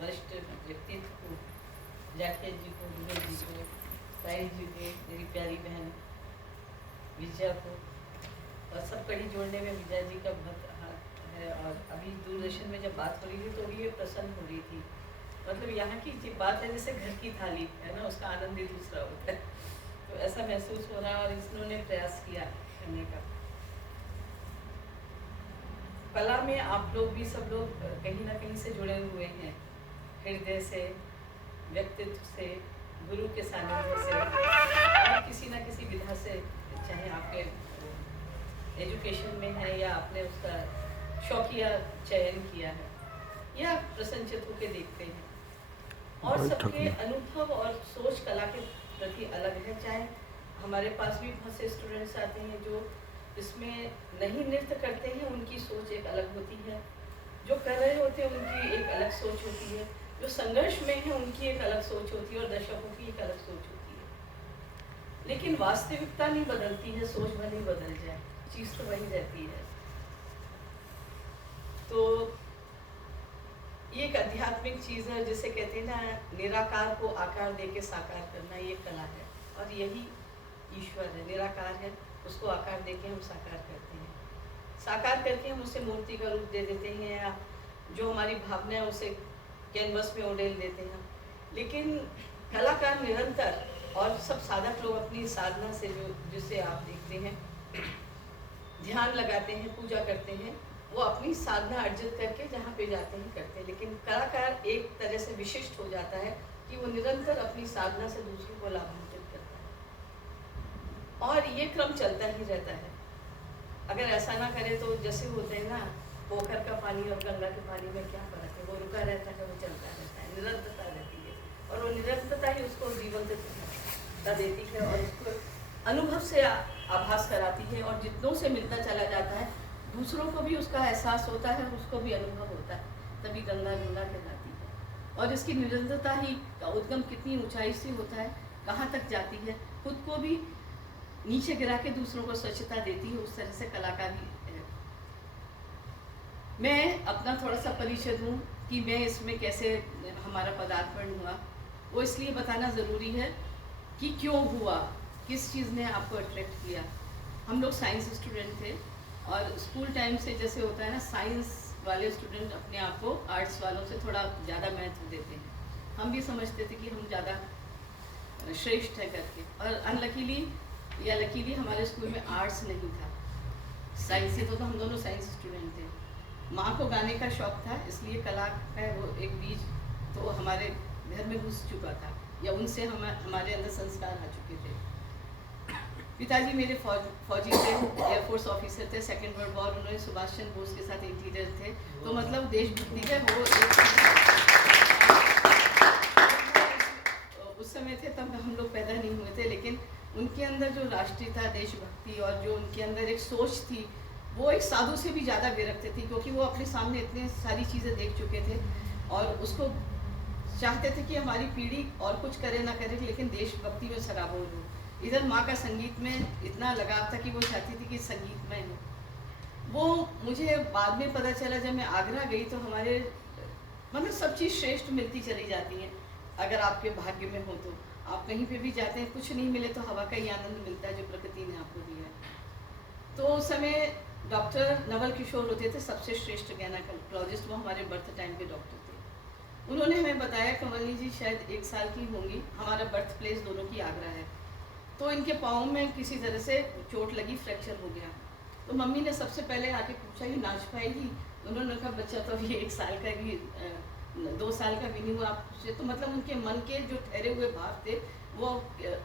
वरिष्ठ व्यक्तित्व को, जाखिया जी को, दुबे जी को, साहिल जी को, मेरी प्यारी बहन विजया को, और सब कड़ी जोड़ने में विजया जी का बहुत हाथ है। और अभी दूरदर्शन में जब बात हो रही थी तो भी ये प्रसन्न हो रही थी। मतलब यहाँ की बात है जैसे घर की थाली है ना, उसका आनंद ही दूसरा होता है। तो ऐसा महसूस हो रहा है और इन्होंने प्रयास किया करने का। कला में आप लोग भी सब लोग कहीं ना कहीं से जुड़े हुए हैं, हृदय से, व्यक्तित्व से, गुरु के सानिध्य से, और किसी न किसी विधा से, चाहे आपके एजुकेशन में है या आपने उसका शौकिया चयन किया है, या प्रसन्नचित होकर देखते हैं। और सबके अनुभव और सोच कला के प्रति अलग है। चाहे हमारे पास भी बहुत से स्टूडेंट्स आते हैं जो इसमें नहीं नृत्य करते हैं, उनकी सोच एक अलग होती है। जो कर रहे होते हैं उनकी एक अलग सोच होती है। जो संघर्ष में है उनकी एक अलग सोच होती है और दर्शकों की एक अलग सोच होती है। लेकिन वास्तविकता नहीं बदलती है, सोच भले ही बदल जाए, चीज तो वही रहती है। तो ये एक आध्यात्मिक चीज है, जिसे कहते हैं ना, निराकार को आकार देके साकार करना, ये कला है। और यही ईश्वर है, निराकार है, उसको आकार देके हम साकार करते हैं। साकार करके हम उसे मूर्ति का रूप दे देते हैं, या जो हमारी भावना है उसे कैनवस में उड़ेल देते हैं। लेकिन कलाकार निरंतर, और सब साधक लोग अपनी साधना से, जो जिसे आप देखते हैं ध्यान लगाते हैं, पूजा करते हैं, वो अपनी साधना अर्जित करके जहाँ पे जाते हैं करते हैं। लेकिन कलाकार एक तरह से विशिष्ट हो जाता है कि वो निरंतर अपनी साधना से दूसरों को लाभान्वित करता है, और ये क्रम चलता ही रहता है। अगर ऐसा ना करे तो जैसे होते हैं ना, पोखर का पानी और गंगा के पानी में क्या फर्क है, वो रुका रहता है, वो चलता रहता है, निरंतरता रहती है। और वो निरंतरता ही उसको जीवंतता देती है और उसको अनुभव से आभास कराती है। और जितनों से मिलता चला जाता है, दूसरों को भी उसका एहसास होता है, उसको भी अनुभव होता है, तभी गंगा गंगा कहलाती है। और इसकी निरंतरता ही का उद्गम कितनी ऊंचाई से होता है, कहाँ तक जाती है, खुद को भी नीचे गिरा के दूसरों को स्वच्छता देती है। उस तरह से कलाकार भी है। मैं अपना थोड़ा सा परिचय दूँ कि मैं इसमें कैसे हमारा पदार्पण हुआ, वो इसलिए बताना ज़रूरी है कि क्यों हुआ, किस चीज़ ने आपको अट्रैक्ट किया। हम लोग साइंस स्टूडेंट थे, और स्कूल टाइम से जैसे होता है ना, साइंस वाले स्टूडेंट अपने आप को आर्ट्स वालों से थोड़ा ज़्यादा महत्व देते हैं। हम भी समझते थे कि हम ज़्यादा श्रेष्ठ है करके। और अनलकीली या लकीली हमारे स्कूल में आर्ट्स नहीं था, साइंस से तो हम दोनों साइंस स्टूडेंट थे। माँ को गाने का शौक था, इसलिए कला का वो एक बीज तो हमारे घर में घुस चुका था, या उनसे हमारे अंदर संस्कार आ चुके थे। पिताजी मेरे फौजी थे, एयरफोर्स ऑफिसर थे, सेकेंड वर्ल्ड वॉर उन्होंने सुभाष चंद्र बोस के साथ इंटीरियर थे। तो मतलब देशभक्ति है वो उस समय थे, तब हम लोग पैदा नहीं हुए थे, लेकिन उनके अंदर जो राष्ट्रीयता, देशभक्ति, और जो उनके अंदर एक सोच थी, वो एक साधु से भी ज़्यादा विरक्त थी, क्योंकि वो अपने सामने इतने सारी चीज़ें देख चुके थे और उसको चाहते थे कि हमारी पीढ़ी और कुछ करे ना करे, लेकिन देशभक्ति में सराबोर हो। इधर माँ का संगीत में इतना लगाव था कि वो चाहती थी कि संगीत में हो। वो मुझे बाद में पता चला, जब मैं आगरा गई तो हमारे मतलब सब चीज़ श्रेष्ठ मिलती चली जाती है अगर आपके भाग्य में हो तो। आप कहीं पे भी जाते हैं, कुछ नहीं मिले तो हवा का ही आनंद मिलता है जो प्रकृति ने आपको दिया है। तो उस समय डॉक्टर नवल किशोर होते थे, सबसे श्रेष्ठ गायनेकोलॉजिस्ट, वो हमारे बर्थ टाइम के डॉक्टर थे। उन्होंने हमें बताया, कमलनी जी शायद 1 साल की होंगी, हमारा बर्थ प्लेस दोनों की आगरा है, तो इनके पाँव में किसी तरह से चोट लगी, फ्रैक्चर हो गया। तो मम्मी ने सबसे पहले आके पूछा ये नाच पाएगी? उन्होंने कहा बच्चा तो अभी 1 साल का भी 2 साल का भी नहीं हुआ आपसे। तो मतलब उनके मन के जो ठहरे हुए भाव थे वो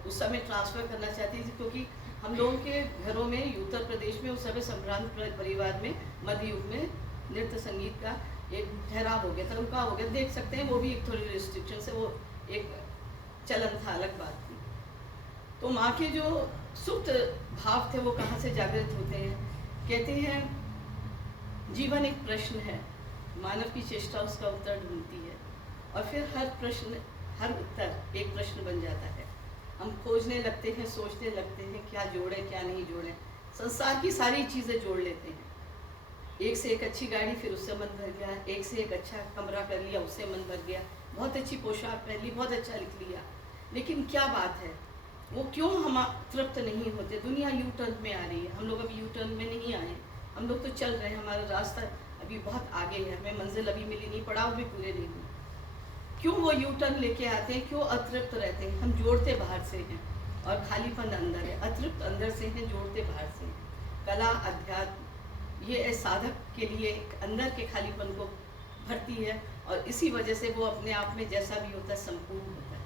उस समय ट्रांसफ़र करना चाहती थी, क्योंकि हम लोगों के घरों में उत्तर प्रदेश में उस समय संभ्रांत परिवार में मध्य युग में नृत्य संगीत का एक ठहराव हो गया था, रुका हो गया। देख सकते हैं वो भी एक थोड़ी रिस्ट्रिक्शन से वो एक चलन था, अलग बात थी। तो माँ के जो सुप्त भाव थे वो कहाँ से जागृत होते हैं? कहते हैं जीवन एक प्रश्न है, मानव की चेष्टा उसका उत्तर ढूंढती है, और फिर हर प्रश्न, हर उत्तर एक प्रश्न बन जाता है। हम खोजने लगते हैं, सोचने लगते हैं क्या जोड़ें क्या नहीं जोड़ें, संसार की सारी चीज़ें जोड़ लेते हैं। एक से एक अच्छी गाड़ी, फिर उससे मन भर गया, एक से एक अच्छा कमरा कर लिया, उससे मन भर गया, बहुत अच्छी पोशाक पहन ली, बहुत अच्छा लिख लिया। लेकिन क्या बात है, वो क्यों हम तृप्त नहीं होते? दुनिया यू टर्न में आ रही है, हम लोग अभी यू टर्न में नहीं आए, हम लोग तो चल रहे हैं, हमारा रास्ता अभी बहुत आगे है, हमें मंजिल अभी मिली नहीं, पड़ाव भी पूरे नहीं हुए। क्यों वो यू टर्न लेके आते हैं, क्यों अतृप्त रहते हैं? हम जोड़ते बाहर से हैं और खालीपन अंदर है, अतृप्त अंदर से हैं, जोड़ते बाहर से हैं। कला, अध्यात्म, ये साधक के लिए अंदर के खालीपन को भरती है और इसी वजह से वो अपने आप में जैसा भी होता है संपूर्ण होता है।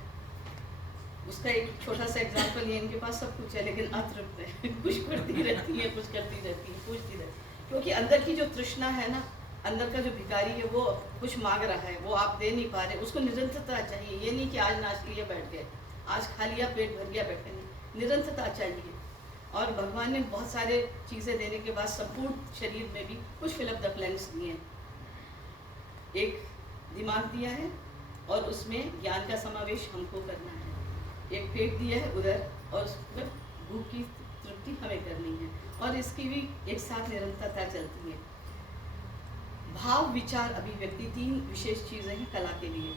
उसका एक छोटा सा एग्जाम्पल ये, इनके पास सब कुछ है लेकिन अतृप्त है कुछ करती रहती है, कुछ करती रहती है, पूछती रहती है, क्योंकि अंदर की जो तृष्णा है ना, अंदर का जो भिखारी है वो कुछ मांग रहा है, वो आप दे नहीं पा रहे, उसको निरंतरता चाहिए। ये नहीं कि आज नाच लिए बैठ गए, आज खा लिया पेट भर गया, बैठे नहीं, निरंतरता चाहिए। और भगवान ने बहुत सारे चीज़ें देने के बाद संपूर्ण शरीर में भी कुछ फिल अप द ब्लैंक्स दिए हैं। एक दिमाग दिया है और उसमें ज्ञान का समावेश हमको करना है, एक पेट दिया है उधर और उसमें भूख की तृप्ति हमें करनी है, और इसकी भी एक साथ निरंतरता चलती है। भाव, विचार, अभिव्यक्ति, तीन विशेष चीज़ें हैं कला के लिए।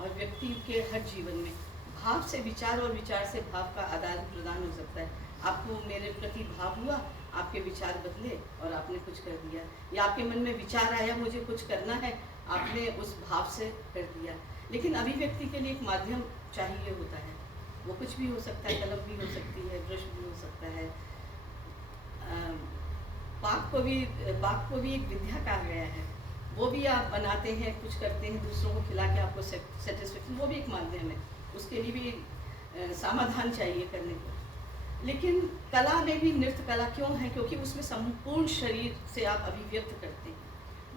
और व्यक्ति के हर जीवन में भाव से विचार और विचार से भाव का आदान प्रदान हो सकता है। आपको मेरे प्रति भाव हुआ, आपके विचार बदले और आपने कुछ कर दिया, या आपके मन में विचार आया मुझे कुछ करना है, आपने उस भाव से कर दिया। लेकिन अभिव्यक्ति के लिए एक माध्यम चाहिए होता है, वो कुछ भी हो सकता है, कलम भी हो सकती है, ब्रश भी हो सकता है। पाक को भी एक विद्या कहा गया है, वो भी आप बनाते हैं, कुछ करते हैं, दूसरों को खिला के आपको सेटिस्फेक्शन, वो भी एक माध्यम है, उसके लिए भी समाधान चाहिए करने को। लेकिन कला में भी नृत्य कला क्यों है? क्योंकि उसमें संपूर्ण शरीर से आप अभिव्यक्त करते हैं,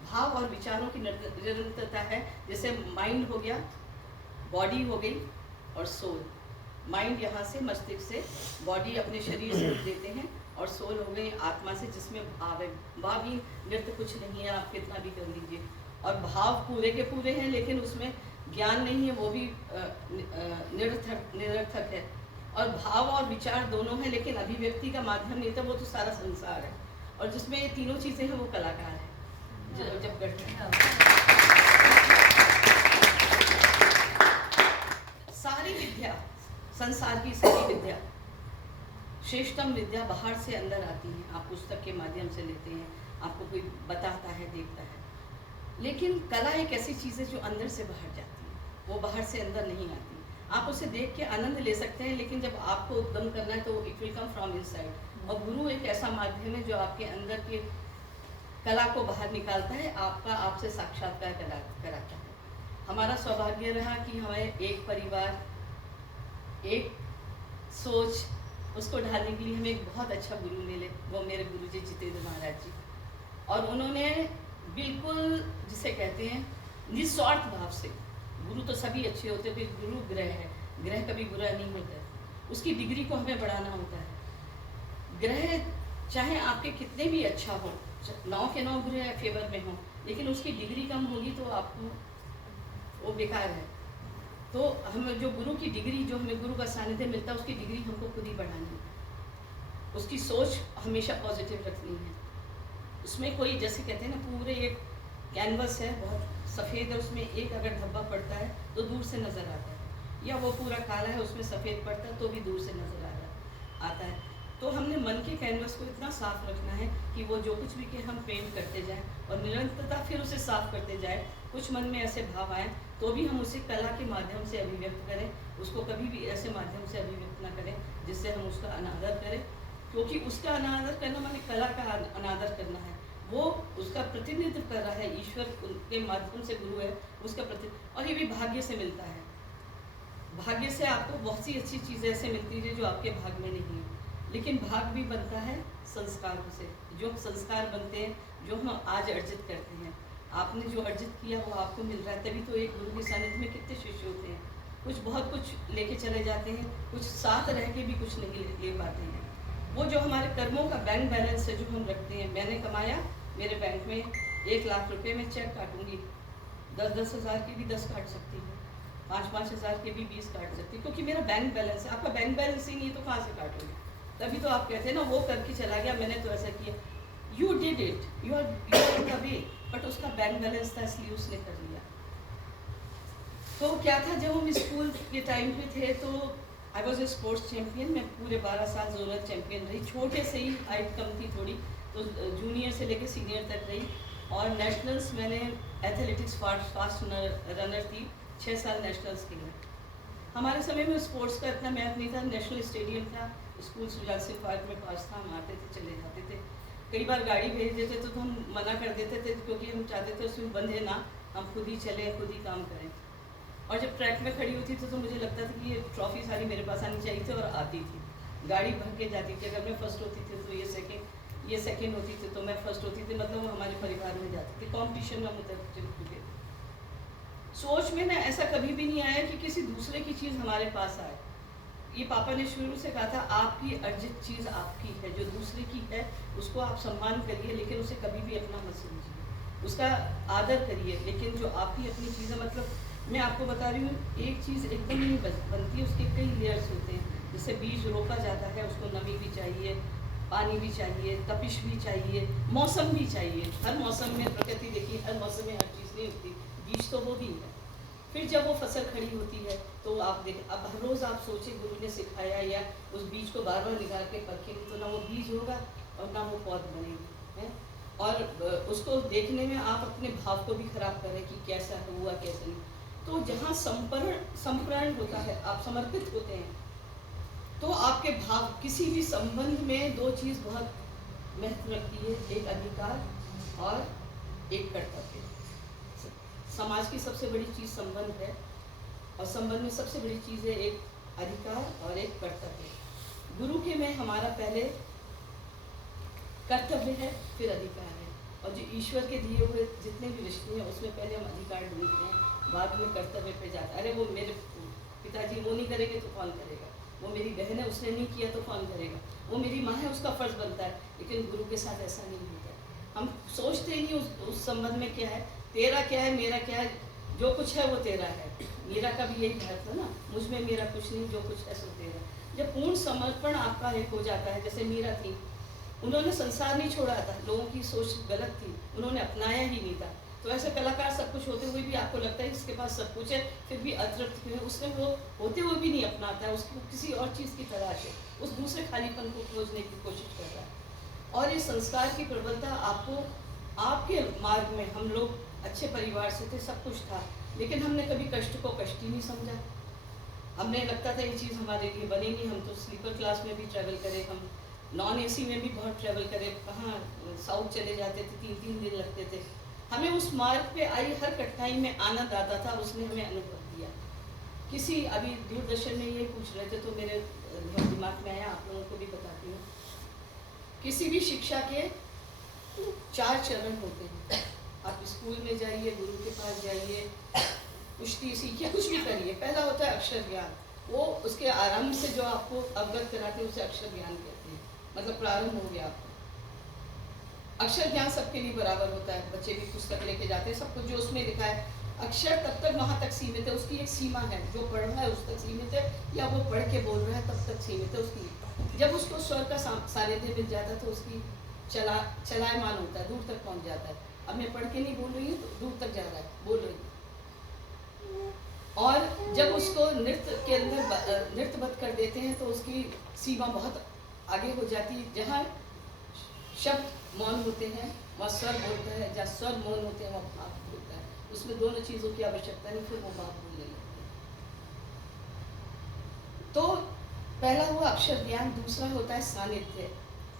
भाव और विचारों की निरंतरता है। जैसे माइंड हो गया, बॉडी हो गई और सोल। माइंड यहाँ से मस्तिष्क से, बॉडी अपने शरीर से देते हैं, और सोल हो गई आत्मा से, जिसमें भाव है। भाव ही नृत्य कुछ नहीं है, आप कितना भी कर लीजिए। और भाव पूरे के पूरे हैं लेकिन उसमें ज्ञान नहीं है, वो भी निरर्थक है। और भाव और विचार दोनों हैं लेकिन अभिव्यक्ति का माध्यम नहीं, तो वो तो सारा संसार है। और जिसमें ये तीनों चीज़ें हैं वो कलाकार है जब करते हैं। सारी विद्या, संसार की सारी विद्या, श्रेष्ठतम विद्या बाहर से अंदर आती है। आप पुस्तक के माध्यम से लेते हैं, आपको कोई बताता है, देखता है। लेकिन कला एक ऐसी चीज़ है जो अंदर से बाहर जाती है, वो बाहर से अंदर नहीं आती। आप उसे देख के आनंद ले सकते हैं, लेकिन जब आपको उद्गम करना है तो it will come from inside. और गुरु एक ऐसा माध्यम है जो आपके अंदर के कला को बाहर निकालता है, आपका आपसे साक्षात्कार कराता है। हमारा सौभाग्य रहा कि हमें एक परिवार, एक सोच, उसको ढालने के लिए हमें एक बहुत अच्छा गुरु मिले, वो मेरे गुरुजी जितेंद्र महाराज जी। और उन्होंने बिल्कुल जिसे कहते हैं निस्वार्थ भाव से, गुरु तो सभी अच्छे होते, फिर गुरु ग्रह है, ग्रह कभी बुरा नहीं होता, उसकी डिग्री को हमें बढ़ाना होता है। ग्रह चाहे आपके कितने भी अच्छा हो, 9 के 9 ग्रह फेवर में हो, लेकिन उसकी डिग्री कम होगी तो आपको वो बेकार है। तो हम जो गुरु की डिग्री, जो हमें गुरु का सानिध्य मिलता है, उसकी डिग्री हमको खुद ही बढ़ानी है। उसकी सोच हमेशा पॉजिटिव रखनी है। उसमें कोई, जैसे कहते हैं ना, पूरे एक कैनवस है, बहुत सफ़ेद है, उसमें एक अगर धब्बा पड़ता है तो दूर से नज़र आता है, या वो पूरा काला है उसमें सफ़ेद पड़ता है तो भी दूर से नज़र आता है। तो हमने मन के कैनवस को इतना साफ रखना है कि वो जो कुछ भी कि हम पेंट करते जाएं और निरंतरता फिर उसे साफ करते जाएं। कुछ मन में ऐसे भाव आए तो भी हम उसे कला के माध्यम से अभिव्यक्त करें, उसको कभी भी ऐसे माध्यम से अभिव्यक्त ना करें जिससे हम उसका अनादर करें, क्योंकि उसका अनादर करना माने कला का अनादर करना है। वो उसका प्रतिनिधित्व कर रहा है, ईश्वर के माध्यम से गुरु है उसका और ये भी भाग्य से मिलता है। भाग्य से आपको बहुत सी अच्छी चीज़ें ऐसे मिलती है जो आपके भाग में नहीं है, लेकिन भाग भी बनता है संस्कारों से। जो संस्कार बनते हैं, जो हम आज अर्जित करते हैं, आपने जो अर्जित किया वो आपको मिल रहा है। तभी तो एक गुरु के सानिध्य में कितने शिष्य होते हैं, कुछ बहुत कुछ लेके चले जाते हैं, कुछ साथ रह के भी कुछ नहीं ले पाते हैं। वो जो हमारे कर्मों का बैंक बैलेंस है जो हम रखते हैं, मैंने कमाया, मेरे बैंक में 1 लाख रुपए में चेक काटूंगी, 10-10 हज़ार की भी 10 काट सकती हूँ, 5-5 हज़ार के भी 20 काट सकती हूँ, क्योंकि मेरा बैंक बैलेंस है। आपका बैंक बैलेंस ही नहीं तो कहाँ से काटोगे? तभी तो आप कहते हैं ना, वो करके चला गया, मैंने तो ऐसा किया। You did it, you are the way, but उसका बैंक बैलेंस था इसलिए उसने कर लिया। तो क्या था, जब हम स्कूल के टाइम पे थे तो I was a sports champion. मैं पूरे 12 साल जोनल चैम्पियन रही, छोटे से ही, हाइट कम थी थोड़ी, तो जूनियर से लेकर सीनियर तक रही। और नेशनल्स मैंने एथलेटिक्स फास्ट रनर थी, 6 साल नेशनल्स के लिए। हमारे समय में स्पोर्ट्स का इतना महत्व नहीं था, नेशनल स्टेडियम था, स्कूल सुजाल सिंह पार्क में पास था, हम आते थे चले जाते थे। कई बार गाड़ी भेज देते तो हम मना कर देते थे, क्योंकि हम चाहते थे उसमें बंधे ना, हम खुद ही चले, खुद ही काम करें। और जब ट्रैक में खड़ी होती थी तो मुझे लगता था कि ये ट्रॉफी सारी मेरे पास आनी चाहिए थी, और आती थी। गाड़ी भर के जाती थी, अगर मैं फर्स्ट होती थी तो ये सेकंड होती थी तो मैं फर्स्ट होती थी, मतलब वो हमारे परिवार में जाती थी। कॉम्पिटिशन में मुझे चुके सोच में ना ऐसा कभी भी नहीं आया कि किसी दूसरे की चीज़ हमारे पास आए। ये पापा ने शुरू से कहा था, आपकी अर्जित चीज़ आपकी है, जो दूसरे की है उसको आप सम्मान करिए, लेकिन उसे कभी भी अपना मत समझिए, उसका आदर करिए। लेकिन जो आपकी अपनी चीज़ है, मतलब मैं आपको बता रही हूँ, एक चीज़ एकदम नहीं बनती, उसके कई लेयर्स होते हैं। जैसे बीज रोपा जाता है, उसको नमी भी चाहिए, पानी भी चाहिए, तपिश भी चाहिए, मौसम भी चाहिए। हर मौसम में प्रकृति देखिए, हर मौसम में हर चीज़ नहीं होती, बीज तो वो भी है। फिर जब वो फसल खड़ी होती है तो आप देखें, अब हर रोज़ आप सोचें, गुरु ने सिखाया या उस बीज को बार बार निकाल के परखेंगे तो ना वो बीज होगा और ना वो पौध बनेगी, है। और उसको देखने में आप अपने भाव को भी खराब करें कि कैसा हुआ कैसे नहीं। तो जहाँ संप्रण होता है, आप समर्पित होते हैं, तो आपके भाव, किसी भी संबंध में दो चीज़ बहुत महत्व रखती है, एक अधिकार और एक कर्तव्य। समाज की सबसे बड़ी चीज़ संबंध है, और संबंध में सबसे बड़ी चीज़ है एक अधिकार और एक कर्तव्य। गुरु के में हमारा पहले कर्तव्य है, फिर अधिकार है, और जो ईश्वर के दिए हुए जितने भी रिश्ते हैं उसमें पहले हम अधिकार ढूंढते हैं, बाद में कर्तव्य पे जाता है। अरे वो मेरे पिताजी वो नहीं करेंगे तो कौन करेगा, वो मेरी बहन है उसने नहीं किया तो कौन करेगा, वो मेरी माँ है उसका फर्ज बनता है। लेकिन गुरु के साथ ऐसा नहीं होता है। हम सोचते ही नहीं उस संबंध में क्या है, तेरा क्या है, मेरा क्या है, जो कुछ है वो तेरा है। मेरा का भी यही अर्थ है ना, मुझ में मेरा कुछ नहीं, जो कुछ है सो तेरा। जब पूर्ण समर्पण आपका एक हो जाता है, जैसे मीरा थी, उन्होंने संसार नहीं छोड़ा था, लोगों की सोच गलत थी, उन्होंने अपनाया ही नहीं था। तो ऐसे कलाकार सब कुछ होते हुए भी आपको लगता है इसके पास सब कुछ है, फिर भी अतृप्त क्यों है, उसने वो होते हुए भी नहीं अपनाता है, उसको किसी और चीज़ की तलाश है, उस दूसरे खालीपन को खोजने की कोशिश कर रहा है। और ये संस्कार की प्रबलता आपको, आपके मार्ग में, हम लोग अच्छे परिवार से थे, सब कुछ था, लेकिन हमने कभी कष्ट को कष्ट ही नहीं समझा। हमने लगता था ये चीज़ हमारे लिए बनेगी, हम तो स्लीपर क्लास में भी ट्रैवल करें, हम नॉन एसी में भी बहुत ट्रैवल करें, कहाँ साउथ चले जाते थे, 3-3 दिन लगते थे। हमें उस मार्ग पे आई हर कठिनाई में आनंद आता था, उसने हमें अनुभव दिया। किसी, अभी दूरदर्शन में ये पूछ रहे थे तो मेरे दिमाग में आया, आप लोगों को भी बताती हूँ। किसी भी शिक्षा के 4 चरण होते हैं। आप स्कूल में जाइए, गुरु के पास जाइए, कुश्ती सीखिए, कुछ भी करिए, पहला होता है अक्षर ज्ञान। वो उसके आरंभ से जो आपको अवगत कराते हैं उसे अक्षर ज्ञान कहते हैं, मतलब प्रारंभ हो गया आपको। अक्षर ज्ञान सबके लिए बराबर होता है, बच्चे भी पुस्तक लेके जाते हैं, सब कुछ जो उसमें लिखा है, अक्षर तब तक वहाँ तक सीमित है, उसकी एक सीमा है, जो पढ़ रहा है उस तक सीमित है, या वो पढ़ के बोल रहा है तब तक सीमित है उसकी। जब उसको स्वर का सानिध्य मिल जाता है तो उसकी चलायमान होता है, दूर तक पहुँच जाता है। अब मैं पढ़ के नहीं बोल रही हूँ तो दूर तक जा रहा है, बोल रही हूँ। और जब उसको नृत्य के अंदर नृत्यबद्ध कर देते हैं तो उसकी सीमा बहुत आगे हो जाती है। जहाँ शब्द मौन होते हैं वहाँ स्वर बोलता है, जहाँ स्वर मौन होते हैं वहाँ भाव बोलता है। उसमें दोनों चीज़ों की आवश्यकता नहीं, फिर वो भाव बोलने लगते हैं। तो पहला हुआ अक्षर ज्ञान, दूसरा होता है सानिध्य।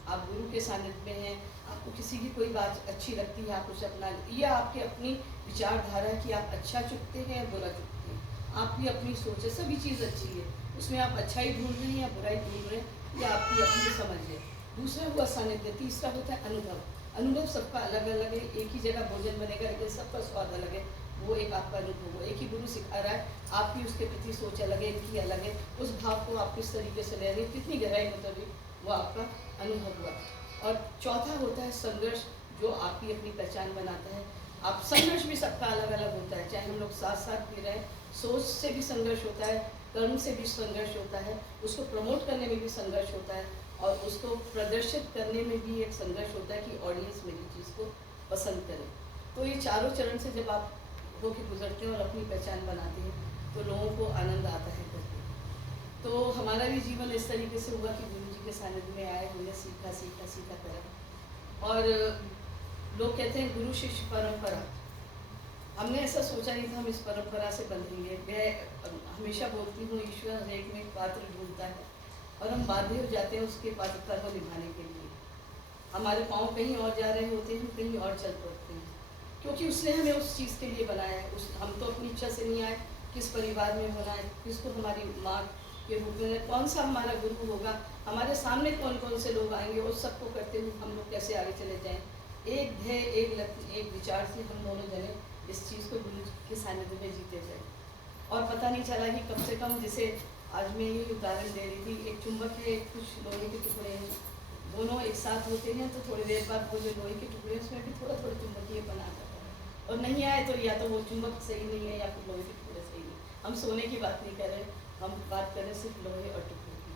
आप गुरु के सानिध्य में हैं, आपको किसी की कोई बात अच्छी लगती है, आप उसे अपना, यह आपकी अपनी विचारधारा है कि आप अच्छा चुकते हैं या बुरा चुकते हैं, आपकी अपनी सोच है, सभी चीज़ अच्छी है, उसमें आप अच्छा ही ढूंढ रहे हैं या बुराई ढूंढ रहे हैं, या आपकी अपनी समझ है। दूसरा हुआ सानिध्य, तीसरा होता है अनुभव। अनुभव सबका अलग अलग है, एक ही जगह भोजन बनेगा लेकिन सबका स्वाद अलग है, वो एक आपका अनुभव हो। एक ही गुरु सिखा रहा है, आपकी उसके प्रति सोच अलग है, इनकी अलग है, उस भाव को आप किस तरीके से ले रहे हैं, कितनी गहराई में उतर रही, वो आपका अनुभव हुआ। और चौथा होता है संघर्ष, जो आपकी अपनी पहचान बनाता है। आप संघर्ष भी सबका अलग अलग होता है, चाहे हम लोग साथ साथ भी रहें, सोच से भी संघर्ष होता है, कर्म से भी संघर्ष होता है, उसको प्रमोट करने में भी संघर्ष होता है, और उसको प्रदर्शित करने में भी एक संघर्ष होता है कि ऑडियंस मेरी चीज़ को पसंद करे। तो ये चारों चरण से जब आप होके गुजरते हैं और अपनी पहचान बनाते हैं तो लोगों को आनंद आता है करके। तो हमारा भी जीवन इस तरीके से हुआ कि गुरु जी के सानिध्य में आए, हमने सीखा सीखा सीखा करा। और लोग कहते हैं गुरु शिष्य परंपरा, हमने ऐसा सोचा नहीं था हम इस परंपरा से बंधेंगे। मैं हमेशा बोलती हूँ ईश्वर हर एक में एक पात्र ढूंढता है और हम बाध्य हो जाते हैं उसके पात्रता को निभाने के लिए। हमारे पाँव कहीं और जा रहे होते हैं, हम कहीं और चल पड़ते हैं, क्योंकि उसने हमें उस चीज़ के लिए बनाया है। हम तो अपनी इच्छा से नहीं आए, किस परिवार में बनाए, किसको हमारी माँ के रूप में, कौन सा हमारा गुरु होगा, हमारे सामने कौन कौन से लोग आएंगे, उस सबको करते हुए हम लोग कैसे आगे चले जाएँ। एक ध्येय, एक लक्ष्य, एक विचार से हम दोनों जने इस चीज़ को गुरु के सानिध्य में जीते गए। और पता नहीं चला कि कम से कम, जैसे आज मैं ये उदाहरण दे रही थी, एक चुंबक है, कुछ लोहे के टुकड़े हैं, दोनों एक साथ होते हैं तो थोड़ी देर बाद वो जो लोहे के टुकड़े हैं उसमें भी थोड़ा थोड़ा चुंबकीयपन आ जाता है, और नहीं आए तो या तो वो चुंबक सही नहीं है या फिर लोहे के टुकड़े सही नहीं। हम सोने की बात नहीं कर रहे, हम बात कर रहे सिर्फ लोहे और टुकड़े की।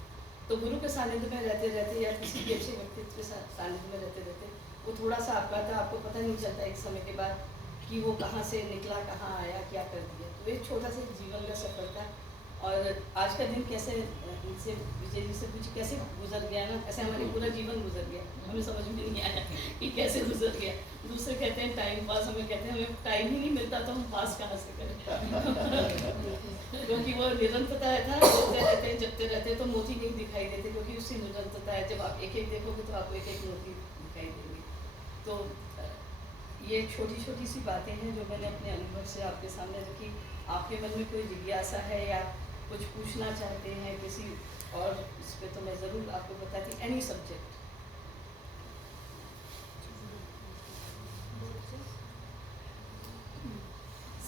तो गुरु के सानिध्य में रहते रहते या किसी भी अच्छे व्यक्तित्व के सानिध्य में रहते रहते वो थोड़ा सा आपको पता नहीं चलता एक समय के बाद कि वो कहाँ से निकला, कहाँ आया, क्या कर दिया। तो एक छोटा सा जीवन का सफर था। और आज का दिन कैसे इनसे विजय जी से पूछ कैसे गुजर गया ना, ऐसे हमारे पूरा जीवन गुजर गया, हमें समझ में नहीं आया कि कैसे गुजर गया। दूसरे कहते हैं टाइम पास, हमें कहते हैं हमें टाइम ही नहीं मिलता तो हम पास कहाँ से करें क्योंकि वो निरंतरता है ना, जगते रहते हैं तो मोती नहीं दिखाई देते, क्योंकि उसकी निरंतरता है। जब आप एक एक देखोगे तो आपको एक एक मोती दिखाई देंगे। तो ये छोटी छोटी सी बातें हैं जो मैंने अपने अनुभव से आपके सामने रखी। आपके मन में कोई जिज्ञासा है या कुछ पूछना चाहते हैं किसी और इस पे, तो मैं ज़रूर आपको बताती, एनी सब्जेक्ट।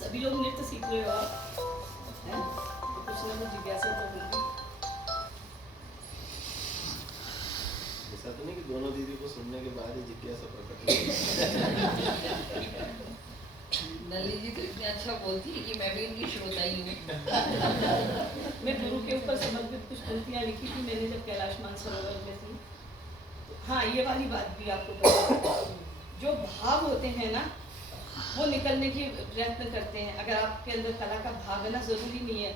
सभी लोग नृत्य सीख रहे हो आप, हैं? तो कुछ ना कुछ जिज्ञासा तो होगी। ऐसा तो नहीं कि दोनों दीदी को सुनने के बाद ही जिज्ञासा प्रकट हुई। नली जी तो इतने अच्छा बोलती है कि मैं भी इनकी श्रोता ही हूँ। मैं गुरु के ऊपर समर्पित कुछ पंक्तियाँ लिखी थी मैंने जब कैलाश मानसरोवर में थी। हाँ, ये वाली बात भी आपको पता, जो भाव होते हैं ना वो निकलने की प्रयत्न करते हैं। अगर आपके अंदर कला का भाव है ना, ज़रूरी नहीं है।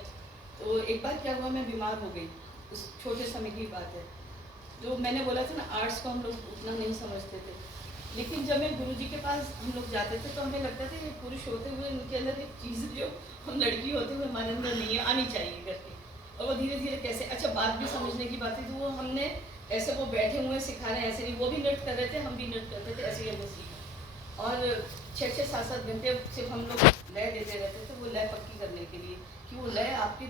तो एक बार क्या हुआ, मैं बीमार हो गई, उस छोटे समय की बात है। जो मैंने बोला था ना, आर्ट्स को हम लोग उतना नहीं समझते थे, लेकिन जब मैं गुरुजी के पास हम लोग जाते थे तो हमें लगता था ये पुरुष होते हुए उनके अंदर एक चीज़ जो हम लड़की होते हुए हमारे अंदर नहीं है, आनी चाहिए करके। और वो धीरे धीरे कैसे, अच्छा बात भी समझने की बात है, तो वो हमने ऐसे, वो बैठे हुए सिखा रहे हैं ऐसे नहीं, वो भी नृत्य कर रहे थे, हम भी नृत्य करते थे, ऐसे ही हमने सीखा। और 6-6, 7-7 घंटे सिर्फ हम लोग लय देते रहते थे, वो लय पक्की करने के लिए कि वो लय आपके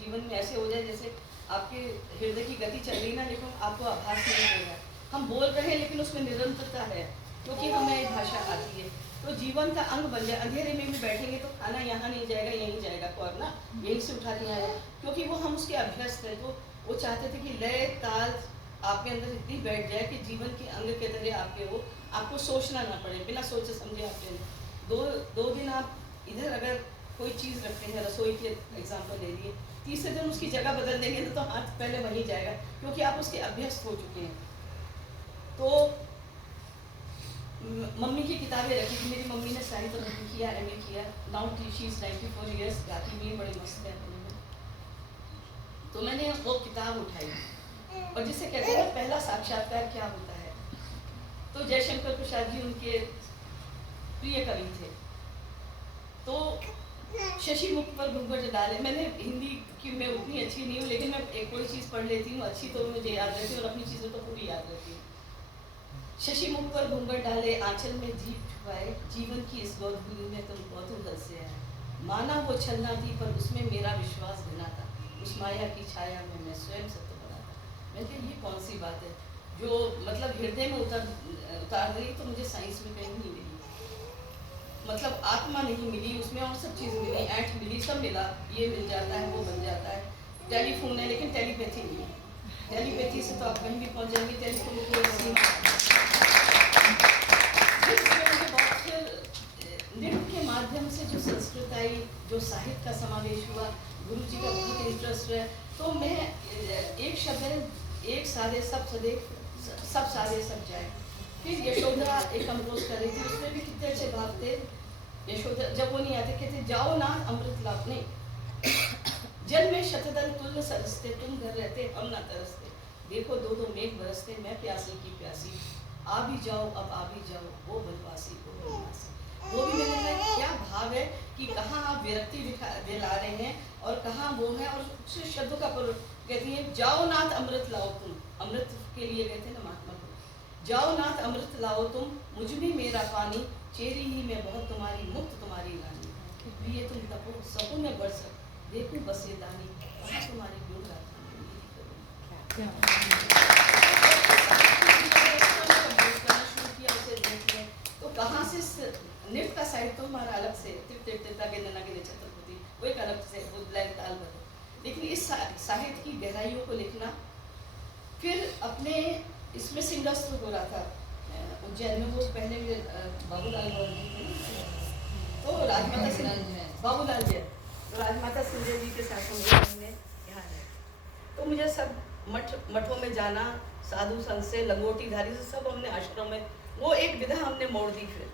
जीवन में ऐसे हो जाए जैसे आपके हृदय की गति चल रही ना, लेकिन आपको आभास नहीं हो रहा है, हम बोल रहे हैं लेकिन उसमें निरंतरता है, क्योंकि हमें भाषा आती है। तो जीवन का अंग बन जाए। अंधेरे में भी बैठेंगे तो खाना यहाँ नहीं जाएगा, यहीं जाएगा, और ना यहीं से उठा के आए, क्योंकि वो हम उसके अभ्यस्त हैं। तो वो चाहते थे कि लय ताल आपके अंदर इतनी बैठ जाए कि जीवन के अंग के तरह आपके वो, आपको सोचना ना पड़े, बिना सोचे समझे आपके अंदर। दो दिन आप इधर अगर कोई चीज़ रखते हैं, रसोई के एग्जाम्पल ले लिए, तीसरे दिन उसकी जगह बदल देंगे तो हाथ पहले वहीं जाएगा, क्योंकि आप उसके अभ्यस्त हो चुके हैं। तो मम्मी की किताबें रखी थी, मेरी मम्मी ने साहित्य तो किया, MA किया, नाउ शी इज 94 ईयर्स, गाती भी बड़ी मस्त है। तो मैंने वो किताब उठाई, और जिसे कहते हैं पहला साक्षात्कार क्या होता है। तो जयशंकर प्रसाद जी उनके प्रिय कवि थे। तो शशि मुख पर घूंघट डाले, मैंने हिंदी की मैं उतनी अच्छी नहीं हूँ, लेकिन मैं एक कोई चीज़ पढ़ लेती हूँ अच्छी तो मुझे याद रहती है, और अपनी चीज़ें तो पूरी याद रहती है। शशि मुख पर घूंघट डाले, आंचल में जीभ छुपाए, जीवन की इस गौरभूमि में तुम कौतूहल से आए। माना वो छलना थी पर उसमें मेरा विश्वास बना था, उस माया की छाया में मैं स्वयं सत्य बना था। मैं कहा ये कौन सी बात है जो मतलब हृदय में उतार रही, तो मुझे साइंस में कहीं नहीं मिली, मतलब आत्मा नहीं मिली उसमें, और सब चीज़ मिली, ऐंठ मिली, सब मिला, ये मिल जाता है, वो बन जाता है। टेलीफोन है लेकिन टेलीपैथी नहीं है, टेलीपैथी से तो आप कहीं भी पहुंच जाएंगे, टेलीफोन को नृत्य के माध्यम से जो संस्कृत आई, जो साहित्य का समावेश हुआ, गुरु जी का बहुत इंटरेस्ट है। तो मैं एक शब्द है, एक सारे सब सदे सब सारे सब जाए। फिर यशोदा एक कंपोज कर रही थी, उसमें भी कितने अच्छे भाव थे। यशोदा जब वो नहीं आते कहते जाओ ना अमृत लाभ नहीं, जल में शतदल तुल्य सरसते, तुम घर रहते हम ना तरसते, देखो दो दो मेघ बरसते, मैं प्यासी की प्यासी, आ भी जाओ अब आ भी जाओ वो बनवासी वो बनवासी। वो भी मैंने कहा क्या भाव है कि कहाँ आप विरक्ति दिला रहे हैं और कहाँ वो है, और उस शब्दों का कहती है जाओ नाथ अमृत लाओ तुम, अमृत के लिए गए थे ना महात्मा को, जाओ नाथ अमृत लाओ तुम, मुझ में मेरा पानी, चेरी ही मैं बहुत तुम्हारी, मुक्त तुम्हारी रानी, प्रिय तुम तपो सबों में बरसत, देखो बस ये दानी, वहाँ तुम्हारी गुण तो कहाँ से नृत्य का साइड तो हमारा अलग से छत्रपति वो एक अलग से वो ब्लैक ताल बने, लेकिन इस साहित्य की गहराइयों को लिखना। फिर अपने इसमें सिंगस्त्र हो रहा था उज्जैन में, वो पहले बाबूलाल तो राजमाता सिंह बाबूलाल जय, तो राजमाता सिंधिया जी के साथ हमने यहाँ है। तो मुझे सब मठों में जाना, साधु संत से लंगोटी धारी से सब हमने आश्रम में, वो एक विधा हमने मोड़ दी। फिर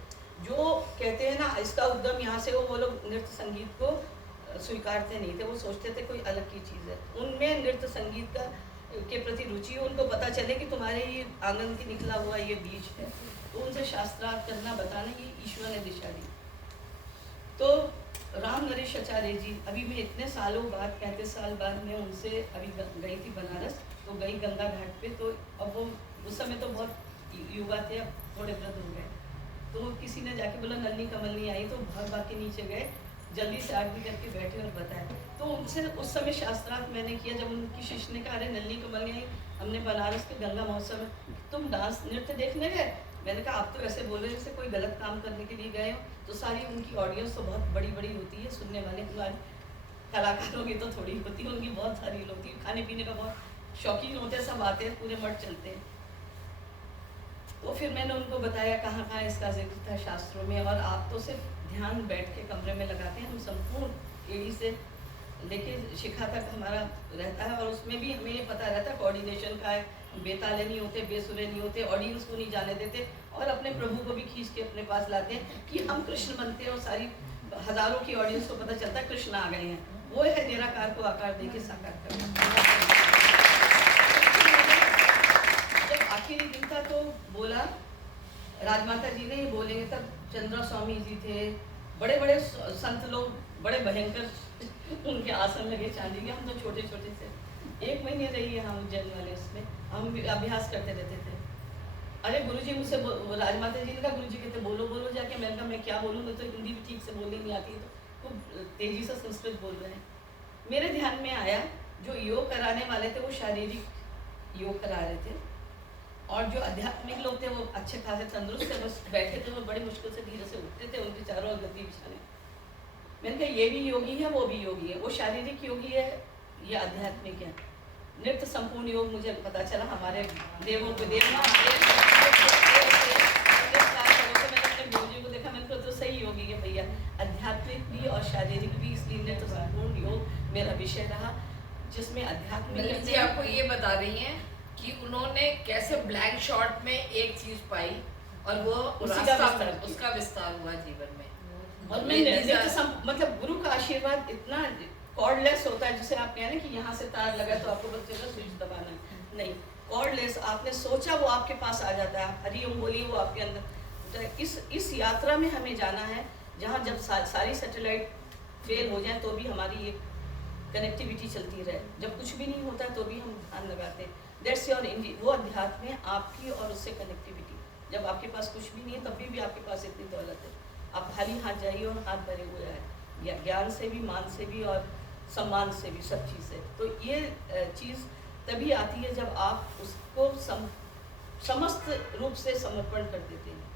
जो कहते हैं ना इसका उद्गम यहाँ से, वो लोग नृत्य संगीत को स्वीकारते नहीं थे, वो सोचते थे कोई अलग की चीज़ है। उनमें नृत्य संगीत का के प्रति रुचि, उनको पता चले कि तुम्हारे ये आंगन की निकला हुआ ये बीज है, तो उनसे शास्त्रार्थ करना बताना ये ईश्वर ने दिशा दी। तो राम नरेश आचार्य जी, अभी मैं इतने सालों बाद 35 साल बाद मैं उनसे अभी गई थी बनारस, तो गई गंगा घाट पे, तो अब वो उस समय तो बहुत युवा थे, अब थोड़े वृद्ध हो गए, तो किसी ने जाके बोला नलनी कमल नहीं आई, तो भाग भाग के नीचे गए, जल्दी से आरती करके बैठे और बताया। तो उनसे उस समय शास्त्रार्थ मैंने किया, जब उनकी शिष्य ने कहा अरे नलनी कमल नहीं आई, हमने बनारस के गंगा महोत्सव में तुम डांस नृत्य देखने गए, मैंने कहा आप तो ऐसे बोल रहे जैसे कोई गलत काम करने के लिए गए हो। तो सारी उनकी ऑडियंस तो बहुत बड़ी बड़ी होती है, सुनने वाले कलाकारों की तो थोड़ी होती है, उनकी बहुत सारी होती है, खाने पीने का बहुत शौकीन होते हैं, सब आते हैं, पूरे मठ चलते हैं। तो फिर मैंने उनको बताया कहाँ कहाँ इसका जिक्र था शास्त्रों में, और आप तो सिर्फ ध्यान बैठ के कमरे में लगाते हैं, हम संपूर्ण एड़ी से लेके शिखा तक हमारा रहता है, और उसमें भी हमें ये पता रहता है कोऑर्डिनेशन का है, बेताले नहीं होते, बेसुरे नहीं होते, ऑडियंस को नहीं जाने देते, और अपने प्रभु को भी खींच के अपने पास लाते हैं कि हम कृष्ण बनते हैं, और सारी हजारों की ऑडियंस को पता चलता है कृष्ण आ गए हैं। वो है निराकार को आकार देके साकार करना। जब आखिरी दिन था तो बोला राजमाता जी ने, ये बोलेंगे तब चंद्रा स्वामी जी थे, बड़े बड़े संत लोग, बड़े भयंकर उनके आसन लगे चांदी के, हम तो छोटे छोटे से 1 महीने रही है हम उज्जैन वाले, उसमें हम अभ्यास करते रहते थे। अरे गुरुजी मुझसे राजमाता जी ने कहा, गुरुजी कहते बोलो बोलो जाके, मैंने कहा मैं क्या बोलूँ, मैं तो हिंदी भी ठीक से बोलनी नहीं आती, तो खूब तेजी से संस्कृत बोल रहे हैं। मेरे ध्यान में आया जो योग कराने वाले थे वो शारीरिक योग करा रहे थे, और जो आध्यात्मिक लोग थे वो अच्छे खासे तंदुरुस्त थे, बस बैठे थे, वो बड़ी मुश्किल से धीरे से उठते थे, उनके चारों ओर गद्दी बिछाने। मैंने कहा ये भी योगी है, वो भी योगी है, वो शारीरिक योगी है, ये आध्यात्मिक है। नृत्य संपूर्ण योग मुझे पता चला हमारे देवों को देव मैंने अपने गुरुजी को देखा, मैंने कहा तो सही योगी है भैया, आध्यात्मिक भी और शारीरिक भी, इसलिए नृत्य संपूर्ण योग मेरा विषय रहा, जिसमें आध्यात्मिक। जी आपको ये बता रही हैं कि उन्होंने कैसे ब्लैक शॉर्ट में एक चीज पाई और वो उसका विस्तार हुआ जीवन में। और मैं मतलब गुरु का आशीर्वाद इतना कॉर्डलेस होता है, जिसे आप कह रहे हैं कि यहाँ से तार लगा तो आपको बस चलो स्विच दबाना है, नहीं, कॉर्डलेस, आपने सोचा वो आपके पास आ जाता है, आप हरि ओम बोलिए वो आपके अंदर। तो इस यात्रा में हमें जाना है जहाँ जब सारी सैटेलाइट फेल हो जाए तो भी हमारी ये कनेक्टिविटी चलती रहे, जब कुछ भी नहीं होता तो भी हम ध्यान लगाते हैं। दैट्स योर वो अध्यात्म है आपकी और उससे कनेक्टिविटी। जब आपके पास कुछ भी नहीं है तभी भी आपके पास इतनी दौलत है, आप खाली हाथ जाइए और हाथ भरे हुए हैं, ज्ञान से भी, मान से भी और सम्मान से भी, सब चीज़ से। तो ये चीज़ तभी आती है जब आप उसको समस्त रूप से समर्पण कर देते हैं।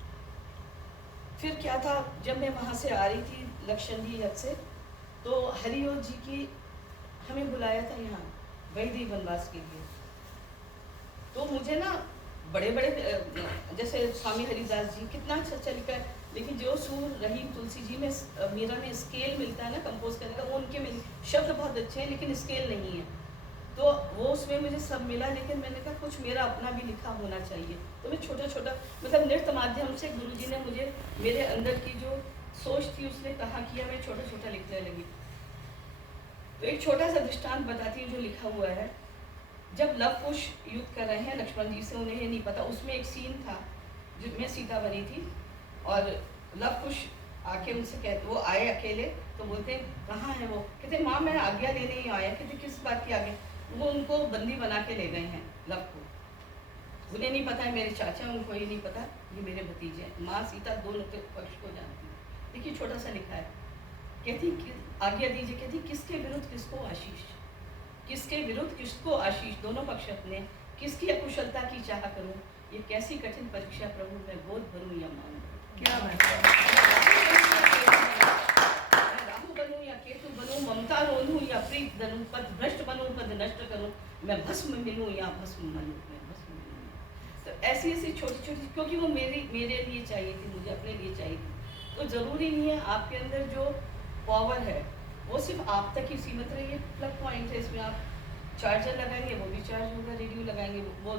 फिर क्या था, जब मैं वहाँ से आ रही थी लक्षणी यज्ञ से, तो हरिओम जी की हमें बुलाया था यहाँ वैदिक वनवास के लिए। तो मुझे ना बड़े बड़े जैसे स्वामी हरिदास जी कितना अच्छा लिखा है, लेकिन जो सूर रहीम तुलसी जी में मीरा में स्केल मिलता है ना कंपोज करने का, वो उनके में शब्द बहुत अच्छे हैं लेकिन स्केल नहीं है। तो वो उसमें मुझे सब मिला, लेकिन मैंने कहा कुछ मेरा अपना भी लिखा होना चाहिए। तो मैं छोटा छोटा मतलब नृत्य माध्यम से गुरुजी ने मुझे मेरे अंदर की जो सोच थी उसने कहा किया, मैं छोटा छोटा लिखने लगी। तो एक छोटा सा दृष्टांत बताती हूँ जो लिखा हुआ है। जब लव कुश युद्ध कर रहे हैं लक्ष्मण जी से, उन्हें ये नहीं पता, उसमें एक सीन था जिसमें सीता बनी थी और लव कुश आके उनसे कहते, वो आए अकेले तो बोलते हैं कहाँ है वो, कहते माँ मैं आज्ञा लेने ही आया। कहते किस बात की आज्ञा? वो उनको बंदी बना के ले गए हैं लव को, उन्हें नहीं पता है मेरे चाचा, उनको ये नहीं पता ये मेरे भतीजे हैं। माँ सीता दोनों के पक्ष को जानती है। देखिए छोटा सा लिखा है, कहती आज्ञा दीजिए, कहती किसके विरुद्ध किसको आशीष, किसके विरुद्ध किसको आशीष, दोनों पक्ष अपने, किसकी अकुशलता की चाह करूं, ये कैसी कठिन परीक्षा प्रभु, मैं गोद भरूं या मान भरूं। क्या बात है, मैं राहु बनूं या केतु बनूं, ममता रोनूं या प्रीत धरूं, पद भ्रष्ट बनूं पद नष्ट करूं, मैं भस्म मिलूं या भस्म मनूं, मैं भस्म मिलूं। तो ऐसी ऐसी छोटी छोटी, क्योंकि वो मेरे लिए चाहिए थी, मुझे अपने लिए चाहिए थी। तो जरूरी नहीं है आपके अंदर जो पावर है वो सिर्फ आप तक ही सीमित रही है। प्लग पॉइंट है, इसमें आप चार्जर लगाएंगे वो भी चार्ज होगा, रेडियो लगाएंगे वो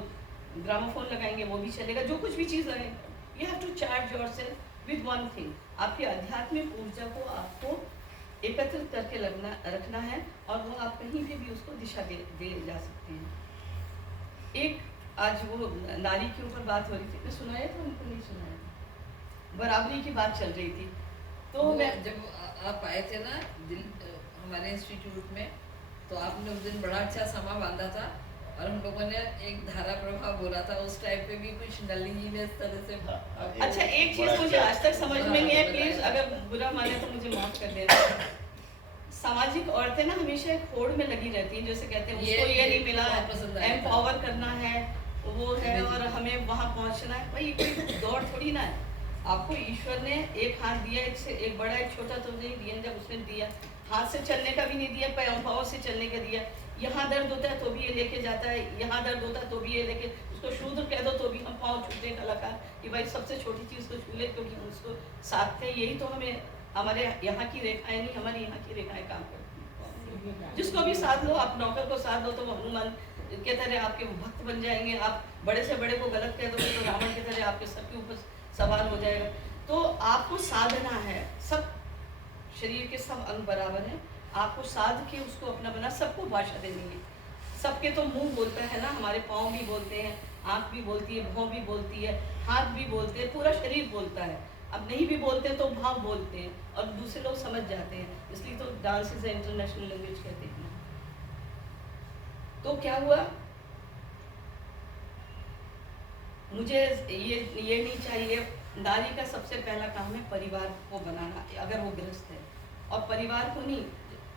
ग्रामोफोन लगाएंगे वो भी चलेगा, जो कुछ भी चीज़ लगाएंगे। You have to charge yourself with one thing. आपकी आध्यात्मिक ऊर्जा को आपको एकत्रित करके रखना है और वो आप कहीं पे भी उसको दिशा दे जा सकते हैं। एक आज वो नारी के ऊपर बात हो रही थी, मैं सुनाया था उनको, नहीं सुनाया था, बराबरी की बात चल रही थी। तो मैं जब आप आए थे ना हमारे इंस्टीट्यूट में, तो आपने उस दिन बड़ा अच्छा समा बांधा था और हम लोगों ने एक धारा प्रभाव बोला था। उस टाइम पे भी कुछ नलिनी जी ने इस तरह से अच्छा एक चीज मुझे आज तक समझ में नहीं है, प्लीज अगर बुरा माने तो मुझे माफ कर देना। सामाजिक औरतें ना हमेशा एक होड़ में लगी रहती हैं, जैसे कहते हैं उसको ये नहीं मिला, एम्पावर करना है वो है और हमें वहाँ पहुँचना है। भाई कोई दौड़ थोड़ी ना है। आपको ईश्वर ने एक हाथ दिया, एक बड़ा एक छोटा तो नहीं दिया। जब उसने दिया हाथ से चलने का भी नहीं दिया, पाँव से चलने का दिया। यहाँ दर्द होता है तो भी ये लेके जाता है, यहाँ दर्द होता है तो भी ये लेके, उसको शूद्र कह दो तो भी हम पाँव छूटने का लगा कि भाई सबसे छोटी चीज़ को छू ले, क्योंकि हम उसको साथ थे। यही तो हमें हमारे यहाँ की रेखाएं नहीं, हमारी यहाँ की रेखाएं काम करती हैं। जिसको भी साथ लो, आप नौकर को साथ दो तो वो हनुमान के तरह आपके भक्त बन जाएंगे। आप बड़े से बड़े को गलत कह दोगे तो रावण की तरह आपके सर के ऊपर सवाल हो जाएगा। तो आपको साधना है, सब शरीर के सब अंग बराबर हैं, आपको साध के उसको अपना बना। सबको भाषा देनी है, सबके तो मुंह बोलता है ना, हमारे पाँव भी बोलते हैं, आँख भी बोलती है, भौं भी बोलती है, हाथ भी बोलते हैं, पूरा शरीर बोलता है। अब नहीं भी बोलते तो भाव बोलते हैं और दूसरे लोग समझ जाते हैं, इसलिए तो डांस इज इंटरनेशनल लैंग्वेज कहते हैं। तो क्या हुआ, मुझे ये नहीं चाहिए। नारी का सबसे पहला काम है परिवार को बनाना, अगर वो गृहस्थ है। और परिवार को नहीं,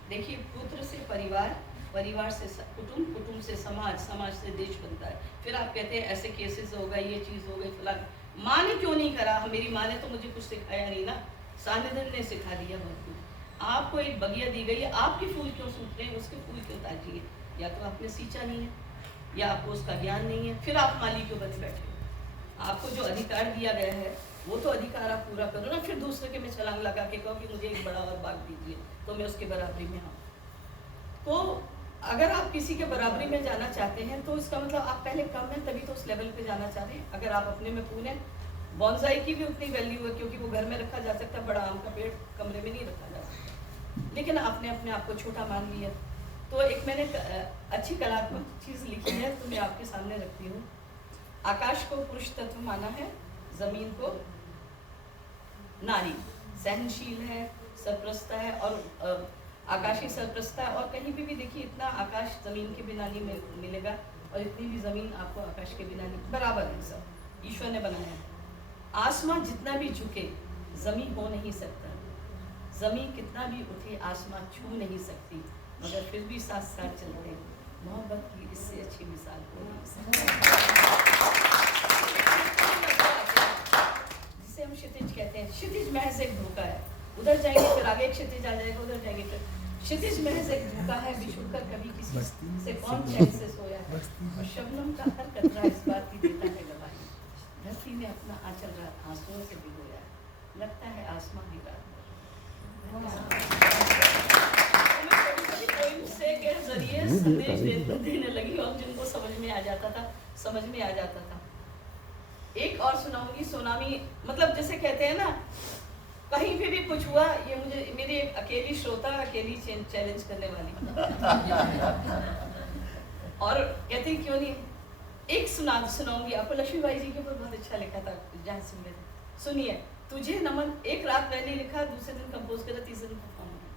देखिए पुत्र से परिवार, परिवार से कुटुंब, कुटुंब से समाज, समाज से देश बनता है। फिर आप कहते हैं ऐसे केसेस हो गए, ये चीज़ हो गई फलान। माँ ने क्यों नहीं करा? मेरी माँ ने तो मुझे कुछ सिखाया नहीं ना, सानिध्य ने सिखा दिया बहुत कुछ। आपको एक बगिया दी गई है, आपके फूल क्यों सूख रहे हैं, उसके फूल क्यों ताजिए? या तो आपने सींचा नहीं है या आपको उसका ज्ञान नहीं है, फिर आप माली क्यों बने बैठे। आपको जो अधिकार दिया गया है वो तो अधिकार आप पूरा करो ना, फिर दूसरे के में छलांग लगा के कहो कि मुझे एक बड़ा और बाग दीजिए तो मैं उसके बराबरी में आऊँ। तो अगर आप किसी के बराबरी में जाना चाहते हैं तो इसका मतलब आप पहले कम हैं, तभी तो उस लेवल पे जाना चाहते हैं। अगर आप अपने में फूल हैं, बॉन्साई की भी उतनी वैल्यू है क्योंकि वो घर में रखा जा सकता है, बड़ा आम का पेड़ कमरे में नहीं रखा जा सकता, लेकिन आपने अपने आप को छोटा मान लिया। तो एक मैंने अच्छी कलात्मक चीज़ लिखी है तो मैं आपके सामने रखती हूँ। आकाश को पुरुष तत्व माना है, जमीन को नारी, सहनशील है, सरप्रस्ता है और आकाशीय सरप्रस्ता है। और कहीं भी देखिए इतना आकाश जमीन के बिना नहीं मिलेगा और इतनी भी जमीन आपको आकाश के बिना नहीं, बराबर है, सब ईश्वर ने बनाया है। आसमां जितना भी झुके जमीन हो नहीं सकता, जमीन कितना भी उठे आसमां छू नहीं सकती, मगर फिर भी साथ साथ चलते हैं। मोहब्बत की इससे अच्छी मिसाल हो नहीं सकती। जिसे हम क्षितिज कहते हैं, क्षितिज महज एक धोखा है। उधर जाएंगे फिर आगे एक क्षितिज आ जाएगा, उधर जाएंगे फिर क्षितिज महज एक धोखा है। बिछुड़कर कभी किसी से कौन चैन से सोया है, और शबनम का हर कतरा इस बात की देता है गवाही। धरती ने अपना आंचल रात आंसुओं से भिगोया, लगता है आसमां भी रात के जरिए संदेश देने लगी और जिनको समझ में आ जाता था समझ में आ जाता था। एक और सुनाऊंगी सोनामी, मतलब जैसे कहते हैं ना कहीं पे भी कुछ हुआ, ये मुझे मेरी एक अकेली श्रोता अकेली चैलेंज करने वाली और कहते क्यों नहीं, एक सुनाऊंगी आपको। लक्ष्मीबाई जी के ऊपर बहुत अच्छा लिखा था जहाँ सुन रहे थे, सुनिए। तुझे नमन एक रात पहले लिखा, दूसरे दिन कंपोज करा, तीसरे दिन परफॉर्म किया।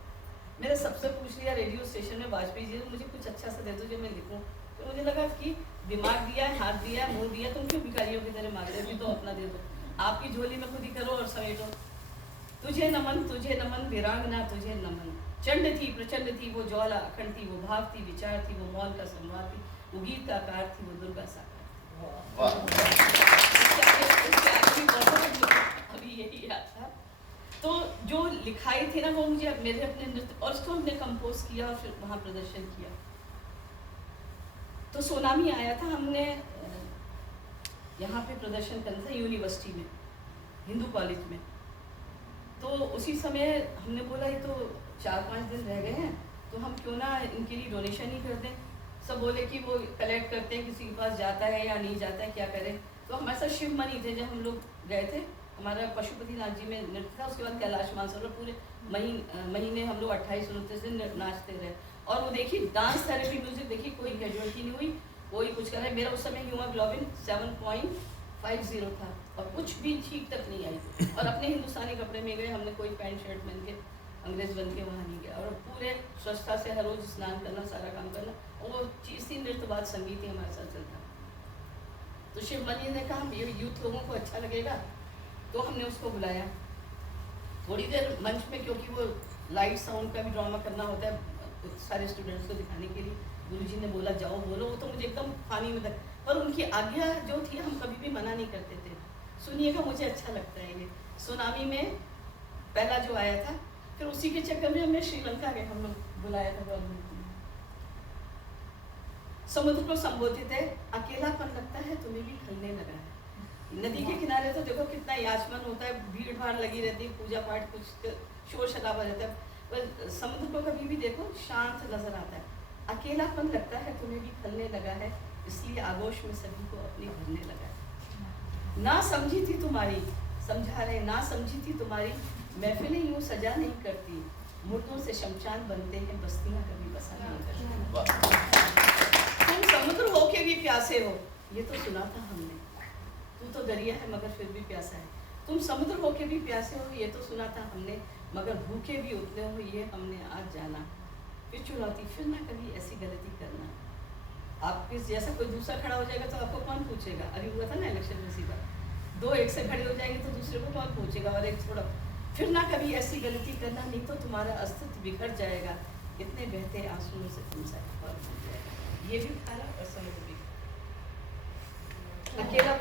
मैंने सबसे पूछ लिया रेडियो स्टेशन में वाजपेयी जी, मुझे कुछ अच्छा सा दे दो जो मैं लिखूं। तो मुझे लगा कि दिमाग दिया है, हाथ दिया है, मुंह दिया, तुम क्यों भिखारियों की तरह मांग रहे हो, तो अपना दे दो, आपकी झोली में खुद ही करो और समेटो। तुझे नमन वीरांगना तुझे नमन, चंड थी प्रचंड थी वो ज्वाला अखंड थी, वो भाव थी विचार थी, वो मौन का संवाद थी, वो गीत का आकार थी, वो दुर्गा साकार थी। अभी यही याद था। तो जो लिखाई थी ना वो मुझे मेरे अपने नृत्य, और उसको हमने कंपोज किया और फिर वहाँ प्रदर्शन किया। तो सोनामी आया था, हमने यहाँ पे प्रदर्शन करना था यूनिवर्सिटी में, हिंदू कॉलेज में। तो उसी समय हमने बोला ये तो 4-5 दिन रह गए हैं, तो हम क्यों ना इनके लिए डोनेशन ही कर दें। सब बोले कि वो कलेक्ट करते हैं, किसी के पास जाता है या नहीं जाता है, क्या करें। तो हमारे साथ शिव मनी थे, जब हम लोग गए थे, हमारा पशुपतिनाथ जी में नृत्य था, उसके बाद कैलाश मानसरोवर पूरे महीने हम लोग 28-29 दिन नाचते रहे। और वो देखिए डांस थेरेपी म्यूजिक देखिए, कोई कैजुअलिटी नहीं हुई, कोई कुछ कर रहा है। मेरा उस समय हीमोग्लोबिन 7.50 था और कुछ भी ठीक तक नहीं आई। और अपने हिंदुस्तानी कपड़े में गए, हमने कोई पैंट शर्ट पहन के अंग्रेज बन के वहाँ नहीं गया। और पूरे स्वच्छता से हर रोज स्नान करना, सारा काम करना, और वो चीज़ थी नृत्य बाद संगीत ही हमारे साथ चलता। तो शिवमणि ने कहा ये यूथ लोगों को अच्छा लगेगा, तो हमने उसको बुलाया थोड़ी देर मंच में, क्योंकि वो लाइट साउंड का भी ड्रामा करना होता है सारे स्टूडेंट्स को दिखाने के लिए। गुरुजी ने बोला जाओ बोलो, वो तो मुझे एकदम पानी में तक, पर उनकी आज्ञा जो थी हम कभी भी मना नहीं करते थे। सुनिएगा, मुझे अच्छा लगता है ये। सोनामी में पहला जो आया था, फिर उसी के चक्कर में हमें श्रीलंका गए, हम लोग बुलाया था गवर्नमेंट ने। समुद्र को संबोधित है, अकेलापन लगता है तुम्हें भी खलने लगा है। नदी के किनारे तो देखो कितना याचमन होता है, भीड़ भाड़ लगी रहती है, पूजा पाठ, कुछ शोर शराबा रहता है, पर समुद्र को कभी भी देखो शांत नजर आता है। अकेलापन लगता है तुम्हें भी खलने लगा है, इसलिए आगोश में सभी को अपने भरने लगा है। ना समझी थी तुम्हारी, समझा रहे, ना समझी थी तुम्हारी महफिलें यूं सजा नहीं करती, मुर्दों से शमशान बनते हैं, बस्तियां कभी बसा नहीं करती। तुम समुद्र हो के भी प्यासे हो, ये तो सुना था हमने, तू तो दरिया है मगर फिर भी प्यासा है। तुम समुद्र हो के भी प्यासे हो, ये तो सुना था हमने, मगर भूखे भी उतने हो, ये हमने आज जाना। फिर चुनौती, फिर ना कभी ऐसी गलती करना। आपके जैसा कोई दूसरा खड़ा हो जाएगा तो आपको कौन पूछेगा। अभी हुआ था ना इलेक्शन में, सीधा 2 एक से खड़े हो जाएंगे तो दूसरे को कौन पूछेगा। और एक थोड़ा, फिर ना कभी ऐसी गलती करना, नहीं तो तुम्हारा अस्तित्व बिखर जाएगा, इतने बहते आंसुओं से तुम सारा जाएगा। ये भी खारा और समझ भी अकेला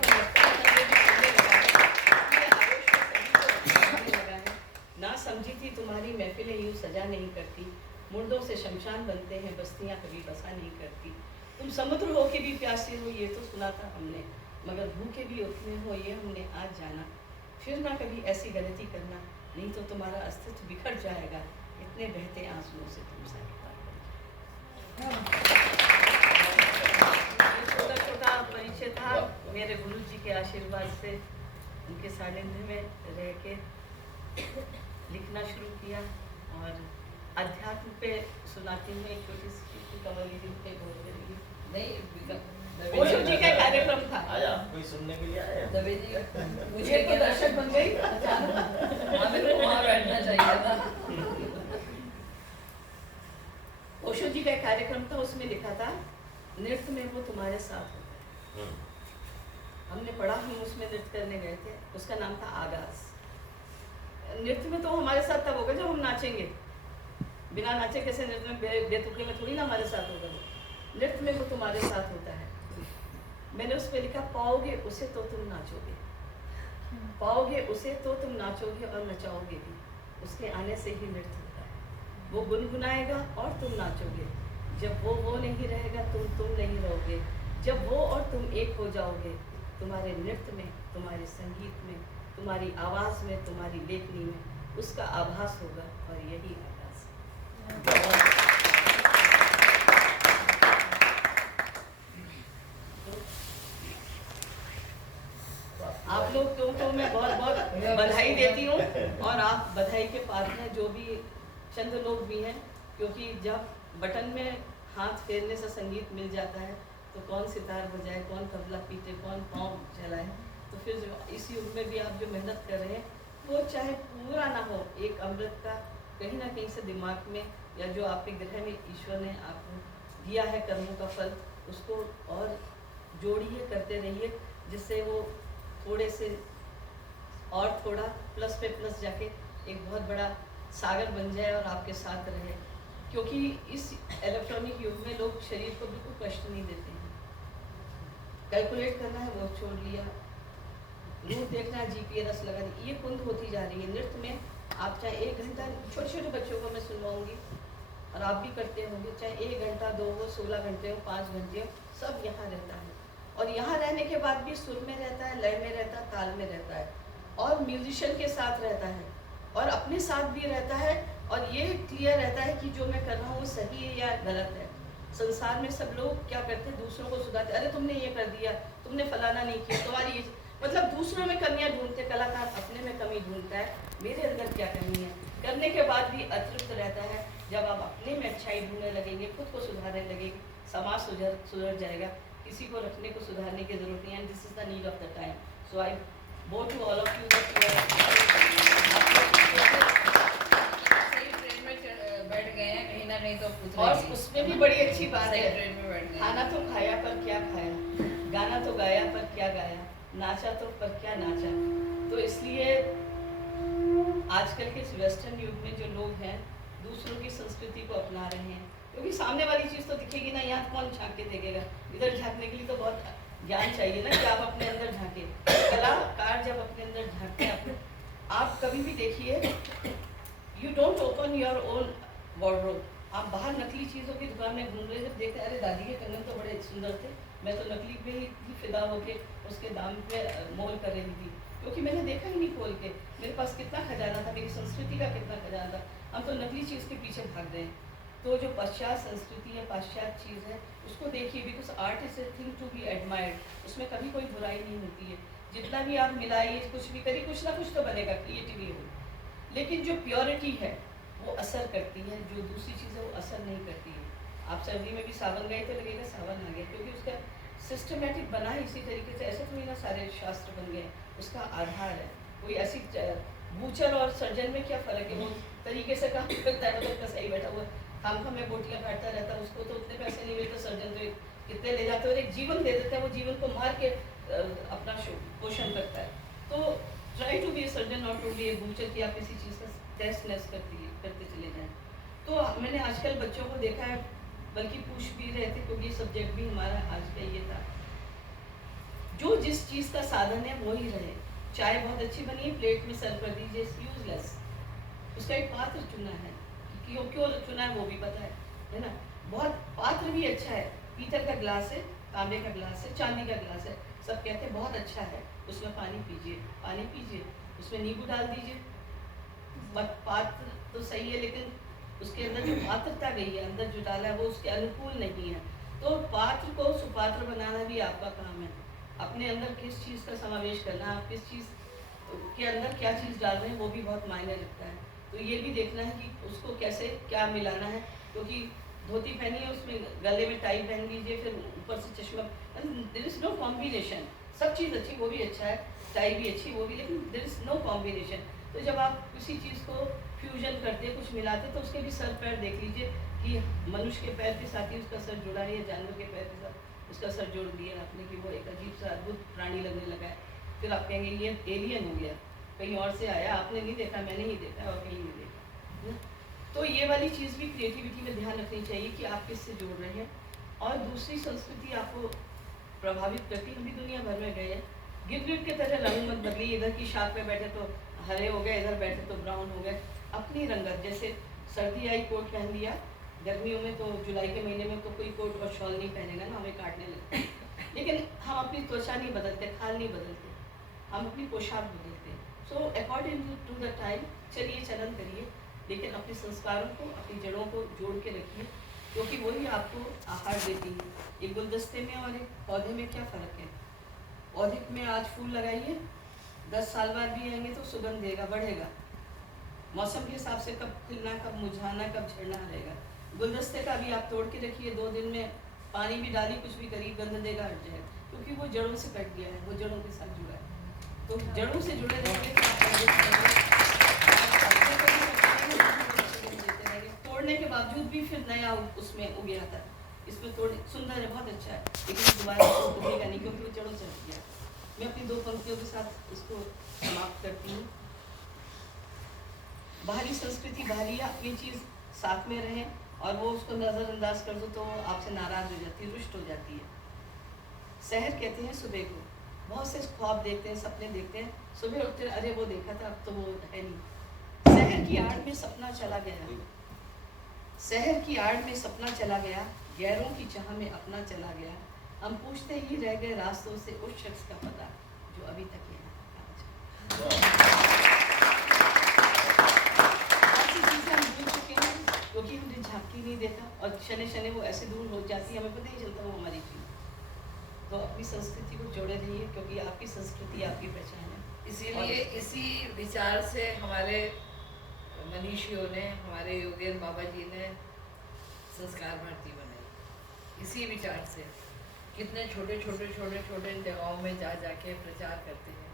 ना समझी थी तुम्हारी महफिलें यूं सजा नहीं करती, मुर्दों से शमशान बनते हैं, बस्तियां कभी बसा नहीं करती। तुम समुद्र हो के भी प्यासे हो, ये तो सुना था हमने, मगर भूखे भी उतने हो, ये हमने आज जाना। फिर ना कभी ऐसी गलती करना, नहीं तो तुम्हारा अस्तित्व बिखर जाएगा, इतने बहते आंसुओं से तुम सारी छोटा छोटा परिचय था मेरे गुरु जी के आशीर्वाद से, उनके सानिध्य में रह के लिखना शुरू किया। और अध्यात्म पे सुनाती हूँ एक छोटी सी कवली पे बोल करेगी। नहीं, ओशो जी का कार्यक्रम था। आया कोई सुनने के लिए आया? दबे जी मुझे तो दर्शक बन गई। हमें तो वहाँ बैठना चाहिए था। ओशो जी का कार्यक्रम था, उसमें लिखा था नृत्य में वो तुम्हारे साथ होता है। हमने पढ़ा, हम उसमें नृत्य करने गए थे, उसका नाम था आगाज। नृत्य में तो हमारे साथ तब होगा जब हम नाचेंगे, बिना नाचे कैसे नृत्य में, बेतुके में थोड़ी ना हमारे साथ होगा। नृत्य में वो तुम्हारे साथ होता है। मैंने उस पर लिखा, पाओगे उसे तो तुम नाचोगे, पाओगे उसे तो तुम नाचोगे और नचाओगे भी, उसके आने से ही नृत्य होता है। वो गुनगुनाएगा और तुम नाचोगे, जब वो नहीं रहेगा तुम नहीं रहोगे, जब वो और तुम एक हो जाओगे, तुम्हारे नृत्य में, तुम्हारे संगीत में, तुम्हारी आवाज़ में, तुम्हारी लेखनी में उसका आभास होगा, और यही आभास है। देती हूँ और आप बधाई के पात्र हैं, जो भी चंद लोग भी हैं, क्योंकि जब बटन में हाथ फेरने से संगीत मिल जाता है तो कौन सितार बजाए, कौन तबला पीटे, कौन पाँव चलाए। तो फिर इस युग में भी आप जो मेहनत कर रहे हैं वो चाहे पूरा ना हो, एक अमृत का कहीं ना कहीं से दिमाग में या जो आपके ग्रह में ईश्वर ने आपको दिया है कर्मों का फल, उसको और जोड़िए, करते रहिए, जिससे वो थोड़े से और थोड़ा प्लस पे प्लस जाके एक बहुत बड़ा सागर बन जाए और आपके साथ रहे। क्योंकि इस इलेक्ट्रॉनिक युग में लोग शरीर को बिल्कुल कष्ट नहीं देते हैं। कैलकुलेट करना है वो छोड़ लिया, रूट देखना है, GPS लगा दी, ये कुंद होती जा रही है। नृत्य में आप चाहे 1 घंटा, छोटे छोटे बच्चों को मैं सुनवाऊंगी और आप भी करते होंगे, चाहे 1 घंटा 2 हो, 16 घंटे हो, 5 घंटे हो, सब यहाँ रहता है। और यहाँ रहने के बाद भी सुर में रहता है, लय में रहता है, ताल में रहता है, और म्यूजिशियन के साथ रहता है, और अपने साथ भी रहता है, और ये क्लियर रहता है कि जो मैं कर रहा हूँ वो सही है या गलत है। संसार में सब लोग क्या करते हैं, दूसरों को सुधारते, अरे तुमने ये कर दिया, तुमने फलाना नहीं किया, तुम्हारी ये, मतलब दूसरों में कमियां ढूंढते, कलाकार अपने में कमी ढूंढता है, मेरे अंदर क्या कमी है। करने के बाद भी अतृप्त रहता है। जब आप अपने में अच्छाई ढूंढने लगेंगे, खुद को सुधारने लगेंगे, समाज सुधर जाएगा, किसी को रखने को सुधारने की जरूरत नहीं है। This is the need of the time. So I both to all of you बैठ गए हैं कहीं ना कहीं तो पूछ रहे और हैं। उसमें भी बड़ी अच्छी बात सही है, ट्रेन में बैठ गए। खाना तो खाया पर क्या खाया, गाना तो गाया पर क्या गाया, नाचा तो पर क्या नाचा। तो इसलिए आजकल के इस वेस्टर्न युग में जो लोग हैं दूसरों की संस्कृति को अपना रहे हैं, क्योंकि सामने वाली चीज़ तो दिखेगी ना, यहाँ कौन झांक के देखेगा। इधर झांकने के लिए तो बहुत ज्ञान चाहिए ना कि आप अपने अंदर झांके। कलाकार जब अपने अंदर झांकते हैं अपने, आप कभी भी देखिए, you don't open your own wardrobe. आप बाहर नकली चीज़ों की दुकान में घूम रहे थे, देखते अरे दादी के कंगन तो बड़े सुंदर थे, मैं तो नकली पे ही फिदा होके उसके दाम पे मोल कर रही थी, क्योंकि मैंने देखा ही नहीं खोल के मेरे पास कितना खजाना था, मेरी संस्कृति का कितना खजाना था। हम तो नकली चीज़ के पीछे भाग रहे हैं। तो जो पश्चात संस्कृति है, पाश्चात्य चीज़ है, उसको देखिए, because art is a thing to be admired. उसमें कभी कोई बुराई नहीं होती है। जितना भी आप मिलाइए, कुछ भी करिए, कुछ ना कुछ तो बनेगा, क्रिएटिविटी हो। लेकिन जो प्योरिटी है वो असर करती है, जो दूसरी चीज़ है वो असर नहीं करती है। आप सर्दी में भी सावन गए तो लगेगा सावन आ गया, क्योंकि उसका सिस्टमेटिक बना है इसी तरीके से। ऐसे थोड़ी ना सारे शास्त्र बन गए, उसका आधार है। कोई ऐसी बूचर और सर्जन में क्या फ़र्क है, वो तरीके से काम करता है, मतलब सही बैठा हुआ खामखा में बोटियाँ काटता रहता है, उसको तो उतने पैसे नहीं मिलते, सर्जन तो कितने ले जाते हैं और एक जीवन दे देता है, वो जीवन को मार के अपना पोषण करता है। तो try to be a surgeon, not to be a butcher, कि आप किसी चीज़ का टेस्टनेस करते चले जाएँ। तो मैंने आजकल बच्चों को देखा है, बल्कि पूछ भी रहे थे, क्योंकि सब्जेक्ट भी हमारा आज का ये था, जो जिस चीज़ का साधन है वो ही रहे। चाय बहुत अच्छी बनी है, प्लेट में सर्व कर दीजिए, यूजलेस। उसका एक पात्र चुना है, क्यों चुना है वो भी पता है ना। बहुत पात्र भी अच्छा है, पीतल का ग्लास है, तांबे का ग्लास है, चांदी का ग्लास है, सब कहते हैं बहुत अच्छा है, उसमें पानी पीजिए, उसमें नींबू डाल दीजिए। पात्र तो सही है, लेकिन उसके अंदर जो पात्रता गई है, अंदर जो डाला है वो उसके अनुकूल नहीं है। तो पात्र को सुपात्र बनाना भी आपका काम है। अपने अंदर किस चीज़ का समावेश करना है, आप किस चीज़ के अंदर क्या चीज़ डाल रहे हैं, वो भी बहुत मायने रखता है। तो ये भी देखना है कि उसको कैसे क्या मिलाना है, क्योंकि धोती पहनी है, उसमें गले में टाई पहन लीजिए, फिर ऊपर से चश्मा, देयर इज़ नो कॉम्बिनेशन। सब चीज़ अच्छी, वो भी अच्छा है, टाई भी अच्छी, वो भी, लेकिन देयर इज़ नो कॉम्बिनेशन। तो जब आप किसी चीज़ को फ्यूजन करते, कुछ मिलाते, तो उसके भी सर पैर देख लीजिए कि मनुष्य के पैर के साथ ही उसका सर जुड़ा है या जानवर के पैर के साथ उसका सर जोड़ दिया आपने, कि वो एक अजीब सा अद्भुत प्राणी लगने लगा है। फिर आप कहेंगे ये एलियन हो गया, कहीं और से आया, आपने नहीं देखा, मैंने ही देखा और कहीं नहीं देखा। तो ये वाली चीज़ भी क्रिएटिविटी में ध्यान रखनी चाहिए कि आप किससे जोड़ रहे हैं। और दूसरी संस्कृति आपको प्रभावित करती, हम भी दुनिया भर में गए हैं, गिरगिट के तरह रंग मत बदलिए, इधर की शाख पे बैठे तो हरे हो गए, इधर बैठे तो ब्राउन हो गए। अपनी रंगत, जैसे सर्दी आई कोट पहन लिया, गर्मियों में तो जुलाई के महीने में तो कोई कोट और शॉल नहीं पहनेगा ना, हमें काटने लगता है। लेकिन हम अपनी त्वचा नहीं बदलते, खाल नहीं बदलते, हम अपनी पोशाक बदलते हैं। So according to the time चलिए, चलन करिए, लेकिन अपने संस्कारों को, अपनी जड़ों को जोड़ के रखिए, क्योंकि वही आपको आहार देती है। एक गुलदस्ते में और एक पौधे में क्या फ़र्क है? पौधे में आज फूल लगाइए, 10 साल बाद भी आएंगे तो सुगंध देगा, बढ़ेगा। मौसम के हिसाब से कब खिलना, कब मुरझाना, कब झड़ना रहेगा। गुलदस्ते का भी आप तोड़ के रखिए, 2 दिन में पानी भी डाली, कुछ भी करिए, गंध देगा, हट जाएगा, क्योंकि वो जड़ों से कट गया है, वो जड़ों के साथ जुड़ा है। तो जड़ों से जुड़े रहेंगे तो देते रहेंगे, तोड़ने के बावजूद भी फिर नया उसमें उगे आता है। इसमें तोड़ने सुंदर है, बहुत अच्छा है, लेकिन दोबारा उगेगा नहीं, क्योंकि वो जड़ों से हट गया। मैं अपनी 2 पंक्तियों के साथ इसको समाप्त करती हूँ। बाहरी संस्कृति बाहरी आप ये चीज़ साथ में रहे और वो उसको नज़रअंदाज कर दो तो आपसे नाराज हो जाती है, रुष्ट हो जाती है। सहर कहते हैं सुबह को, बहुत से ख्वाब देखते हैं, सपने देखते हैं, सुबह उठते अरे वो देखा था, अब तो वो है नहीं। सहर की आड़ में सपना चला गया, सहर की आड़ में सपना चला गया, गैरों की चाह में अपना चला गया। हम पूछते ही रह गए रास्तों से उस शख्स का पता जो अभी तक है। क्योंकि हमने झांकी नहीं देखा और शने शने वो ऐसे दूर हो जाती है, हमें पता नहीं चलता वो हमारी चीज़। तो अपनी संस्कृति को जोड़े रहिए, क्योंकि आपकी संस्कृति आपकी पहचान है। इसीलिए इसी विचार से हमारे मनीषियों ने, हमारे योगेंद्र बाबा जी ने संस्कार भारती बनाई। इसी विचार से कितने छोटे छोटे जगहों में जा जाके प्रचार करते हैं,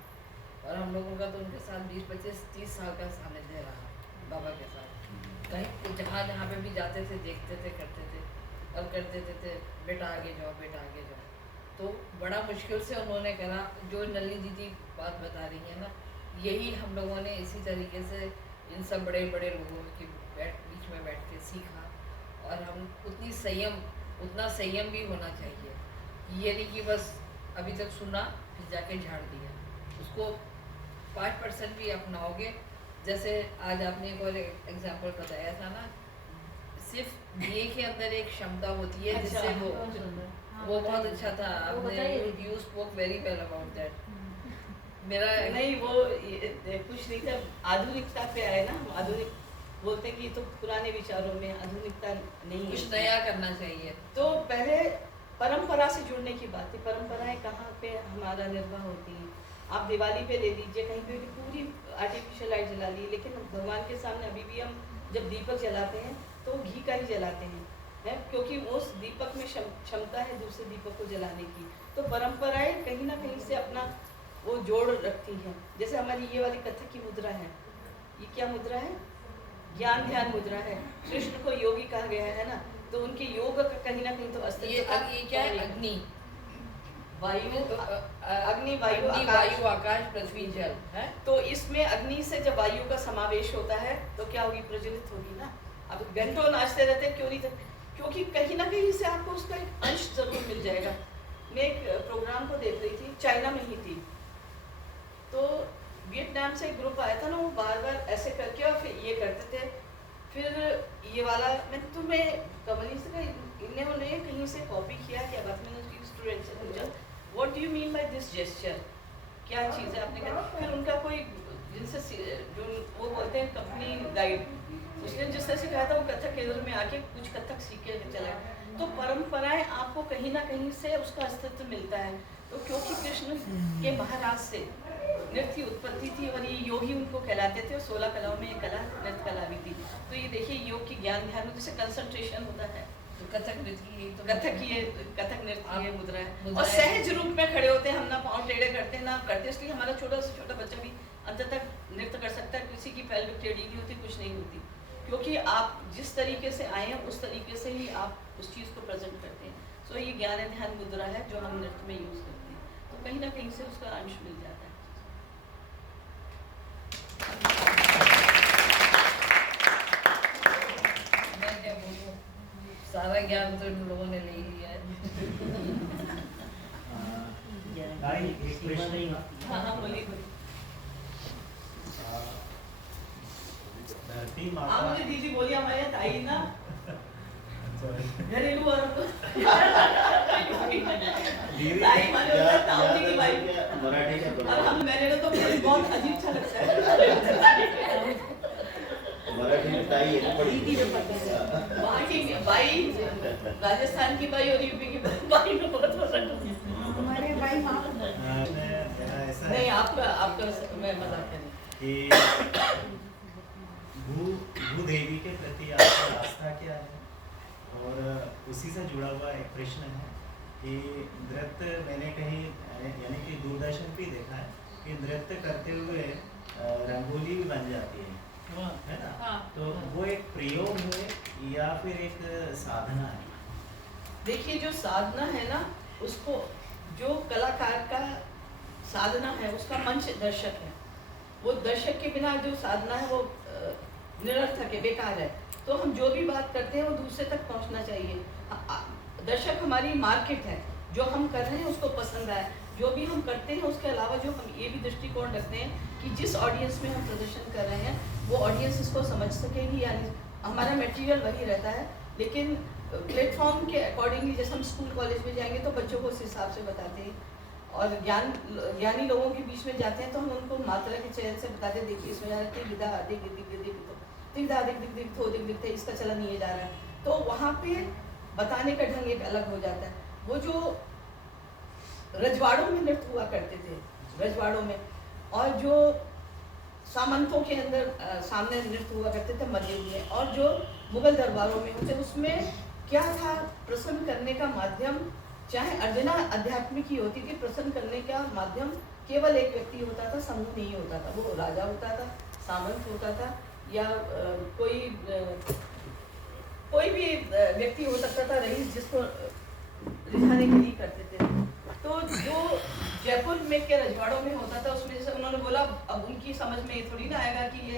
और हम लोगों का तो उनके साथ 20, 25, 30 साल का सानिध्य रहा बाबा के साथ। कहीं जहाँ पे भी जाते थे, देखते थे, करते थे, और कर देते थे बेटा आगे जाओ, बेटा आगे जाओ। तो बड़ा मुश्किल से उन्होंने करा, जो नलिनी दीदी बात बता रही है ना, यही हम लोगों ने इसी तरीके से इन सब बड़े बड़े लोगों के बीच में बैठ के सीखा। और हम उतना संयम भी होना चाहिए, ये नहीं कि बस अभी तक सुना फिर जाके झाड़ दिया। उसको 5% भी अपनाओगे, जैसे आज आपने एक और एग्जाम्पल बताया था ना, सिर्फ दिए के अंदर एक क्षमता होती है जिससे वो बहुत अच्छा था। आपने you spoke very well about that. मेरा नहीं वो कुछ नहीं था, आधुनिकता पे आए ना, हम आधुनिक बोलते हैं कि ये तो पुराने विचारों में आधुनिकता नहीं है, कुछ नया करना चाहिए। तो पहले परंपरा से जुड़ने की बात है। परंपराएं कहाँ पे हमारा निर्वाह होती हैं। आप दिवाली पे ले लीजिए, कहीं पे भी पूरी आर्टिफिशियल लाइट जला ली, लेकिन भगवान के सामने अभी भी हम जब दीपक जलाते हैं तो घी का ही जलाते हैं, क्योंकि उस दीपक में क्षमता है दूसरे दीपक को जलाने की। तो परंपराएं कहीं ना कहीं से अपना वो जोड़ रखती हैं। जैसे हमारी ये वाली कथक की मुद्रा है, ये क्या मुद्रा है? ज्ञान ध्यान मुद्रा है। कृष्ण को योगी कहा गया है ना, तो उनके योग का कहीं ना कहीं तो अस्तित्व। ये क्या है? अग्नि, वायु, अग्नि, वायु, आकाश, पृथ्वी, जल है। तो इसमें अग्नि से जब वायु का समावेश होता है तो क्या होगी? प्रज्वलित होगी ना। अब घंटों नाचते रहते क्यों नहीं? क्योंकि कहीं ना कहीं से आपको उसका एक अंश जरूर मिल जाएगा। मैं एक प्रोग्राम को देख रही थी, चाइना में ही थी, तो वियतनाम से एक ग्रुप आया था ना, वो बार बार ऐसे करके और फिर ये करते थे। फिर ये वाला मैं तुम्हें कमली से इन्होंने कहीं से कॉपी किया, क्या बात? मैंने उसकी स्टूडेंट से पूछा what do you mean by this gesture, क्या चीज़ है आपने कहा? फिर उनका कोई जिनसे जो वो बोलते हैं कंपनी गाइड, उसने जिस तरह से कहा था वो कथक केंद्र में आके कुछ कथक सीख के चला। तो परंपराएं आपको कहीं ना कहीं से उसका अस्तित्व मिलता है। तो क्योंकि कृष्ण के महाराज से नृत्य उत्पत्ति थी और ये योगी उनको कहलाते थे, और 16 कलाओं में एक कला नृत्य कला भी थी। तो ये देखिए योग की ज्ञान ध्यान जैसे कंसंट्रेशन होता है, तो कथक नृत्य तो कथक नृत्य ये मुद्रा है। और सहज रूप में खड़े होते हैं, हम ना पाँव टेढ़े करते हैं ना करते, इसलिए हमारा छोटा से छोटा बच्चा भी अंत तक नृत्य कर सकता है। किसी की पैल्विक टेढ़ी नहीं होती, कुछ नहीं होती, क्योंकि आप जिस तरीके से आए हैं उस तरीके से ही आप उस चीज़ को प्रेजेंट करते हैं। सो ये ज्ञान ध्यान मुद्रा है जो हम नृत्य में यूज करते हैं, तो कहीं ना कहीं से उसका अंश मिल जाता है। मैं क्या बोलूं, सारा ज्ञान तो इन लोगों ने ले लिया है। हाँ बोलिए। धरती माता, मुझे दीदी बोलिए, हमारे यहाँ ताई ना घरेलू और ताई माने होता है ताऊ जी की वाइफ, और हम घरेलू तो बहुत अजीब सा लगता है। मराठी में ताई है ना, बड़ी वहाँ की बाई, राजस्थान की बाई और यूपी की बाई में बहुत फर्क है। हमारे भाई माँ ऐसा नहीं, आपका मैं मजाक करें कि भूदेवी के प्रति आपकी आस्था क्या है? और उसी से जुड़ा हुआ एक प्रश्न है कि नृत्य मैंने कहीं यानी कि दूरदर्शन पे देखा है कि नृत्य करते हुए रंगोली भी बन जाती है ना? हाँ। तो वो एक प्रयोग है या फिर एक साधना है? देखिए, जो साधना है ना, उसको जो कलाकार का साधना है उसका मंच दर्शक है। वो दर्शक के बिना जो साधना है वो निरर्थक है, बेकार है। तो हम जो भी बात करते हैं वो दूसरे तक पहुंचना चाहिए। दर्शक हमारी मार्केट है, जो हम कर रहे हैं उसको पसंद आए। जो भी हम करते हैं उसके अलावा जो हम ये भी दृष्टिकोण रखते हैं कि जिस ऑडियंस में हम प्रदर्शन कर रहे हैं वो ऑडियंस इसको समझ सकेगी, यानी हमारा मटेरियल वही रहता है। लेकिन प्लेटफॉर्म के अकॉर्डिंगली जैसे हम स्कूल कॉलेज में जाएंगे तो बच्चों को उस हिसाब से बताते हैं, और ज्ञानी लोगों के बीच में जाते हैं तो हम उनको मात्रा के चयन से बताते हैं, देखिए इसमें जा रहा है इसका चलन ये जा रहा है। तो वहाँ पे बताने का ढंग एक अलग हो जाता है। वो जो रजवाड़ों में नृत्य हुआ करते थे, रजवाड़ों में, और जो सामंतों के अंदर सामने नृत्य हुआ करते थे मध्य में, और जो मुगल दरबारों में होते, उसमें क्या था? प्रसन्न करने का माध्यम, चाहे अर्चना आध्यात्मिक ही होती थी, प्रसन्न करने का माध्यम केवल एक व्यक्ति होता था, समूह नहीं होता था। वो राजा होता था, सामंत होता था, या कोई भी व्यक्ति हो सकता था, रईस, जिसको रिझाने के लिए करते थे। तो जो जयपुर में के रजवाड़ों में होता था उसमें जैसे उन्होंने बोला, अब उनकी समझ में ये थोड़ी ना आएगा कि ये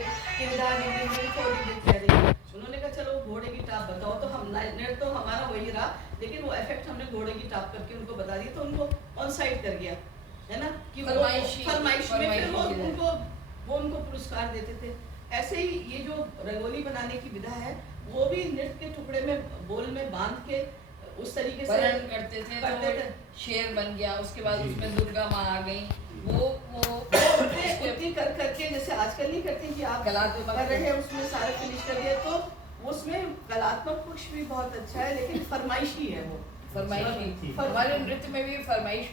उन्होंने कहा चलो घोड़े की टाप बताओ, तो हम नृत्य तो हमारा वही रहा, लेकिन वो इफेक्ट हमने घोड़े की टाप करके उनको बता दिया, तो उनको ऑन साइड कर गया, है ना, कि फरमाइश में फिर वो उनको पुरस्कार देते थे। ऐसे ही ये जो रंगोली बनाने की विधा है वो भी नृत्य के टुकड़े में बोल में बांध के उस तरीके से करते थे, तो शेर बन गया, उसके बाद उसमें दुर्गा माँ आ गई, वो उतनी कर करके, जैसे आजकल नहीं करते कि आप कलात्मक कर रहे हैं उसमें सारे फिनिश कर दिया, तो उसमें कलात्मक पक्ष भी बहुत अच्छा है, लेकिन फरमाइशी है वो। फरमाइशी हमारे नृत्य में भी फरमाइश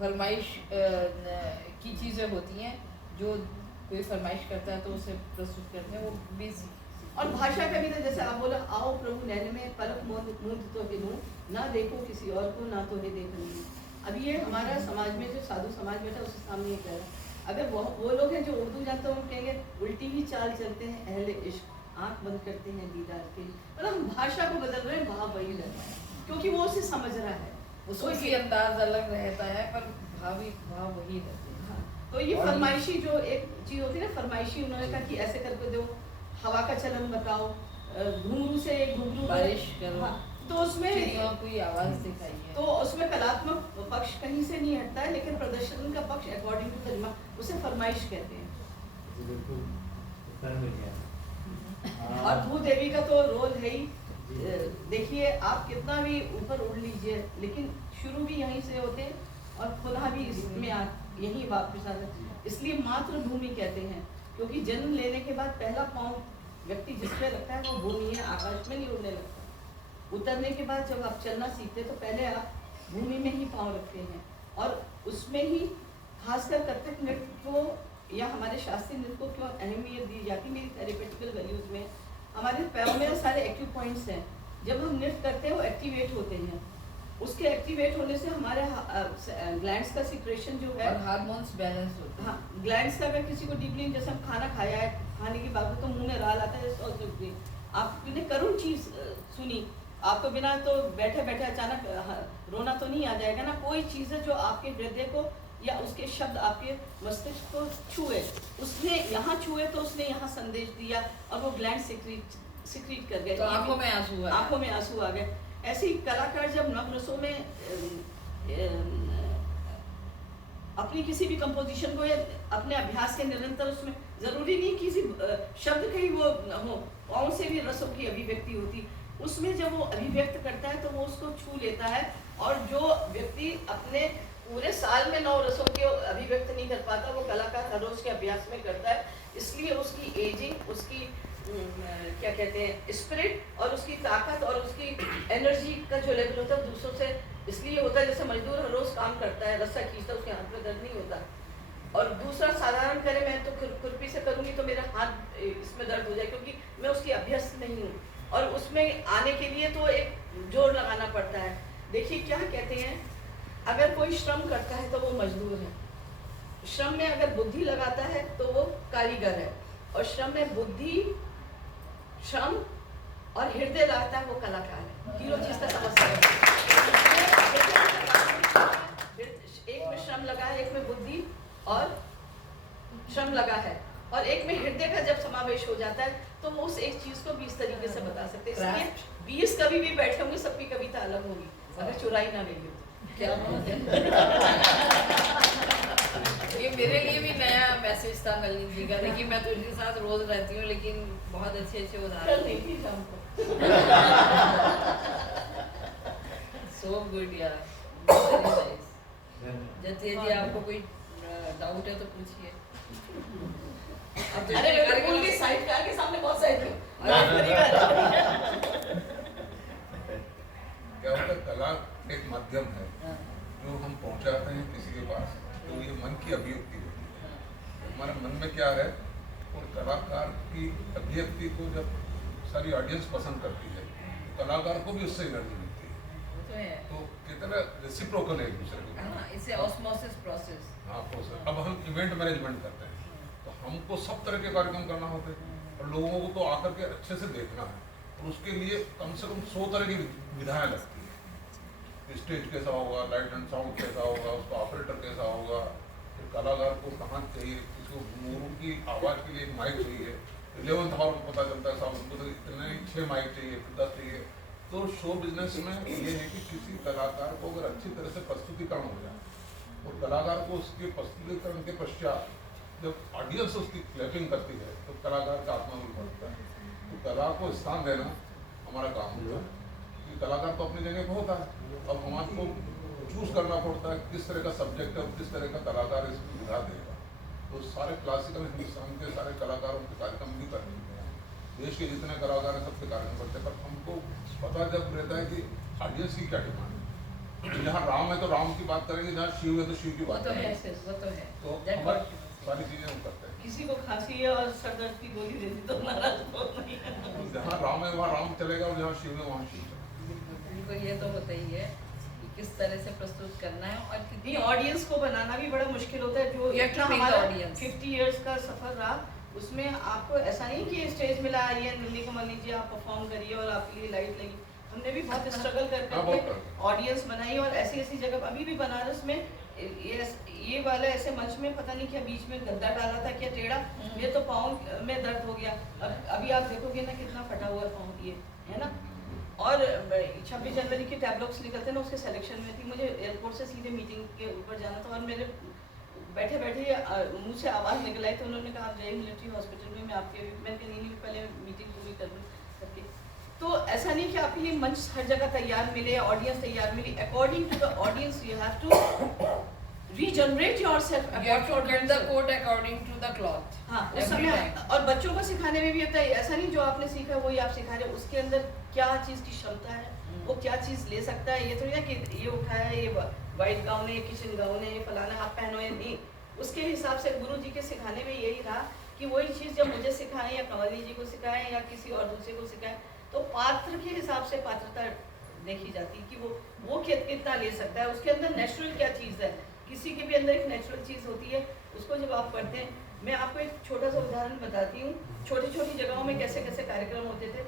फरमाइश की चीजें होती हैं, जो कोई फरमाइश करता है तो उसे प्रस्तुत करते हैं, वो भी। और भाषा का भी तो जैसे आप बोला, आओ प्रभु नैन में पलक मूंद तो हिलूं, ना देखो किसी और को, ना तो हे देखूंगी। अब ये हमारा समाज में जो साधु समाज बैठा उसके सामने ये कह रहा है। अगर वो लोग हैं जो उर्दू जानते हैं, वो कहेंगे उल्टी ही चाल चलते हैं अहले इश्क, आंख बंद करते हैं दीदार के। मतलब हम भाषा को बदल रहे हैं, भाव वही रहता है, क्योंकि वो उसे समझ रहा है, उसको भी अंदाज अलग रहता है, पर भाव वही रहते हैं। हाँ, तो ये फरमाइशी जो एक चीज होती है ना, फरमाइशी, उन्होंने कहा कि ऐसे करके दो, हवा का चलन बताओ, घुंघरू से घुंघरू बारिश करो, हाँ, तो उसमें कोई आवाज दिखाइए, तो उसमें कलात्मक पक्ष कहीं से नहीं हटता है, लेकिन प्रदर्शन का पक्ष अकॉर्डिंग टू तर्जमा उसे फरमाइश कहते हैं। बिल्कुल उत्तर मिल गया। और भूदेवी का तो रोल है ही। देखिए, आप कितना भी ऊपर उड़ लीजिए, लेकिन शुरू भी यहीं से होते हैं और पुनः भी इसमें यही वापस आते हैं। इसलिए मातृभूमि कहते हैं, क्योंकि जन्म लेने के बाद पहला पाँव व्यक्ति जिसमें लगता है वो भूमि है, आकाश में नहीं उड़ने लगता। उतरने के बाद जब आप चलना सीखते तो पहले आप भूमि में ही पाँव रखते हैं, और उसमें ही खासकर कथक नृत्य को या हमारे शास्त्रीय नृत्य को क्यों अहमियत दी जाती है। मेरी थेरेपेटिकल वैल्यूज में हमारे पैरों में सारे एक्टिव पॉइंट्स हैं। जब हम नृत्य करते हैं वो एक्टिवेट होते हैं, उसके एक्टिवेट होने से हमारे ग्लैंड्स का सिक्रेशन जो है, और हार्मोन्स बैलेंस होते हैं। हाँ, ग्लैंड्स का, अगर किसी को डीपली, जैसे हम खाना खाया है, खाने के बाद तो मुंह में राल आता है, आपने करुण चीज सुनी, आपको बिना तो बैठे बैठे अचानक रोना तो नहीं आ जाएगा ना। कोई चीज़ है जो आपके हृदय को या उसके शब्द आपके मस्तिष्क को छुए, उसने यहाँ छुए तो उसने यहाँ संदेश दिया और वो ग्लैंड सिक्रीट कर गए, तो आंखों में आंसू आ गए। ऐसे ही कलाकार जब नवरसों में अपनी किसी भी कंपोजिशन को या अपने अभ्यास के निरंतर, उसमें जरूरी नहीं किसी शब्द का ही वो हो, कौन से भी रसों की अभिव्यक्ति होती, उसमें जब वो अभिव्यक्त करता है तो वो उसको छू लेता है। और जो व्यक्ति अपने पूरे साल में 9 रसों के अभिव्यक्त नहीं कर पाता, वो कलाकार हर रोज के अभ्यास में करता है। इसलिए उसकी एजिंग, उसकी क्या कहते हैं, स्पिरिट और उसकी ताकत और उसकी एनर्जी का जो लेवल होता है दूसरों से इसलिए होता है। जैसे मजदूर हर रोज काम करता है, रस्सा खींचता है, उसके हाथ में दर्द नहीं होता, और दूसरा साधारण करे, मैं तो खुरपी से करूँगी तो मेरा हाथ इसमें दर्द हो जाए, क्योंकि मैं उसकी अभ्यस्त नहीं हूँ। और उसमें आने के लिए तो एक जोर लगाना पड़ता है। देखिए क्या कहते हैं, अगर कोई श्रम करता है तो वो मजदूर है, श्रम में अगर बुद्धि लगाता है तो वो कारीगर है, और श्रम में बुद्धि, श्रम और हृदय लगाता है वो कलाकार है। तीनों चीज का समस्या है। एक में श्रम लगा है, एक में बुद्धि और श्रम लगा है, और एक में हृदय का जब समावेश हो जाता है तो वो उस एक चीज को 20 तरीके से बता सकते हैं। इसलिए 20 कभी भी बैठे होंगे, सबकी कविता अलग होगी, अगर चुराई ना गई हो तो। क्या बात है। ये मेरे लिए भी नया मैसेज था नलिनी जी का, देखिए मैं तो इनके साथ रोज रहती हूँ, लेकिन बहुत अच्छे अच्छे कल उदाहरण। नहीं थी शाम को। सो गुड यार, जतिया जी आपको कोई डाउट है तो पूछिए। अब तो अरे मैं तो कार्यक्रम- भूल गई, साइड कार के सामने बहुत साइड थी। क्या होता है, कला एक माध्यम है हाँ, जो हम पहुंचाते हैं किसी के पास, तो ये मन की अभिव्यक्ति होती है। हमारे मन में क्या है, और कलाकार की अभिव्यक्ति को जब सारी ऑडियंस पसंद करती है तो कलाकार को भी उससे एनर्जी मिलती है। वो तो है। तो कितना रेसिप्रोकल है एक दूसरे को। हाँ, इसे ऑस्मोसिस प्रोसेस। हाँ, प्रोसेस। अब हम इवेंट मैनेजमेंट करते हैं तो हमको सब तरह के कार्यक्रम करना होते हैं, और लोगों को तो आकर के अच्छे से देखना है, और उसके लिए कम से कम 100 तरह की विधाएं लगती है। स्टेज कैसा होगा, लाइट एंड साउंड कैसा होगा, उसका ऑपरेटर कैसा होगा, फिर कलाकार को कहाँ चाहिए, किसको मोरू की आवाज़ के लिए एक माइक चाहिए, 11th हावर को पता चलता है साहब उनको तो इतने 6 माइक चाहिए, फिर 10 चाहिए। तो शो बिजनेस में ये है कि किसी कलाकार को अगर अच्छी तरह से प्रस्तुतिकरण हो जाए, और कलाकार को उसके प्रस्तुतिकरण के पश्चात जब ऑडियंस उसकी क्लैपिंग करती है तो कलाकार का आत्मबल बढ़ता है। तो कला को स्थान देना हमारा काम होता है, क्योंकि कलाकार तो अपनी जगह पर होता है। अब हमारे को चूज करना पड़ता है किस तरह का सब्जेक्ट है और किस तरह का कलाकार इसकी विधा देगा। तो सारे क्लासिकल हिंदुस्तान के सारे कलाकारों के कार्यक्रम भी करने हैं, देश के जितने कलाकार हैं सबके कार्यक्रम करते हैं, पर हमको पता जब रहता है कि ऑडियंस की क्या डिमांड है। जहाँ राम है तो राम की बात करेंगे, जहाँ शिव है तो शिव की वो बात तो है, करेंगे। वो तो है। तो That हमारी what- सारी चीजें हम करते हैं। किसी को खांसी है और सर दर्द की गोली दे दी तो नाराज बहुत नहीं है। जहाँ राम है वहाँ राम चलेगा, और जहाँ शिव है वहाँ शिव चलेगा। उनको ये तो होता ही है कि किस तरह से प्रस्तुत करना है, और कितनी नहीं, ऑडियंस को बनाना भी बड़ा मुश्किल होता है। जो You have to इतना make the हमारा audience. 50 इयर्स का सफर रहा, उसमें आपको ऐसा नहीं कि स्टेज मिला आइए नलिनी कमल लीजिए आप परफॉर्म करिए और आपके लिए लाइट लगी। हमने भी बहुत स्ट्रगल हाँ, बहुत करके करते। ऑडियंस बनाई, और ऐसी ऐसी जगह अभी भी बनारस में ये वाला ऐसे मंच में पता नहीं क्या बीच में गद्दा डाला था क्या टेढ़ा, मेरे तो पाँव में दर्द हो गया। अभी आप देखोगे ना कितना फटा हुआ पाँव ये है ना। और 26 जनवरी के टैबलॉग्स निकलते ना, उसके सिलेक्शन में थी, मुझे एयरपोर्ट से सीधे मीटिंग के ऊपर जाना था, और मेरे बैठे बैठे मुंह से आवाज़ निकल आई, तो उन्होंने कहा जय मिलिट्री हॉस्पिटल में मैं आपके, मैंने कहा नहीं पहले मीटिंग पूरी कर लूँ करके। तो ऐसा नहीं कि आपके लिए मंच हर जगह तैयार मिले, ऑडियंस तैयार मिली। According to the audience you have to regenerate yourself. You have to cut the coat according to the cloth. हाँ, उस Every समय time. और बच्चों को सिखाने में भी होता है, ऐसा नहीं जो आपने सीखा है वही आप सिखा रहे हो, उसके अंदर क्या चीज़ की क्षमता है, वो क्या चीज़ ले सकता है। ये थोड़ी ना कि ये उठाया है, ये वाइट गाउन है, ये किचन गाउन है, ये फलाना आप पहनो या नहीं। उसके हिसाब से गुरु जी के सिखाने में यही रहा कि वही चीज़ जब मुझे सिखाएं या कंवली जी को सिखाएं या किसी और दूसरे को सिखाएं, तो पात्र के हिसाब से पात्रता देखी जाती है कि वो कितना ले सकता है, उसके अंदर नेचुरल क्या चीज़ है। किसी के भी अंदर एक नेचुरल चीज़ होती है, उसको जब आप करते हैं। मैं आपको एक छोटा सा उदाहरण बताती हूँ, छोटी छोटी जगहों में कैसे कैसे कार्यक्रम होते थे।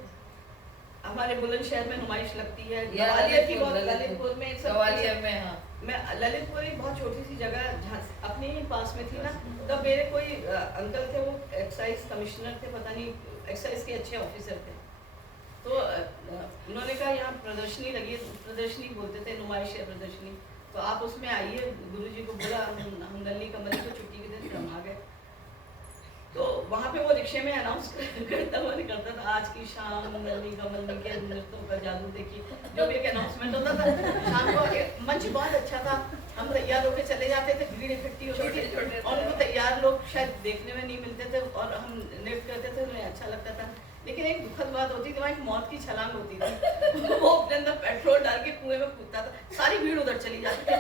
हमारे बुलंदशहर में नुमाइश लगती है, ग्वालियर की बहुत, ललितपुर में ग्वालियर में, हाँ। मैं ललितपुर एक बहुत छोटी सी जगह जहाँ अपने ही पास में थी ना, तब मेरे कोई अंकल थे, वो एक्साइज कमिश्नर थे, पता नहीं एक्साइज के अच्छे ऑफिसर थे। तो उन्होंने कहा यहाँ प्रदर्शनी लगी है, प्रदर्शनी बोलते थे, नुमाइश है प्रदर्शनी, तो आप उसमें आइए। गुरुजी को बोला, हम नलिनी कमल को छुट्टी के दिन हम आ गए। तो वहाँ पे वो रिक्शे में अनाउंस करता हुआ निकलता था, आज की शाम नलिनी कमल के नृत्यों का जादू देखिए, जो भी एक अनाउंसमेंट होता था। शाम को मंच बहुत अच्छा था, हम तैयार होकर चले जाते थे, भीड़ इकट्ठी होती थी और उनको तैयार लोग शायद देखने में नहीं मिलते थे, और हम नृत्य करते थे, उन्हें अच्छा लगता था। लेकिन एक दुखद बात होती थी, वहाँ एक मौत की छलांग होती थी। वो अपने अंदर पेट्रोल डाल के कुएं में कूदता था, सारी भीड़ उधर चली जाती थी।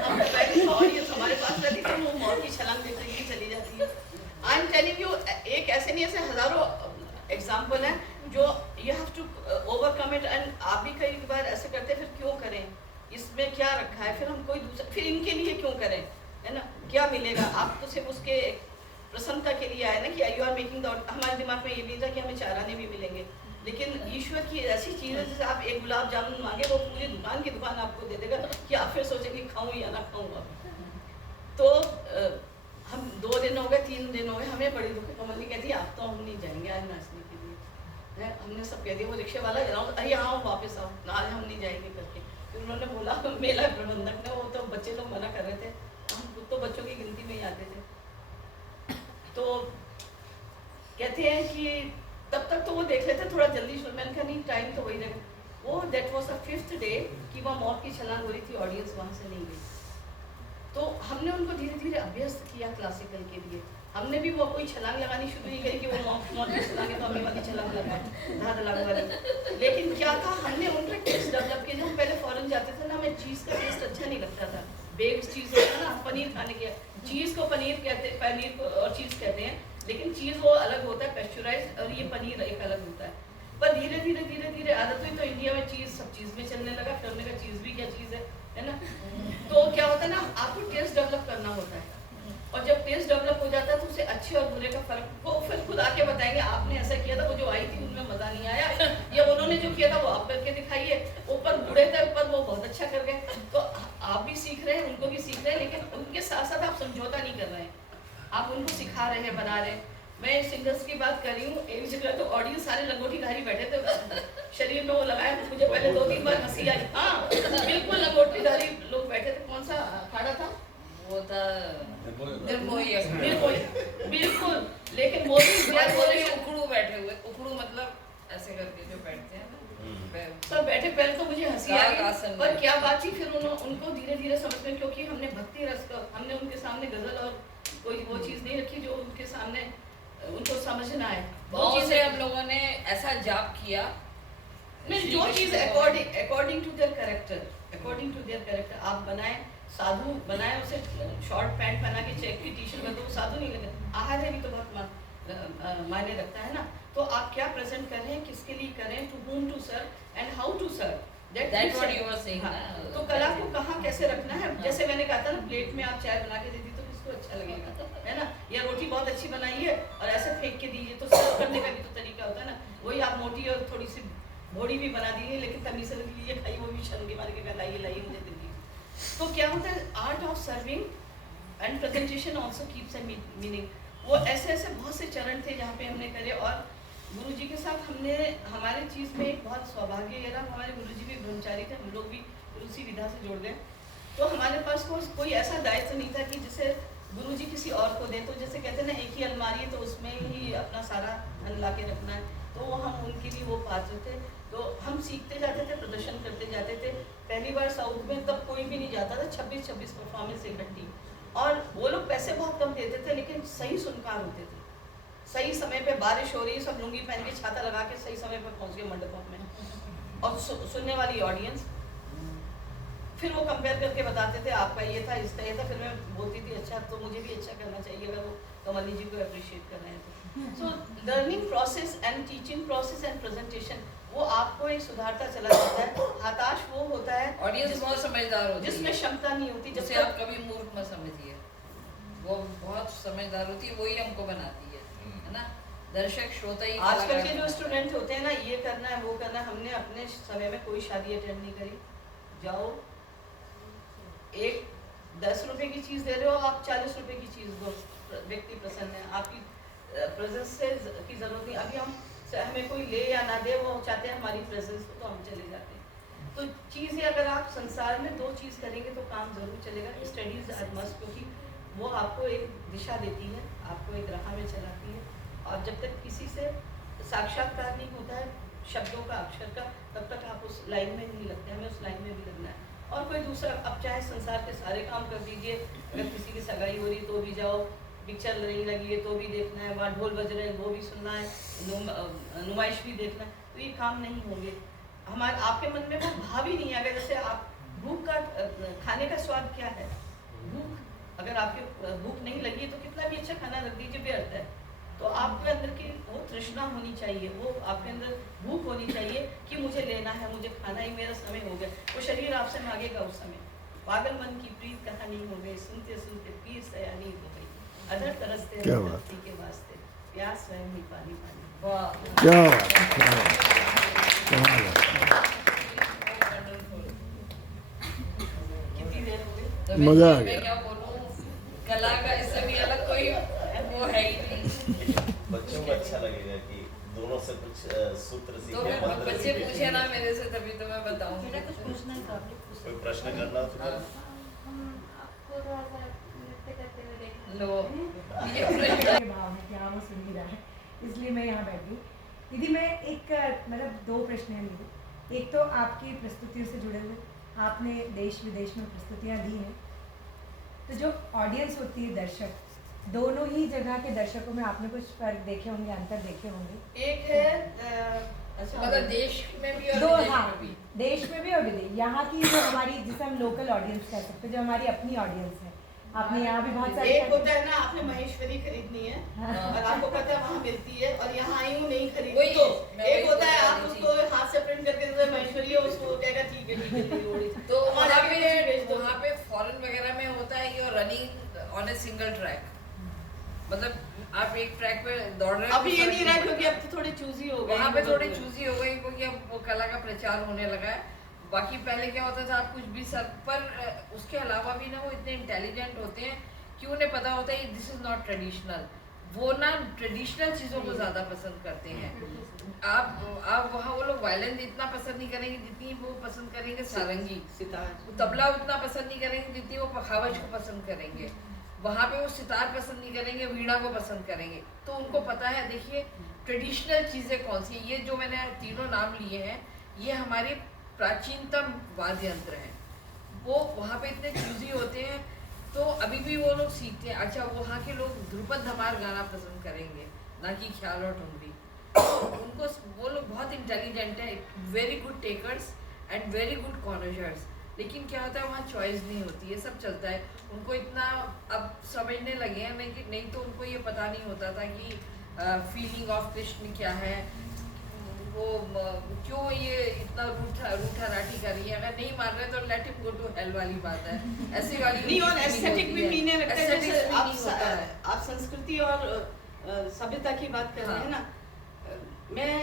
हम बैठे और ये हमारे पास रहती थी, कई बार ऐसे करते हैं, फिर क्यों करें, इसमें क्या रखा है, फिर हम कोई दूसरा, फिर इनके लिए क्यों करें, है ना, क्या मिलेगा। आप तो सिर्फ उसके प्रसन्नता के लिए आए ना कि यू आर मेकिंग द, हमारे दिमाग में ये भी था कि हमें 4 आने भी मिलेंगे, लेकिन ईश्वर की ऐसी चीज़ है, जैसे आप एक गुलाब जामुन मांगे वो पूरी दुकान की दुकान आपको दे देगा कि आप फिर सोचेंगे खाऊं या ना खाऊंगा। तो हम 2 दिन हो गए, 3 दिन हो गए, हमें बड़ी दुख, कमली कहती है आप तो हम नहीं जाएंगे आज नाचने के लिए, है, हमने सब कह दिया, वो रिक्शे वाला अरे आओ वापस आओ, आज हम नहीं जाएंगे करके। फिर उन्होंने बोला, मेला प्रबंधक ने, वो तो बच्चे लोग मना कर रहे थे, हम खुद तो बच्चों की गिनती में ही आते थे, तो कहते हैं कि तब तक तो वो देख लेते थोड़ा जल्दी शुरू, मैंने कहा नहीं टाइम तो वही रहेगा। वो that was a 5th day कि वह मौत की छलांग हो रही थी, ऑडियंस वहाँ से नहीं गई। तो हमने उनको धीरे धीरे अभ्यस्त किया क्लासिकल के लिए, हमने भी वो कोई छलांग लगानी शुरू नहीं करी कि वो मौत की छलांग है तो हमें वाली छलांग लगाए, धाड़ वाली। लेकिन क्या था, हमने उनका टेस्ट डेवलप किया। हम पहले फॉरेन जाते थे ना, हमें चीज़ का टेस्ट अच्छा नहीं लगता था, बेग्ड चीज़ होता है ना, पनीर खाने के, चीज़ को पनीर कहते, पनीर को और चीज़ कहते हैं, लेकिन चीज़ वो अलग होता है पेस्चुराइज्ड, और ये पनीर एक अलग होता है। पर धीरे धीरे धीरे धीरे आदत हुई, तो इंडिया में चीज़ सब चीज़ में चलने लगा, फिर हमने कहा चीज़ भी क्या चीज़ है ना। तो क्या होता है ना, आपको टेस्ट डेवलप करना होता है, और जब टेस्ट डेवलप हो जाता है तो उसे अच्छे और बुरे का फर्क वो फिर खुद आके बताएंगे आपने ऐसा किया था, वो जो आई थी उनमें मज़ा नहीं आया, या उन्होंने जो किया था वो आप करके दिखाइए, ऊपर बूढ़े थे ऊपर वो बहुत अच्छा कर गए। तो आप भी सीख रहे हैं, उनको भी सीख रहे हैं, लेकिन उनके साथ साथ आप समझौता नहीं कर रहे हैं, आप उनको सिखा रहे हैं, बना रहे हैं। मैं सिंगर्स की बात कर रही हूँ, एक जगह तो ऑडियंस सारे लंगोटीधारी बैठे थे, शरीर में वो लगाए, मुझे पहले 2-3 बार हंसी आई। हाँ बिल्कुल लंगोटीधारी लोग बैठे थे। कौन सा अखाड़ा था वो था निर्मोही अखाड़ा। निर्मोही, बिल्कुल। लेकिन वो भी और वो भी उखड़ू बैठे हुए, उखड़ू मतलब ऐसे करके जो बैठते हैं ना, सब बैठे, पहले तो मुझे हंसी आई, आसन पर में। क्या बात थी, फिर उनको धीरे धीरे समझ में, क्योंकि हमने भक्ति रस का, हमने उनके सामने गजल और कोई वो चीज़ नहीं रखी जो उनके सामने उनको समझना है। बहुत से हम लोगों ने ऐसा जाप किया, नहीं, जो चीज़ अकॉर्डिंग टू देयर कैरेक्टर आप बनाए, साधु बनाए, उसे शॉर्ट पैंट पहना के चेक की टी-शर्ट में, तो वो साधु नहीं लगे। आहार है भी तो बहुत मायने रखता है ना। तो आप क्या प्रेजेंट कर रहे हैं, किसके लिए कर रहे हैं, to whom to serve and how to serve, That's what you were saying, हाँ, ना? तो कला को कहाँ कैसे रखना है। जैसे मैंने कहा था ना, प्लेट में आप चाय बना के देती तो किसको अच्छा लगेगा, है ना, या रोटी बहुत अच्छी बनाई है और ऐसे फेंक के दीजिए, तो सर्व करने का भी तो तरीका होता है ना। वही आप मोटी और थोड़ी सी भोड़ी भी बना दीजिए, लेकिन तमीज से लीजिए, खाइए, वो भी शर्म के मारे के लाइए मुझे दे दीजिए। तो क्या होता है, art of serving and presentation also keeps a meaning. वो ऐसे ऐसे बहुत से चरण थे जहाँ पे हमने करे, और गुरु जी के साथ हमने हमारे चीज़ में एक बहुत सौभाग्य ये रहा, हमारे गुरु जी भी ब्रह्मचारी थे, हम लोग भी उसी विधा से जोड़ गए। तो हमारे पास कोई ऐसा दायित्व नहीं था कि जिसे गुरु जी किसी और को दें। तो जैसे कहते हैं ना, एक ही अलमारी है तो उसमें ही अपना सारा धन ला के रखना है, तो वो हम उनके लिए वो पात्र थे। तो हम सीखते जाते थे, प्रदर्शन करते जाते थे। पहली बार साउथ में तब कोई भी नहीं जाता था, 26-26 परफॉर्मेंस इकट्ठी, और वो लोग पैसे बहुत कम देते थे, लेकिन सही सुनकार होते थे। सही समय पे बारिश हो रही है, सब लुंगी पहन के छाता लगा के सही समय पे पहुंच गए मंडपों में, और सुनने वाली ऑडियंस। फिर वो कंपेयर करके बताते थे आपका ये था, इसका ये था। फिर मैं बोलती थी अच्छा, तो मुझे भी अच्छा करना चाहिए अगर वो कमली जी को अप्रिशिएट कर रहे हैं तो। So learning process and teaching process and presentation, वो आपको एक सुधारता चला जाता है। हताश वो होता है ऑडियंस बहुत समझदार होती है, जिसमें क्षमता नहीं होती, जिसे जैसे आप कभी मूर्ख मत समझिए, वो बहुत समझदार होती है, वही हमको बनाती है ना। दर्शक श्रोता ही आजकल के जो स्टूडेंट होते हैं ना, ये करना है वो करना है। हमने अपने समय में कोई शादी अटेंड नहीं करी। जाओ, एक 10 रुपए की चीज़ दे रहे हो, आप 40 रुपए की चीज़ दो, व्यक्ति प्रसन्न है, आपकी प्रेजेंस से की जरूरत नहीं। अभी हमें कोई ले या ना दे, वो चाहते हैं हमारी प्रेजेंस हो, तो हम चले जाते हैं। तो चीज़ें अगर आप संसार में 2 चीज़ करेंगे तो काम जरूर चलेगा। स्टडीज आर मस्ट, क्योंकि वो आपको एक दिशा देती है, आपको एक राह में चलाती है। और जब तक किसी से साक्षात्कार नहीं होता है शब्दों का, अक्षर का, तब तक आप उस लाइन में नहीं लगते। हमें उस लाइन में भी लगना है। और कोई दूसरा, अब चाहे संसार के सारे काम कर दीजिए, अगर किसी की सगाई हो रही तो भी जाओ, पिक्चर नहीं लगी है तो भी देखना है, वहाँ ढोल बज रहे हैं वो भी सुनना है, नुमाइश भी देखना है, तो ये काम नहीं होंगे। हमारे आपके मन में वो भाव ही नहीं आएगा। जैसे आप भूख का, खाने का स्वाद क्या है, भूख, अगर आपके भूख नहीं लगी तो कितना भी अच्छा खाना रख दीजिए व्यर्थ है। तो आपके अंदर की वो तृष्णा होनी चाहिए, वो आपके अंदर भूख होनी चाहिए कि मुझे लेना है, मुझे खाना ही, मेरा समय हो गया। वो शरीर आपसे मांगेगा उस समय। पागल मन की प्रीत कहानी हो गई, सुनते सुनते पीर सयानी हो गई, अधर तरसते क्या रहे बात। धरती के वास्ते, प्यास स्वयं ही पानी पानी। वाह क्या बात है, क्या बात है, कमाल है। कितनी देर हो गई? तो मजा आ मैं गया। क्या बोलूं, कला का इससे भी अलग कोई वो है ही नहीं। बच्चों को अच्छा लगेगा कि दोनों से कुछ सूत्र तो सीखे, फिर मंत्र बच्चे सीखे। पूछे ना मेरे से, तभी तो मैं बताऊं। बेटा कुछ पूछना है तो आप लोग पूछ कोई प्रश्न करना हो तो हाँ। आपको थोड़ा सा नृत्य करते हुए देखना लो चाहते हैं। ये प्रश्न के भाव है कि हाँ वो सुन ही रहा है, इसलिए मैं यहाँ बैठी। दीदी मैं एक मतलब 2 प्रश्न हैं मेरे। एक तो आपकी प्रस्तुतियों से जुड़े हुए, आपने देश विदेश में प्रस्तुतियाँ दी हैं, तो जो ऑडियंस होती है, दर्शक, दोनों ही जगह के दर्शकों में आपने कुछ फर्क देखे होंगे, अंतर देखे होंगे? एक है मतलब देश में भी और दो, विदेश हाँ, में भी। देश में भी और विदेश। यहाँ की जो हमारी, जिसे हम लोकल ऑडियंस कह सकते हैं, जो हमारी अपनी ऑडियंस है, आपने यहाँ भी बहुत सारी एक होता है ना, आपने महेश्वरी खरीदनी है हाँ। और आपको पता है वहाँ मिलती है, और यहाँ आई हूँ नहीं खरीदी। वही, तो मैं एक वही होता है बोलने आप वाली उसको हाथ से प्रिंट करके दे दो महेश्वरी है, उसको कहेगा ठीक है नहीं लोड़ी। तो हमारे वहाँ आगे कुछ भेज पे दो। वहाँ पे फॉरेन वगैरह में होता है कि running on a single track, मतलब आप एक ट्रैक पे दौड़ रहे हो। अभी ये नहीं रहा क्योंकि अब तो थोड़े चूजी हो गए। वहाँ पे थोड़ी चूजी हो गई क्योंकि अब वो कला का प्रचार होने लगा है। बाकी पहले क्या होता था, आप कुछ भी सर पर उसके अलावा भी ना वो इतने इंटेलिजेंट होते हैं कि उन्हें पता होता है दिस इज नॉट ट्रेडिशनल। वो ना ट्रेडिशनल चीज़ों को ज़्यादा पसंद करते हैं। आप वहाँ वो लोग वायलिन इतना पसंद नहीं करेंगे जितनी वो पसंद करेंगे सारंगी, सितार। तबला उतना पसंद नहीं करेंगे जितनी वो पखावज को पसंद करेंगे। वहाँ पे वो सितार पसंद नहीं करेंगे, वीणा को पसंद करेंगे। तो उनको पता है, देखिए ट्रेडिशनल चीज़ें कौन सी, ये जो मैंने तीनों नाम लिए हैं ये हमारे प्राचीनतम वाद्य यंत्र हैं। वो वहाँ पे इतने चूजी होते हैं, तो अभी भी वो लोग सीखते हैं। अच्छा, वहाँ के लोग ध्रुपद धमार गाना पसंद करेंगे, ना कि ख्याल और ठुमरी। उनको वो लोग बहुत इंटेलिजेंट है, very good takers and very good corners. लेकिन क्या होता है वहाँ चॉइस नहीं होती है, सब चलता है। उनको इतना अब समझने लगे हैं, नहीं तो उनको ये पता नहीं होता था कि फीलिंग ऑफ कृष्ण क्या है, वो क्यों ये इतना रूठा राठी कर रही है। अगर नहीं मान रहे तो let him go to hell वाली बात है, ऐसी वाली नहीं, और एस्थेटिक भी मीने रखता है। Aesthetics जैसे भी नहीं होता है। आप संस्कृति और सभ्यता की बात कर रहे हैं ना। मैं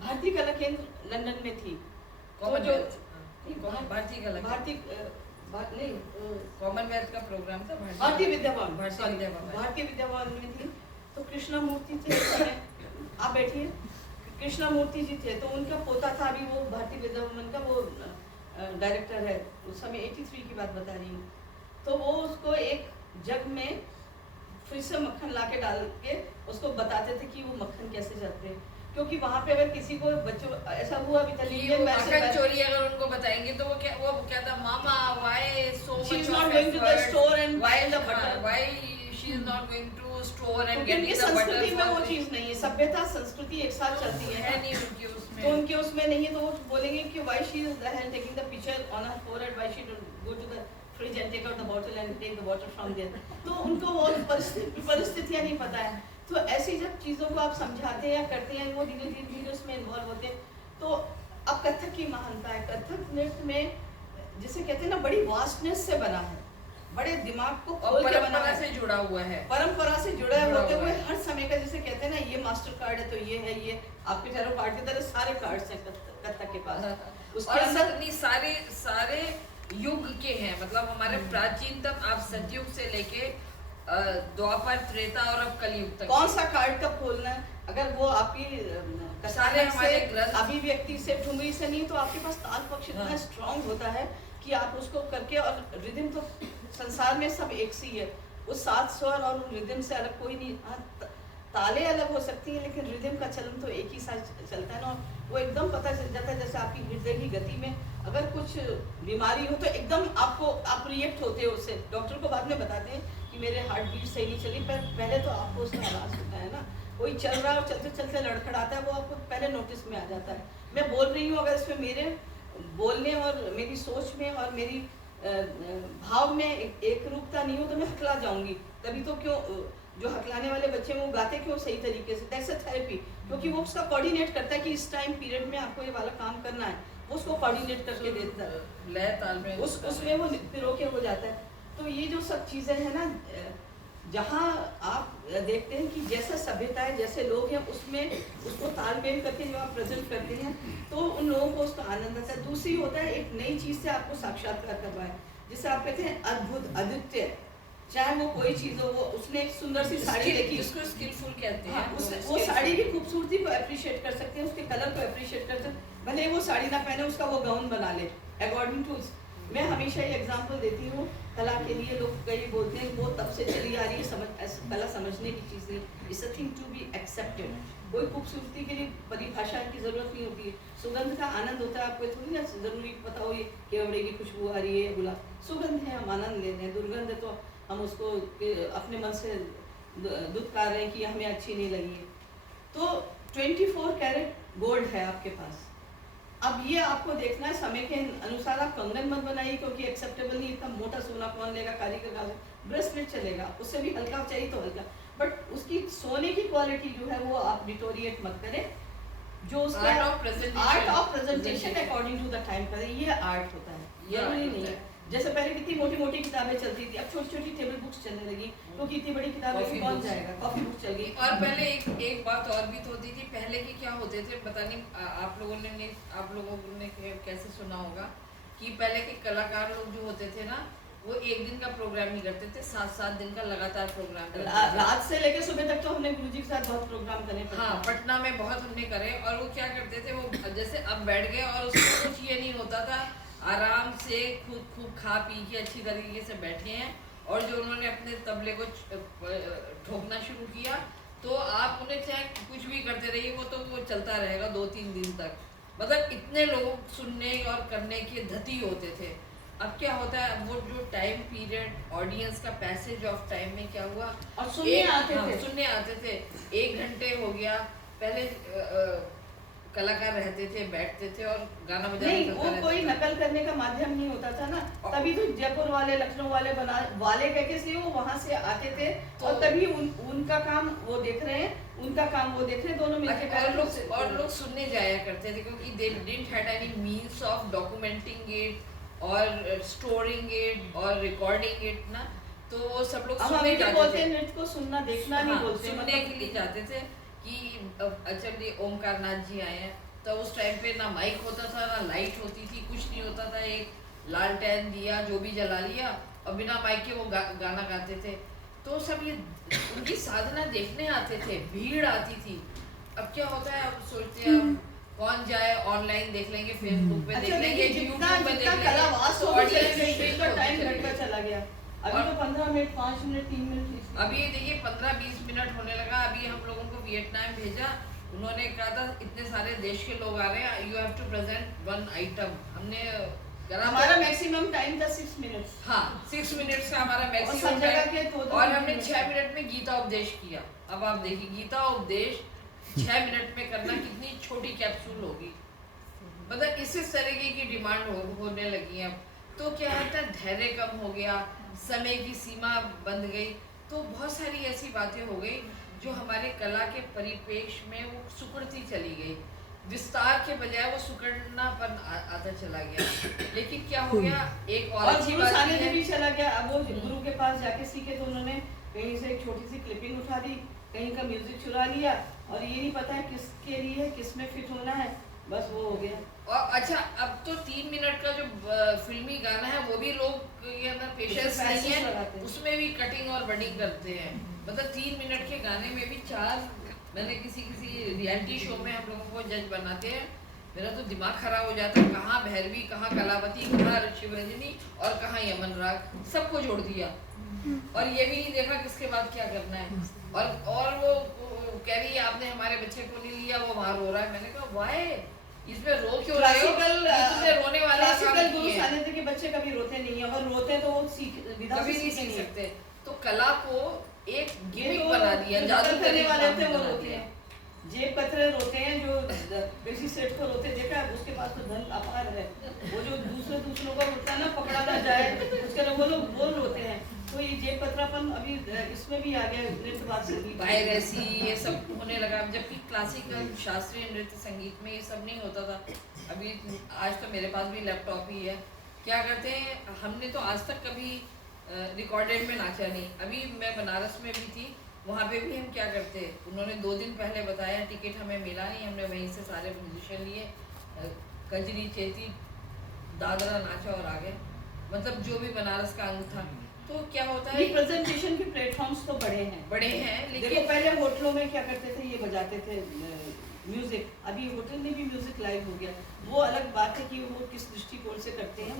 भारतीय कला केंद्र लंदन में थी। कॉमनवेल्थ, भारतीय कला नहीं, कॉमनवेल्थ का प्रोग्राम था, भारतीय विद्या भवन, भारतीय sorry, विद्या भवन। भारतीय विद्या भवन में थी। तो कृष्णा मूर्ति थे उस समय, आप बैठिए, कृष्णा मूर्ति जी थे। तो उनका पोता था, अभी वो भारतीय विद्या भवन का वो डायरेक्टर है, उस समय 83 की बात बता रही हूँ। तो वो उसको एक जग में फिर से मक्खन ला के डाल के उसको बताते थे कि वो मक्खन कैसे जाते हैं। क्योंकि वहाँ पे अगर किसी को बच्चों ऐसा हुआ भी था, लीजिए मक्खन चोरी अगर उनको बताएंगे तो वो क्या था, मामा why so She is much not going to the store and buy the butter. why she is not going to store and क्योंकि उनकी getting the butter संस्कृति में वो for चीज नहीं है। सभ्यता संस्कृति एक साथ चलती है है ना। नहीं उनकी उसमें। तो उनके उसमें नहीं है, तो वो बोलेंगे कि why she is the hand taking the picture on her forehead, why she don't go to the fridge and take out the bottle and take the water from there। तो उनको वो परिस्थितियाँ नहीं पता है। तो ऐसी जब चीज़ों को आप समझाते हैं या करते हैं, वो धीरे धीरे उसमें इन्वॉल्व होते हैं। तो अब कथक की महानता है। कथक नृत्य में जिसे कहते हैं ना, बड़ी वास्टनेस से बना है, बड़े दिमाग को खोल के बना परंपरा है, से जुड़ा हुआ है, परंपरा से जुड़े होते हुए है। हर समय का, जैसे कहते हैं ना, ये मास्टर कार्ड है तो ये है, ये आपके टैरो कार्ड की तरह सारे कार्ड्स हैं कथक के पास। उसके और अंदर नहीं, सारे युग के हैं। मतलब हमारे प्राचीनतम, आप सतयुग से लेके द्वापर, त्रेता और अब कलयुग तक। कौन सा कार्ड कब खोलना है, अगर वो आपकी सारे हमारे ग्रंथ, अभिव्यक्ति से, ठुमरी से नहीं, तो आपके पास ताल पक्ष इतना स्ट्रांग होता है कि आप उसको करके, और रिदम तो संसार में सब एक सी है। उस 7 स्वर और रिदम से अलग कोई नहीं। हाँ, ताले अलग हो सकती हैं लेकिन रिदम का चलन तो एक ही साथ चलता है ना। वो एकदम पता चल जाता है, जैसे आपकी हृदय की गति में अगर कुछ बीमारी हो तो एकदम आप रिएक्ट होते हो उससे। डॉक्टर को बाद में बताते हैं कि मेरे हार्ट बीट सही नहीं चली, पर पहले तो आपको उसका आवाज़ होता है ना। कोई चल रहा है और चलते चलते लड़खड़ाता है, वो आपको पहले नोटिस में आ जाता है। मैं बोल रही हूँ, अगर इसमें मेरे बोलने और मेरी सोच में और मेरी भाव में एक रूपता नहीं हो तो मैं हकला जाऊंगी। तभी तो क्यों जो हकलाने वाले बच्चे हैं वो गाते क्यों सही तरीके से, दैट्स अ थेरेपी, क्योंकि वो उसका कोऑर्डिनेट करता है कि इस टाइम पीरियड में आपको ये वाला काम करना है, वो उसको कोऑर्डिनेट करके देता है, लय ताल में उसमें वो पिरोके हो जाता है। तो ये जो सब चीज़ें हैं ना, जहाँ आप देखते हैं कि जैसा सभ्यता है, जैसे लोग हैं, उसमें उसको तालमेल करके जो आप प्रेजेंट करते हैं तो उन लोगों को उसका आनंद आता है। दूसरी होता है एक नई चीज़ से आपको साक्षात्कार करवाए, जिसे आप कहते हैं अद्भुत, अद्वितीय, चाहे वो कोई चीज़ हो। वो उसने एक सुंदर सी साड़ी देखी, उसको स्किलफुल कहते हाँ, हैं। वो साड़ी की खूबसूरती को अप्रिशिएट कर सकते हैं, उसके कलर को अप्रिशिएट कर सकते हैं, भले वो साड़ी ना पहने, उसका वो गाउन बना ले अकॉर्डिंग टू। मैं हमेशा ये एग्जांपल देती हूँ कला के लिए। लोग कई बोलते हैं वो तब से चली आ रही है, कला समझने की चीज़ नहीं, it's a thing to be accepted. कोई खूबसूरती के लिए परिभाषा की जरूरत नहीं होती है। सुगंध का आनंद होता है, आपको थोड़ी ना जरूरी पता हो ये केवड़े की खुशबू आ रही है, गुलाब, सुगंध है, हम आनंद ले रहे हैं। दुर्गंध तो हम उसको अपने मन से दुत्कार रहे हैं कि हमें अच्छी नहीं लगी है। तो 24 कैरेट गोल्ड है आपके पास। अब ये आपको देखना है समय के अनुसार। आप कंगन मत बनाइए क्योंकि एक्सेप्टेबल नहीं, इतना मोटा सोना कौन लेगा, कारीगर का ब्रेसलेट चलेगा, उससे भी हल्का चाहिए तो हल्का, बट उसकी सोने की क्वालिटी जो है वो आप डिटोरिएट मत करें। जो उसका art of presentation according to the time करें, ये आर्ट होता है, जरूरी नहीं है। जैसे पहले कितनी मोटी मोटी किताबें चलती थी, अब छोटी छोटी टेबल बुक्स चलने लगी, क्योंकि इतनी बड़ी किताबें कौन जाएगा, कॉफी बुक चल गई। और पहले एक बात और भी तो होती थी, पहले के क्या होते थे पता नहीं आप लोगों ने कैसे सुना होगा कि पहले के कलाकार लोग जो होते थे ना, वो एक दिन का प्रोग्राम नहीं करते थे, 7-7 दिन का लगातार प्रोग्राम करते थे। रात से लेकर सुबह तक तो हमने गुरुजी के साथ बहुत प्रोग्राम करे। हाँ, पटना में बहुत हमने करे। और वो क्या करते थे, वो जैसे अब बैठ गए और उसको कुछ ये नहीं होता था, आराम से खूब खा पी के अच्छी तरीके से बैठे हैं, और जो उन्होंने अपने तबले को ठोकना शुरू किया तो आप उन्हें चाहे कुछ भी करते रहिए, वो चलता रहेगा 2-3 दिन तक। मतलब इतने लोग सुनने और करने के धती होते थे। अब क्या होता है, अब वो जो टाइम पीरियड, ऑडियंस का पैसेज ऑफ टाइम में क्या हुआ, और सुनने आते थे 1 घंटे हो गया। पहले कलाकार रहते थे, बैठते थे और गाना बजाना नहीं, वो कोई नकल करने का माध्यम नहीं होता था ना। तभी तो जयपुर वाले, लखनऊ वाले कह के इसलिए वो वहाँ से आते थे, और तभी उनका काम वो देख रहे हैं, उनका काम वो देख रहे हैं, दोनों मिलकर। और लोग सुनने जाया करते थे, क्योंकि they didn't had any means of documenting it और स्टोरिंग इट और रिकॉर्डिंग इट ना, तो वो सब लोग सुनने जाते थे। नृत्य को सुनना देखना नहीं बोलते, सुनने के लिए जाते थे। कि अच्छा ओमकार नाथ जी आए हैं, तो उस टाइम पे ना माइक होता था, ना लाइट होती थी, कुछ नहीं होता था, एक लालटेन दिया जो भी जला लिया और बिना माइक के वो गाना गाते थे। तो सब ये उनकी साधना देखने आते थे, भीड़ आती थी। अब क्या होता है, अब सोचते हैं कौन जाए, ऑनलाइन देख लेंगे, फेसबुक पे देख लेंगे, यूट्यूब पे देख लेंगे, टाइम घटता चला गया। अभी तो 15 मिनट, 5 मिनट, 3 मिनट, अभी देखिए 15-20 मिनट होने लगा। अभी हम लोगों को वियतनाम भेजा, उन्होंने कहा था इतने सारे देश के लोग आ रहे हैं, you have to present 1 item. हमने हमारा मैक्सिमम टाइम था 6 मिनट। हाँ, 6 मिनट्स का हमारा मैक्सिमम टाइम, और हमने 6 मिनट में गीता उपदेश किया। अब आप देखिए, गीता उपदेश 6 मिनट में करना कितनी छोटी कैप्सूल होगी। मतलब इस तरीके की डिमांड होने लगी है। तो क्या है, धैर्य कम हो गया, समय की सीमा बंध गई, तो बहुत सारी ऐसी बातें हो गई जो हमारे कला के परिप्रेक्ष्य में वो सुकड़ती चली गई। विस्तार के बजाय वो सुकड़नापन आता चला गया। लेकिन क्या हो गया, एक और अच्छी बात है, भी चला गया। अब वो गुरु के पास जाके सीखे तो उन्होंने कहीं से एक छोटी सी क्लिपिंग उठा दी, कहीं का म्यूजिक चुरा लिया, और ये नहीं पता है किसके लिए, किस में फिट होना है, बस वो हो गया। और अच्छा, अब तो 3 मिनट का जो फिल्मी गाना है वो भी लोग ये ना पेशेंस नहीं है, उसमें भी कटिंग और बडिंग करते हैं। मतलब 3 मिनट के गाने में भी 4, मैंने किसी रियलिटी शो में हम लोगों को जज बनाते हैं, मेरा तो दिमाग खराब हो जाता है। कहाँ भैरवी, कहाँ कलावती, कहाँ शिवरंजनी और कहाँ यमन राग, सबको जोड़ दिया। और ये भी नहीं देखा किसके बाद क्या करना है। और वो कह रही है आपने हमारे बच्चे को नहीं लिया, वो वहाँ रो रहा है। मैंने कहा वाई, इसमें रो क्यों रहे हो? इतने रोने वाले क्लासिकल गुरु सानिध्य के बच्चे कभी रोते नहीं है, और रोते हैं तो वो कभी नहीं सीख सकते। तो कला को एक गिमिक बना दिया, जादू करने वाले होते हैं वो रोते हैं। जेब कतरे रोते हैं, जो बेसी सेठ को रोते देखा है, उसके पास तो धन अपार है। वो जो दूसरों को रोता है ना, पकड़ा ना जाए, उसके वो लोग रोते हैं। तो ये जेब कतरापन लचीलापन अभी इसमें भी आ गया, नृत्यवाद संगीत पायरेसी ये सब होने लगा, जबकि क्लासिकल शास्त्रीय नृत्य संगीत में ये सब नहीं होता था। अभी आज तो मेरे पास भी लैपटॉप ही है। क्या करते हैं, हमने तो आज तक कभी रिकॉर्डेड में नाचा नहीं। अभी मैं बनारस में भी थी, वहाँ पे भी हम क्या करते हैं, उन्होंने 2 दिन पहले बताया, टिकट हमें मिला नहीं, हमने वहीं से सारे म्यूजिशियन लिए, कजरी चेती दादरा नाचा और आ गए, मतलब जो भी बनारस का अंग था। तो क्या होता है, प्रेजेंटेशन के प्लेटफॉर्म्स तो बड़े हैं लेकिन देखो पहले होटलों में क्या करते थे, ये बजाते थे म्यूजिक, अभी होटल में भी म्यूजिक लाइव हो गया। वो अलग बात है कि वो किस दृष्टिकोण से करते हैं,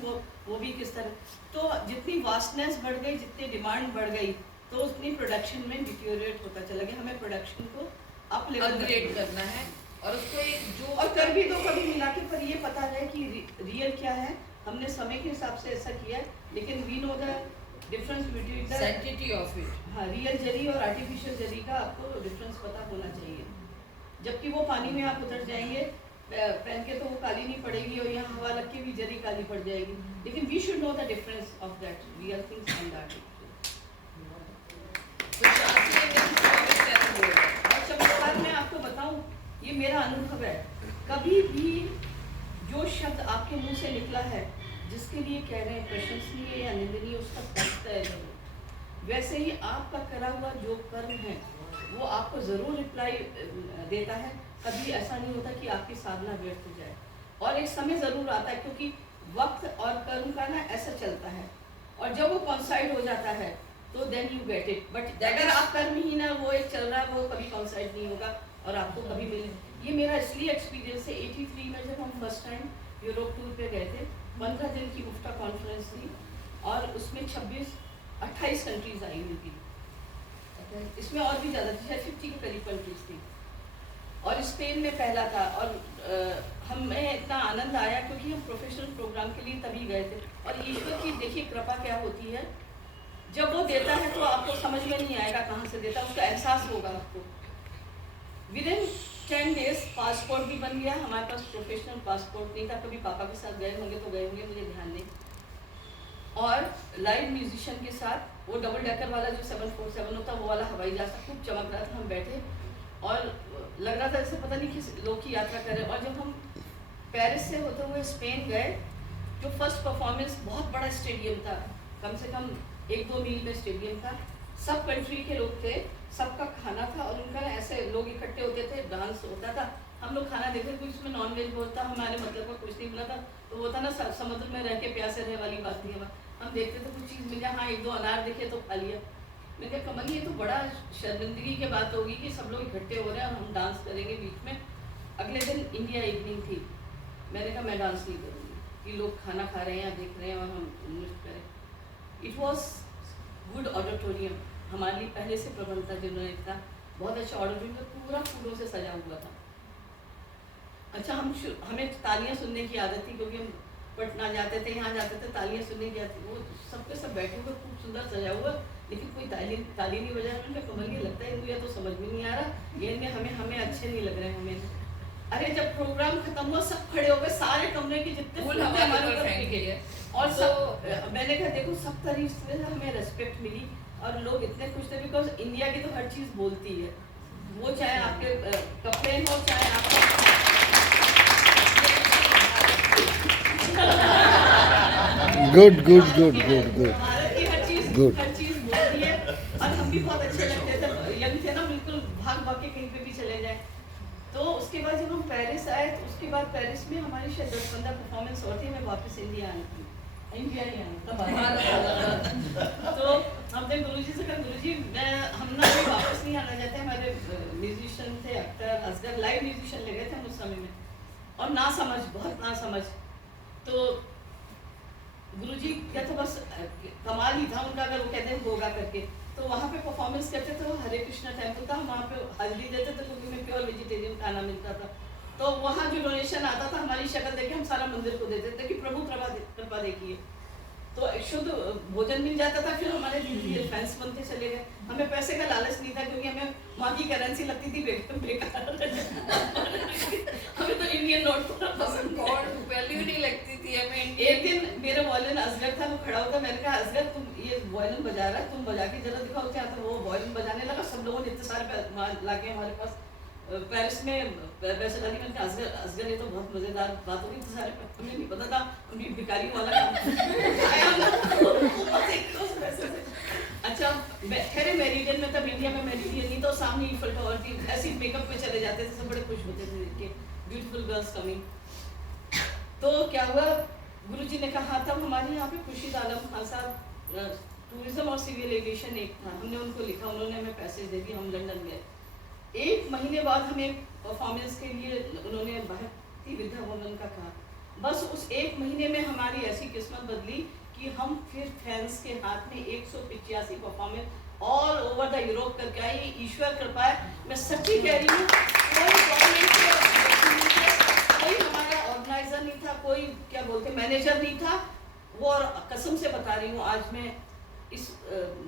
वो भी किस तरह। तो जितनी वास्टनेस बढ़ गई, जितनी डिमांड बढ़ गई, तो उतनी प्रोडक्शन में डिटीरियोरेट होता चला गया। हमें प्रोडक्शन को अप लेवल अपग्रेड करना है और उसको एक जो और कर भी दो कभी मिला के, पर ये पता है कि रियल क्या है। हमने समय के हिसाब से ऐसा किया है, लेकिन we know the difference between the sanctity of it. हाँ, रियल जरी और आर्टिफिशियल जरी का आपको डिफरेंस पता होना चाहिए। जबकि वो पानी में आप उतर जाएंगे पहन के तो वो काली नहीं पड़ेगी, और यहाँ हवा लग के भी जरी काली पड़ जाएगी। लेकिन we should know the difference of that real things and that. और चमत्कार मैं आपको बताऊं, ये मेरा अनुभव है, कभी भी जो शब्द आपके मुंह से निकला है, जिसके लिए कह रहे हैं प्रशंसनीय या निंदनीय, उसका फल तय है। वैसे ही आपका करा हुआ जो कर्म है वो आपको जरूर रिप्लाई देता है। कभी ऐसा नहीं होता कि आपकी साधना व्यर्थ हो जाए। और एक समय जरूर आता है, क्योंकि वक्त और कर्म का ना ऐसा चलता है, और जब वो कॉन्साइड हो जाता है तो then you get it. But अगर आप कर्म ही ना वो एक चल रहा है, वो कभी कॉन्साइड नहीं होगा और आपको कभी मिले। ये मेरा इसलिए एक्सपीरियंस है। 83 में जब हम फर्स्ट टाइम यूरोप टूर पे गए थे, 15 दिन की मुफ्ता कॉन्फ्रेंस थी, और उसमें 28 कंट्रीज आई हुई थी। इसमें और भी ज़्यादा थी, 50 के करीब कंट्रीज थी, और स्पेन में पहला था। और हमें इतना आनंद आया क्योंकि हम प्रोफेशनल प्रोग्राम के लिए तभी गए थे। और ईश्वर की देखिए कृपा क्या होती है, जब वो देता है तो आपको समझ में नहीं आएगा कहाँ से देता, उसका एहसास होगा आपको। विदिन 10 days पासपोर्ट भी बन गया। हमारे पास प्रोफेशनल पासपोर्ट नहीं था, कभी पापा के साथ गए होंगे तो गए होंगे, मुझे ध्यान नहीं। और लाइव म्यूजिशियन के साथ, वो डबल डेकर वाला जो 747 होता वो वाला हवाई जहाज खूब चमक रहा था। हम बैठे और लग रहा था जैसे पता नहीं किस लोग की यात्रा कर रहे हैं। और जब हम पेरिस से होते हुए स्पेन गए, जो फर्स्ट परफॉर्मेंस बहुत बड़ा स्टेडियम था, कम से कम 1-2 मील में स्टेडियम था, सब कंट्री के लोग थे, सबका खाना था, और उनका ऐसे लोग इकट्ठे होते थे, डांस होता था। हम लोग खाना देखे थे, उसमें नॉन वेज बोलता, हमारे मतलब का कुछ नहीं मिला था। तो वो था ना समुद्र में रह के प्यासे रहे वाली बात नहीं है। हम देखते थे कुछ चीज़ मिल जाए, हाँ 1-2 अनार दिखे तो खा लिया। मैं क्या कमल, ये तो बड़ा शर्मिंदगी की बात होगी कि सब लोग इकट्ठे हो रहे हैं और हम डांस करेंगे बीच में। अगले दिन इंडिया इवनिंग थी, मैंने कहा मैं डांस नहीं करूँगी कि लोग खाना खा रहे हैं या देख रहे हैं और हम नृत्य करें। इट वॉज गुड ऑडिटोरियम, हमारे लिए पहले से प्रबंध था जिन्होंने था, बहुत अच्छा ऑडिटोरियम पूरा फूलों से सजा हुआ था। अच्छा, हमें तालियां सुनने की आदत थी, क्योंकि हम पटना जाते थे, यहाँ जाते थे, तालियां सुनने की आदत। वो सबके सब बैठे हुए खूब सुंदर सजा हुआ, लेकिन कोई ताली नहीं बजा। मैंने कमल ये लगता है इनको या तो समझ में नहीं आ रहा, ये हमें अच्छे नहीं लग रहे हैं हमें। अरे जब प्रोग्राम खत्म हुआ, सब खड़े हो गए, सारे कमरे के जितने फूल हमारे ऊपर फेंके गए। और सब मैंने कहा देखो, सब तारीफ से हमें रेस्पेक्ट मिली और लोग इतने खुश थे, बिकॉज इंडिया की तो हर चीज़ बोलती है, वो चाहे आपके कपड़े हो, चाहे आपका good good good good good Bharat की हर चीज़ बोलती है। और हम भी बहुत अच्छे लगते थे, यंग थे ना, बिल्कुल भाग भाग के कहीं पे भी चले जाए। तो उसके बाद जब हम पेरिस आए, तो उसके बाद पेरिस में हमारी शायद 10-15 परफॉर्मेंस और थी। मैं वापस इंडिया ही आनी तब तो हमने गुरुजी से कहा, गुरुजी हम ना अभी वापस नहीं आना चाहते। हमारे म्यूजिशियन थे अख्तर, असगर, लाइव म्यूजिशियन लगे थे हम उस समय में, और ना समझ, बहुत ना समझ। तो गुरुजी क्या तो बस कमाल ही था उनका, अगर वो कहते हैं होगा करके। तो वहाँ पे परफॉर्मेंस करते थे, वो हरे कृष्णा टेम्पल था, वहाँ पे हल्दी देते थे, क्योंकि हमें प्योर वेजिटेरियन खाना मिलता था। तो वहाँ जो डोनेशन आता था, हमारी शक्ल देख के हम सारा मंदिर को देते थे कि प्रभु कृपा देखिए। तो शुद्ध भोजन मिल जाता था। फिर हमारे धीरे फैंस बनते चले गए। हमें पैसे का लालच नहीं था, क्योंकि हमें वहाँ की करेंसी लगती थी बेकार हमें तो इंडियन नोट पसंद, वैल्यू नहीं लगती थी हमें। एक दिन मेरा वॉलन असगर था, वो खड़ा होता, मैंने कहा असगर तुम ये वायलिन बजा रहा है, तुम बजा के जरा दिखाओ क्या। तो वो वायलिन बजाने लगा, सब लोगों ने इतने सारे लाके हमारे पास पेरिस में पैसे डाली। मैंने कहा असगर ये तो बहुत मजेदार बात होगी, इतने सारे हमें नहीं पता था, उनकी भिखारी वाला अच्छा खैर मेरिडियन में, तब इंडिया में मेरिडियन नहीं तो सामने ईफल टावर थी, ऐसे मेकअप में चले जाते थे, सब बड़े खुश होते थे देख के ब्यूटीफुल गर्ल्स कमिंग। तो क्या हुआ, गुरुजी ने कहा तब हमारे यहाँ पे खुर्शीद आलम खान साहब टूरिज्म और सिविल एविएशन एक था, हमने उनको लिखा, उन्होंने हमें पैसे दे दिए, हम लंदन गए। 1 महीने बाद हमें परफॉर्मेंस के लिए उन्होंने भारतीय विद्या भवन का कहा। बस उस 1 महीने में हमारी ऐसी किस्मत बदली कि हम फिर फैंस के हाथ में 185 performance all over the Europe करके आए। ईश्वर कृपा है, मैं सच्ची कह रही हूँ। कोई गवर्नमेंट कोई हमारा ऑर्गेनाइजर नहीं था, कोई क्या बोलते मैनेजर नहीं था वो, और कसम से बता रही हूँ आज मैं इस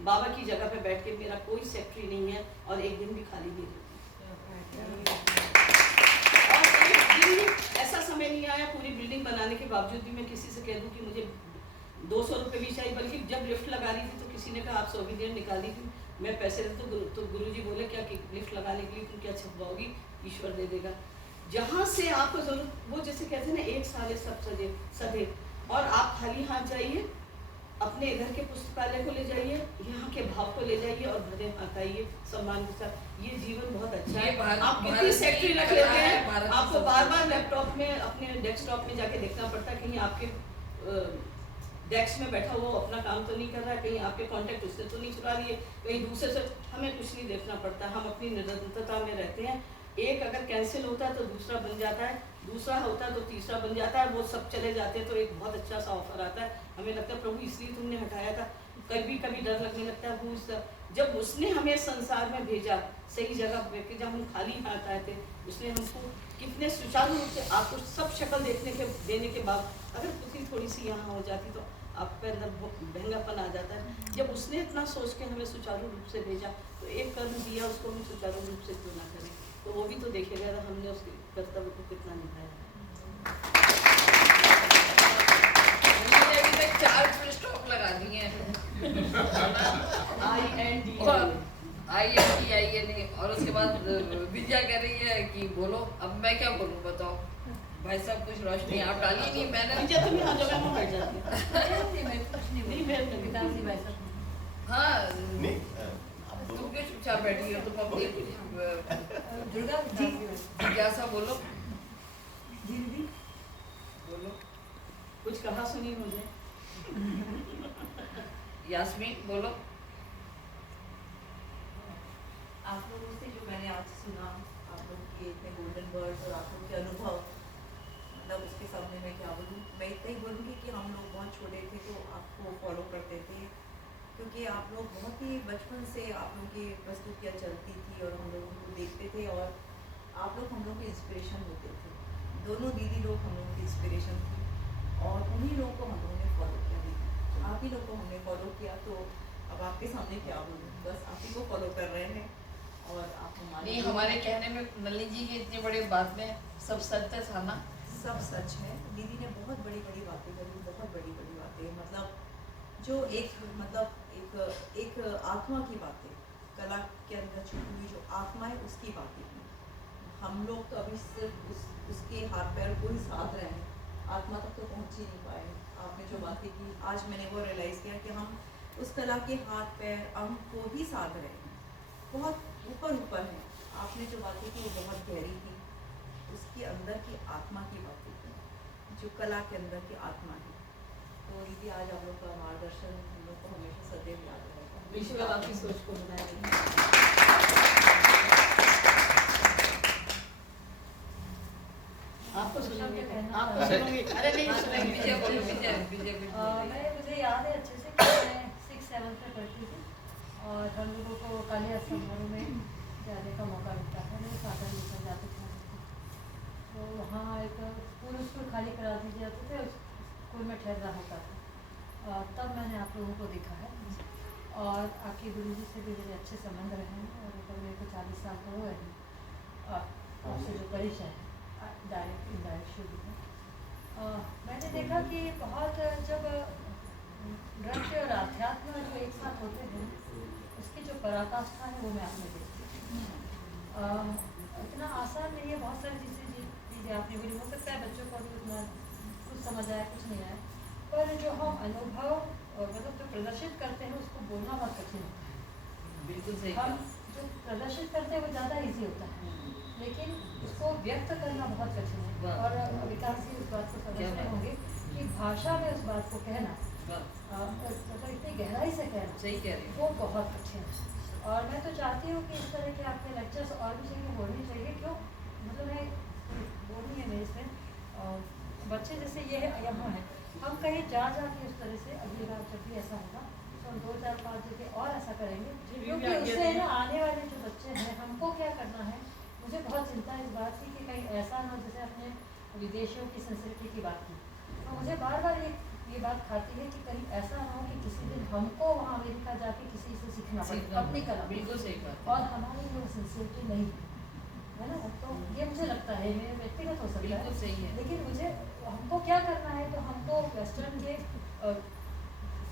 बाबा की जगह पे बैठ के, मेरा कोई सेक्रेटरी नहीं है और एक दिन भी खाली नहीं रहती। और एक दिन भी ऐसा समय नहीं आया पूरी बिल्डिंग बनाने के बावजूद भी मैं किसी से कह दूं कि मुझे 200 रुपये भी चाहिए। बल्कि जब लिफ्ट लगा रही थी तो किसी ने कहा आप 100 की निकाल दी थी, मैं पैसे दे तो गुरुजी बोले क्या कि लिफ्ट लगाने के लिए तुम क्या छपवाओगी, ईश्वर दे देगा। जहाँ से आपको जरूरत, वो जैसे कहते हैं ना एक साले सब सदे, और आप खाली हाथ जाइए, अपने घर के पुस्तकालय को ले जाइए, यहाँ के भाव को ले जाइए और भरे हाथ आइए सम्मान के साथ। ये जीवन बहुत अच्छा है। आप कितनी सेक्रेटरी रख लेते हैं, आपको बार बार लैपटॉप में अपने डेस्कटॉप में जाके देखना पड़ता है कहीं आपके डेस्क में बैठा हुआ अपना काम तो नहीं कर रहा है, कहीं आपके कॉन्टेक्ट उससे तो नहीं चुरा लिए, कहीं दूसरे से, हमें कुछ नहीं देखना पड़ता, हम अपनी निरंतरता में रहते हैं। एक अगर कैंसिल होता है तो दूसरा बन जाता है, दूसरा होता है तो तीसरा बन जाता है, वो सब चले जाते हैं तो एक बहुत अच्छा सा ऑफर आता है। हमें लगता है प्रभु इसलिए तुमने हटाया था। कभी कभी डर लगने लगता है जब उसने हमें संसार में भेजा सही जगह पे, जब हम खाली हाथ आए थे, उसने हमको कितने सुचारू रूप से, आपको सब शक्ल देने के बाद अगर कुछ थोड़ी सी यहाँ हो जाती तो आपके अंदर महंगापन आ जाता है। जब उसने इतना सोच के हमें सुचारू रूप से भेजा तो एक कर्म दिया, उसको हम सुचारू रूप से क्यों ना करें। तो वो भी तो देखेगा हमने उसके कर्तव्य को कितना निभाया। अभी तक 4 फुल स्टॉप लगा दिए हैं INDINA, और उसके बाद विजया कह रही है कि बोलो। अब मैं क्या बोलूँ बताओ भाई साहब, कुछ रोशनी आप डाली नहीं। मैंने विजया तुम्हें हर जगह में बैठ जाती हाँ नहीं तुम क्यों चुपचाप बैठी हो, तुम अपनी दुर्गा जी जिज्ञासा बोलो दीदी बोलो। कुछ कहा सुनी मुझे। यास्मीन बोलो। आप लोगों से जो मैंने आज सुना, आप लोग के इतने गोल्डन वर्ड्स और आप लोगों के अनुभव, मतलब उसके सामने मैं क्या बोलूँ। मैं इतना ही बोलूँगी कि हम लोग बहुत छोटे थे तो आपको फॉलो करते थे, क्योंकि आप लोग बहुत ही बचपन से आप लोगों की प्रस्तुतियाँ चलती थी और हम लोग उनको देखते थे और आप लोग हम लोग की इंस्पिरेशन होते थे। दोनों दीदी लोग हम लोगों की इंस्पिरेशन थी और उन्हीं लोगों को हम लोगों ने फॉलो किया। दीदी आप ही लोग को हमने फॉलो किया, तो अब आपके सामने क्या बोलूँ, बस आप ही को फॉलो कर रहे हैं। और आप नहीं, हमारे कहने में नलिनी जी की इतनी बड़ी बात में सब सत्य था ना। सब सच है। दीदी ने बहुत बड़ी बड़ी बातें करी, बहुत बड़ी बड़ी बातें, मतलब जो एक आत्मा की बातें, कला के अंदर छुपी हुई जो आत्मा है उसकी बातें की। हम लोग तो अभी सिर्फ उसके हाथ पैर को ही साध रहे हैं, आत्मा तक तो पहुंच ही नहीं पाए। आपने जो बातें की, आज मैंने वो रियलाइज़ किया कि हम उस कला के हाथ पैर अंग को ही साध रहे हैं, बहुत ऊपर है। आपने जो बातें की वो बहुत गहरी थी, उसके अंदर की आत्मा की बातें की, जो कला के अंदर की आत्मा है। तो दीदी आज आप लोग का मार्गदर्शन हम लोग को हमेशा सदैव याद रहेगा। ईश्वर आपकी सोच को बनाए। आपको सुनोगे, आपको सुनोगे, अरे नहीं सुनेंगे। विजय बोलो, विजय मुझे याद है अच्छे से कि मैं 6-7 में पढ़ती थी और हम लोगों को कालिया समारोह में जाने का मौका मिलता था। मेरे फादर लेकर जाते थे तो वहाँ एक पूरे स्कूल खाली करा दिए जाते थे, उस स्कूल में ठहरना होता था। और तब मैंने आप लोगों को देखा है और आपके गुरुजी से भी मेरे अच्छे संबंध रहे हैं और ऊपर मेरे को 40 साल का हुए हैं और आपसे जो परिचय है डायरेक्ट इनडायरेक्ट शुरू में। मैंने देखा कि बहुत जब नृत्य और अध्यात्म जो एक साथ होते हैं उसकी जो पराकाष्ठा है वो मैं आपने देखी। इतना आसान नहीं है, बहुत सारी चीज़ें आपने बोली, हो सकता है बच्चों को भी उतना कुछ समझ आया कुछ नहीं आया, पर जो हम अनुभव और मतलब जो प्रदर्शित करते हैं उसको बोलना बहुत कठिन होता है। बिल्कुल सही हम जो प्रदर्शित करते हैं वो ज़्यादा इजी होता है, लेकिन उसको व्यक्त करना बहुत कठिन है। और विकास जी उस बात को समझ रहे होंगे कि भाषा में उस बात को कहना मतलब इतनी गहराई से कहना, सही कह रही वो बहुत कठिन है। और मैं तो चाहती हूँ कि इस तरह के आपके लेक्चर्स और भी जगह होने चाहिए। क्यों मतलब मैं बोलनी है मेरे इसमें बच्चे जैसे ये यहाँ है, हम कहीं जा के उस तरह से अगली बार जब भी ऐसा होगा तो हम 2 4 5 जगह और ऐसा करेंगे, क्योंकि उससे ना आने वाले जो बच्चे हैं हमको क्या करना है। मुझे बहुत चिंता इस बात की कि कहीं ऐसा ना, जैसे अपने विदेशियों की संस्कृति की बात की, तो मुझे बार बार ये बात खाती है कि कहीं ऐसा ना हो कि किसी दिन हमको वहाँ अमेरिका जाके किसी से सीखना पड़े अपनी कला। बिल्कुल सही बात। और हमारी वो संस्कृति नहीं है ना, तो ये मुझे लगता है, मेरे व्यक्तिगत हो सकता है, सही है। लेकिन मुझे हमको क्या करना है, तो हमको वेस्टर्न के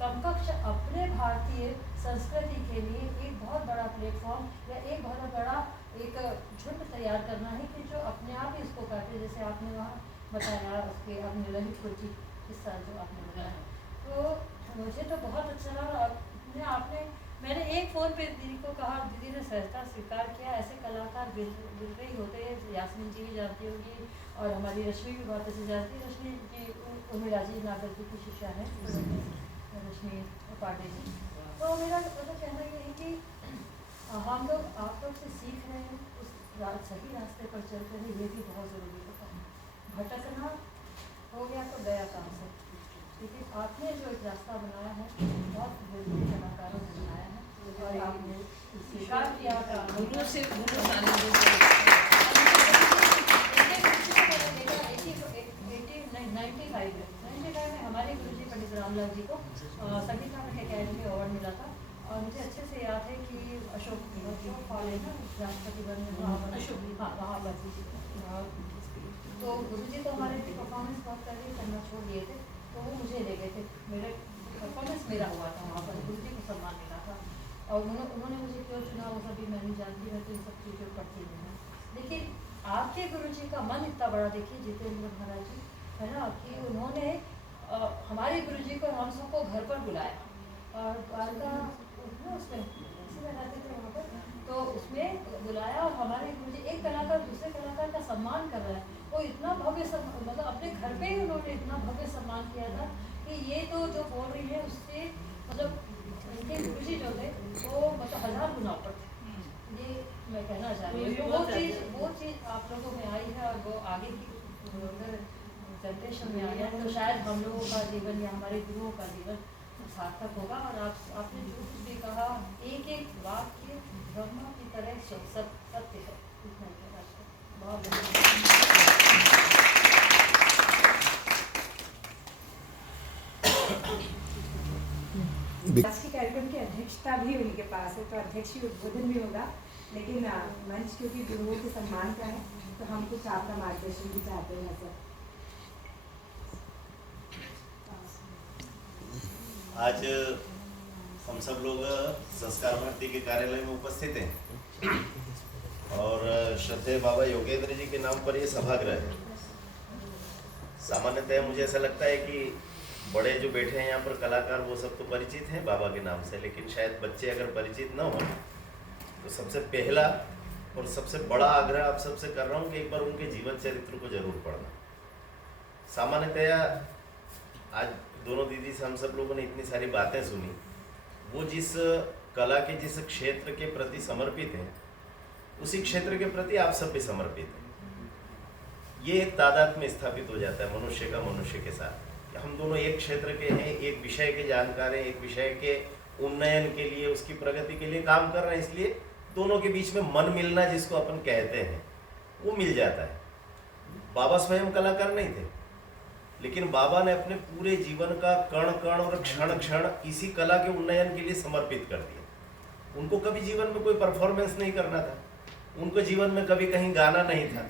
समकक्ष अपने भारतीय संस्कृति के लिए एक बहुत बड़ा प्लेटफॉर्म या एक बहुत बड़ा एक झुंड तैयार करना है कि जो अपने आप ही इसको करते, जैसे आपने वहाँ बताया उसके आपने ललित कुर्ची किस्सा जो आपने बताया, तो मुझे तो बहुत अच्छा लगा। आपने मैंने एक फ़ोन पे दीदी को कहा, दीदी ने सहजता स्वीकार किया। ऐसे कलाकार बिल रही होते हैं, यास्मीन जी भी जानती होगी और हमारी रश्मि भी बहुत अच्छी जानती है। रश्मि जी उर्मी राजीव नागर जी की शिष्या है, रश्मि पांडे जी। तो मेरा मतलब कहना ये है कि हम लोग आप लोग से सीख रहे हैं, उस सही रास्ते पर चल रहे हैं, ये भी बहुत ज़रूरी होता है। भटकना हो गया तो गया काम से, लेकिन आपने जो एक रास्ता बनाया है बहुत जरूरी कलाकारों ने बनाया है और आपने स्वीकार किया था। में हमारे गुरुजी पंडित रामलाल जी को संगीत नाटक अकेडमी अवार्ड मिला था। और मुझे अच्छे से याद है कि अशोक कॉलेज ना राष्ट्रपति वन में वहाँ पर तो गुरुजी तो हमारे परफॉर्मेंस बहुत पहले करना छोड़ दिए थे, तो वो मुझे ले गए थे, मेरे परफॉर्मेंस मेरा हुआ था वहाँ पर, गुरुजी को सम्मान मिला था। और उन्होंने मुझे क्यों चुना वो सभी मैं नहीं जानती, मैं तो इन सब चीज़ों पढ़ती नहीं हूँ। लेकिन आपके गुरुजी का मन इतना बड़ा, देखिए जितेंद्र महाराज जी है ना, कि उन्होंने हमारे गुरुजी को हम सबको घर पर बुलाया और द्वारका उसमें रहते थे वहाँ पर, तो उसमें बुलाया और हमारे गुरुजी एक कलाकार दूसरे कलाकार का सम्मान कर रहा है। वो इतना भव्य मतलब अपने घर पे ही उन्होंने इतना भव्य सम्मान किया था कि ये तो जो बोल रही है उससे मतलब इनके गुरुजी जो थे वो मतलब 1000 गुना ऊपर थे। ये मैं कहना चाह रही हूँ। वो चीज़ आप लोगों में आई है और वो आगे की जनरेशन में आ गया, तो शायद हम लोगों का जीवन या हमारे गुरुओं का जीवन सार्थक होगा। और आपने जो कुछ भी कहा, एक एक वाक्य ब्रह्मा की तरह सत्य है। इतना ही बहुत आज के कार्यक्रम की अध्यक्षता भी उनके पास है, तो अध्यक्षीय उद्बोधन भी होगा, लेकिन मंच क्योंकि गुरुओं के सम्मान का है तो हम कुछ आपका मार्गदर्शन भी चाहते हैं सर। आज हम सब लोग संस्कार भारती के कार्यालय में उपस्थित हैं और श्रद्धेय बाबा योगेंद्र जी के नाम पर ये सभागृह है। सामान्यतः मुझे ऐसा लगता है कि बड़े जो बैठे हैं यहाँ पर कलाकार वो सब तो परिचित हैं बाबा के नाम से, लेकिन शायद बच्चे अगर परिचित न हो तो सबसे पहला और सबसे बड़ा आग्रह आप सबसे कर रहा हूँ कि एक बार उनके जीवन चरित्र को जरूर पढ़ना। सामान्यतः आज दोनों दीदी से हम सब लोगों ने इतनी सारी बातें सुनी, वो जिस कला के जिस क्षेत्र के प्रति समर्पित हैं उसी क्षेत्र के प्रति आप सब भी समर्पित हैं। ये एक तादाद में स्थापित हो जाता है मनुष्य का मनुष्य के साथ, कि हम दोनों एक क्षेत्र के हैं, एक विषय के जानकार हैं, एक विषय के उन्नयन के लिए उसकी प्रगति के लिए काम कर रहे हैं। इसलिए दोनों के बीच में मन मिलना जिसको अपन कहते हैं वो मिल जाता है। बाबा स्वयं कलाकार नहीं थे, लेकिन बाबा ने अपने पूरे जीवन का कण कण और क्षण क्षण इसी कला के उन्नयन के लिए समर्पित कर दिया। उनको कभी जीवन में कोई परफॉर्मेंस नहीं करना था, उनको जीवन में कभी कहीं गाना नहीं था,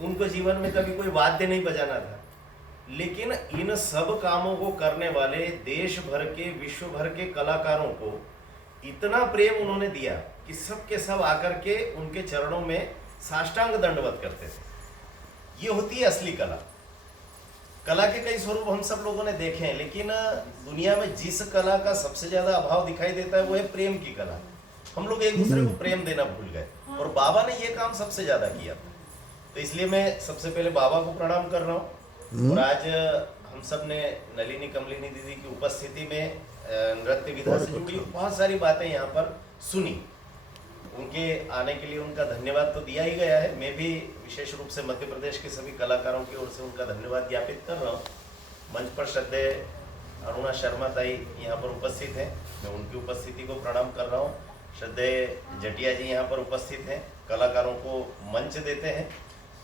उनको जीवन में कभी कोई वाद्य नहीं बजाना था, लेकिन इन सब कामों को करने वाले देश भर के, विश्व भर के कलाकारों को इतना प्रेम उन्होंने दिया कि सब के सब आकर के उनके चरणों में साष्टांग दंडवत करते थे। ये होती है असली कला। कला के कई स्वरूप हम सब लोगों ने देखे हैं, लेकिन दुनिया में जिस कला का सबसे ज्यादा अभाव दिखाई देता है वो है प्रेम की कला। हम लोग एक दूसरे को प्रेम देना भूल गए, और बाबा ने ये काम सबसे ज्यादा किया था। तो इसलिए मैं सबसे पहले बाबा को प्रणाम कर रहा हूँ। और आज हम सब ने नलिनी कमलिनी दीदी की उपस्थिति में नृत्य विधा से जुड़ी बहुत सारी बातें यहाँ पर सुनी। उनके आने के लिए उनका धन्यवाद तो दिया ही गया है। मैं भी विशेष रूप से मध्य प्रदेश के सभी कलाकारों की ओर से उनका धन्यवाद ज्ञापित कर रहा हूँ। मंच पर श्रद्धेय अरुणा शर्मा ताई यहाँ पर उपस्थित हैं, मैं उनकी उपस्थिति को प्रणाम कर रहा हूँ। श्रद्धेय जटिया जी यहाँ पर उपस्थित हैं, कलाकारों को मंच देते हैं।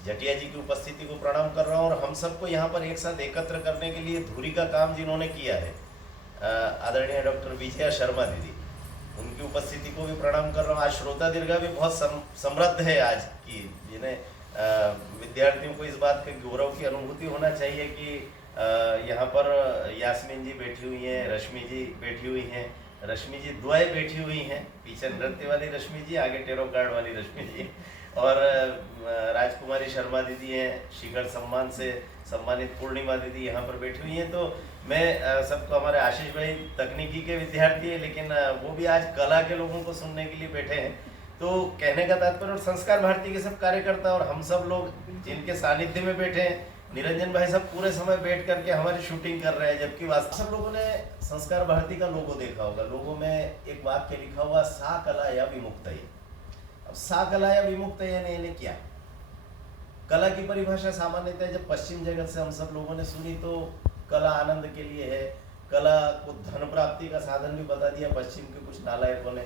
जटिया जी की उपस्थिति को प्रणाम कर रहा हूँ। और हम सबको यहाँ पर एक साथ एकत्र करने के लिए धुरी का काम जिन्होंने किया है, आदरणीय डॉक्टर विजया शर्मा दीदी, उनकी उपस्थिति को भी प्रणाम कर रहा हूँ। आज श्रोता दीर्घा भी बहुत समृद्ध है आज की, जिन्हें विद्यार्थियों को इस बात के गौरव की अनुभूति होना चाहिए कि यहाँ पर यास्मीन जी बैठी हुई हैं, रश्मि जी बैठी हुई हैं, रश्मि जी द्वय बैठी हुई हैं, पीछे नृत्य वाली रश्मि जी, आगे टेरो कार्ड वाली रश्मि जी, और राजकुमारी शर्मा दीदी हैं, शिखर सम्मान से सम्मानित पूर्णिमा दीदी यहाँ पर बैठी हुई हैं। तो मैं सबको, हमारे आशीष भाई तकनीकी के विद्यार्थी है, लेकिन वो भी आज कला के लोगों को सुनने के लिए बैठे हैं। तो कहने का तात्पर्य, और संस्कार भारती के सब कार्यकर्ता और हम सब लोग जिनके सानिध्य में बैठे हैं, निरंजन भाई सब पूरे समय बैठ करके हमारी शूटिंग कर रहे हैं। जबकि वास्तव सब लोगों ने संस्कार भारती का लोगो देखा होगा, लोगो में एक वाक्य लिखा हुआ, सा कला या विमुक्त। अब सा कला या विमुक्त यानी क्या? कला की परिभाषा सामान्यतः जब पश्चिम जगत से हम सब लोगों ने सुनी तो कला आनंद के लिए है, कला को धन प्राप्ति का साधन भी बता दिया पश्चिम के कुछ नालायकों ने,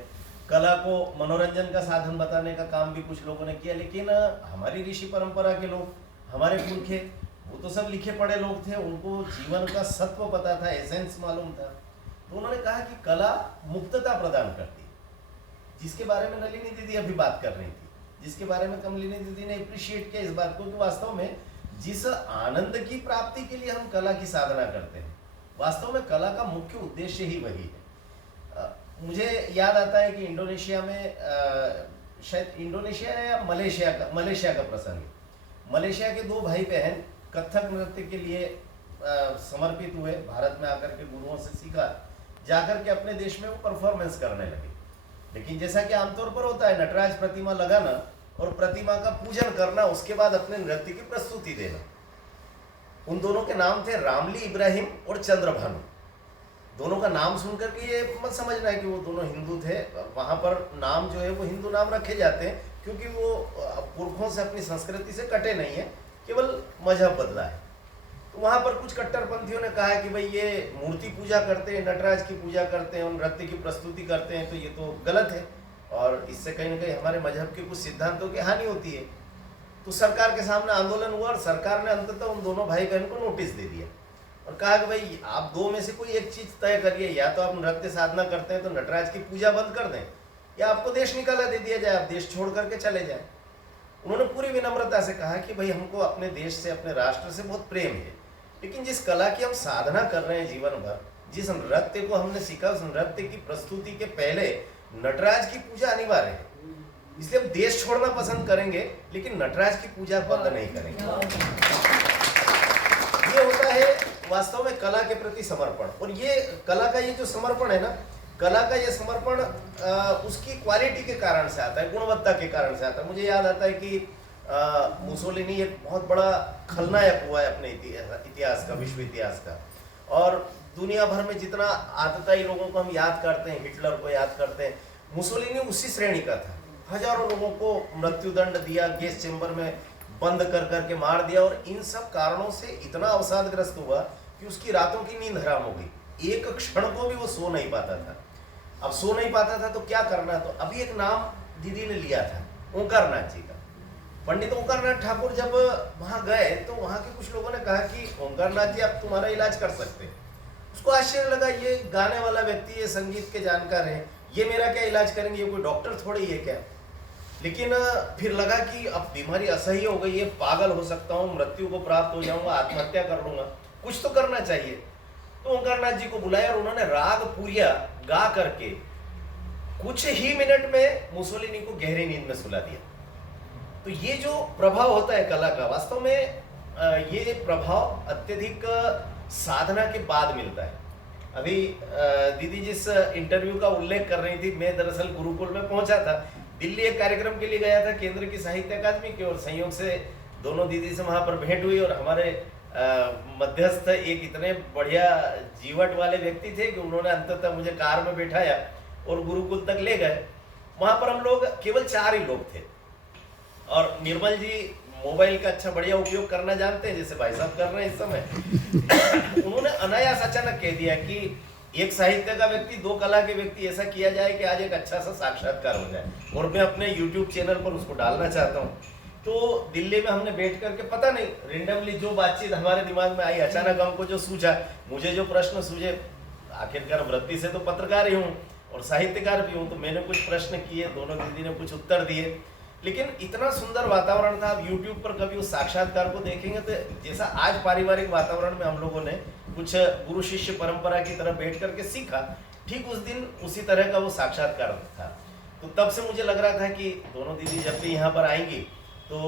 कला को मनोरंजन का साधन बताने का काम भी कुछ लोगों ने किया। लेकिन हमारी ऋषि परंपरा के लोग, हमारे पुरखे, वो तो सब लिखे पढ़े लोग थे, उनको जीवन का सत्व पता था, एसेंस मालूम था। तो उन्होंने कहा कि कला मुक्तता प्रदान करती, जिसके बारे में नलिनी दीदी अभी बात कर रही थी, जिसके बारे में कमलिनी दीदी ने अप्रिशिएट किया इस बात को, कि वास्तव में जिस आनंद की प्राप्ति के लिए हम कला की साधना करते हैं, वास्तव में कला का मुख्य उद्देश्य ही वही है। मुझे याद आता है कि इंडोनेशिया में, शायद इंडोनेशिया या मलेशिया का प्रसंग है। मलेशिया के दो भाई बहन कथक नृत्य के लिए समर्पित हुए, भारत में आकर के गुरुओं से सीखा, जाकर के अपने देश में वो परफॉर्मेंस करने लगे। लेकिन जैसा कि आमतौर पर होता है, नटराज प्रतिमा लगाना और प्रतिमा का पूजन करना, उसके बाद अपने नृत्य की प्रस्तुति देना। उन दोनों के नाम थे रामली इब्राहिम और चंद्रभानु। दोनों का नाम सुनकर के ये मत समझना है कि वो दोनों हिंदू थे। वहाँ पर नाम जो है वो हिंदू नाम रखे जाते हैं, क्योंकि वो पुरखों से, अपनी संस्कृति से कटे नहीं है, केवल मजहब बदला है। तो वहाँ पर कुछ कट्टरपंथियों ने कहा कि भाई ये मूर्ति पूजा करते हैं, नटराज की पूजा करते हैं और नृत्य की प्रस्तुति करते हैं, तो ये तो गलत है और इससे कहीं ना कहीं हमारे मजहब के कुछ सिद्धांतों की हानि होती है। तो सरकार के सामने आंदोलन हुआ और सरकार ने अंततः उन दोनों भाई बहन को नोटिस दे दिया और कहा कि भाई आप दो में से कोई एक चीज तय करिए, या तो आप नृत्य साधना करते हैं तो नटराज की पूजा बंद कर दें, या आपको देश निकाला दे दिया जाए, आप देश छोड़ करके चले जाएं। उन्होंने पूरी विनम्रता से कहा कि भाई हमको अपने देश से, अपने राष्ट्र से बहुत प्रेम है, लेकिन जिस कला की हम साधना कर रहे हैं जीवन भर, जिस नृत्य को हमने सीखा, उस नृत्य की प्रस्तुति के पहले नटराज की पूजा अनिवार्य है। इसलिए हम देश छोड़ना पसंद करेंगे, लेकिन नटराज की पूजा बंद नहीं करेंगे। ये होता है वास्तव में कला के प्रति समर्पण। और ये कला का ये जो समर्पण है ना, कला का ये समर्पण उसकी क्वालिटी के कारण से आता है, गुणवत्ता के कारण से आता है। मुझे याद आता है कि मुसोलिनी एक बहुत बड़ा खलनायक हुआ है अपने इतिहास का, विश्व इतिहास का, और दुनिया भर में जितना आतताई लोगों को हम याद करते हैं, हिटलर को याद करते हैं, मुसोलिनी उसी श्रेणी का था। हजारों लोगों को मृत्युदंड दिया, गैस चेंबर में बंद कर करके मार दिया, और इन सब कारणों से इतना अवसादग्रस्त हुआ कि उसकी रातों की नींद हराम हो गई। एक क्षण को भी वो सो नहीं पाता था। अब सो नहीं पाता था तो क्या करना, तो अभी एक नाम दीदी ने लिया था, ओंकारनाथ जी का। पंडित ओंकारनाथ ठाकुर जब वहां गए तो वहां के कुछ लोगों ने कहा कि ओंकारनाथ जी आप तुम्हारा इलाज कर सकते हैं। उसको आश्चर्य लगा, ये गाने वाला व्यक्ति, ये संगीत के जानकार हैं, ये मेरा क्या इलाज करेंगे, ये कोई डॉक्टर थोड़ी है क्या। लेकिन फिर लगा कि अब बीमारी असह्य हो गई है, पागल हो सकता हूँ, मृत्यु को प्राप्त हो जाऊंगा, आत्महत्या कर लूंगा। कुछ तो करना चाहिए। तो ओंकार नाथ जी को बुलाया और उन्होंने राग पूरिया गा करके कुछ ही मिनट में मुसोलिनी को गहरी नींद में सुला दिया। तो ये जो प्रभाव होता है कला का, वास्तव में ये प्रभाव अत्यधिक साधना के बाद मिलता है। अभी दीदी जिस इंटरव्यू का उल्लेख कर रही थी, मैं दरअसल गुरुकुल में पहुंचा था, दिल्ली एक कार्यक्रम के लिए गया था केंद्र की साहित्य अकादमी की, और संयोग से दोनों दीदी से वहां पर भेंट हुई। और हमारे मध्यस्थ एक इतने बढ़िया जीवट वाले व्यक्ति थे कि उन्होंने अंततः मुझे कार में बैठाया और गुरुकुल तक ले गए। वहां पर हम लोग केवल 4 ही लोग थे, और निर्मल जी मोबाइल का अच्छा बढ़िया उपयोग करना जानते हैं, जैसे भाई साहब कर रहे हैं इस समय। उन्होंने अनायास अचानक कह दिया कि एक साहित्य का व्यक्ति, 2 कला के व्यक्ति, ऐसा किया जाए कि आज एक अच्छा सा साक्षात्कार हो जाए, और मैं अपने YouTube चैनल पर उसको डालना चाहता हूँ। तो दिल्ली में हमने बैठ करके, पता नहीं रेंडमली जो बातचीत हमारे दिमाग में आई, अचानक हमको जो सूझा, मुझे जो प्रश्न सूझे, आखिरकार वृत्ति से तो पत्रकार ही हूँ और साहित्यकार भी हूँ, तो मैंने कुछ प्रश्न किए, दोनों दीदी ने कुछ उत्तर दिए। लेकिन इतना सुंदर वातावरण था। आप YouTube पर कभी उस साक्षात्कार को देखेंगे तो जैसा आज पारिवारिक वातावरण में हम लोगों ने कुछ गुरु शिष्य परंपरा की तरह बैठ करके सीखा, ठीक उस दिन उसी तरह का वो साक्षात्कार था। तो तब से मुझे लग रहा था कि दोनों दीदी जब भी यहाँ पर आएंगी तो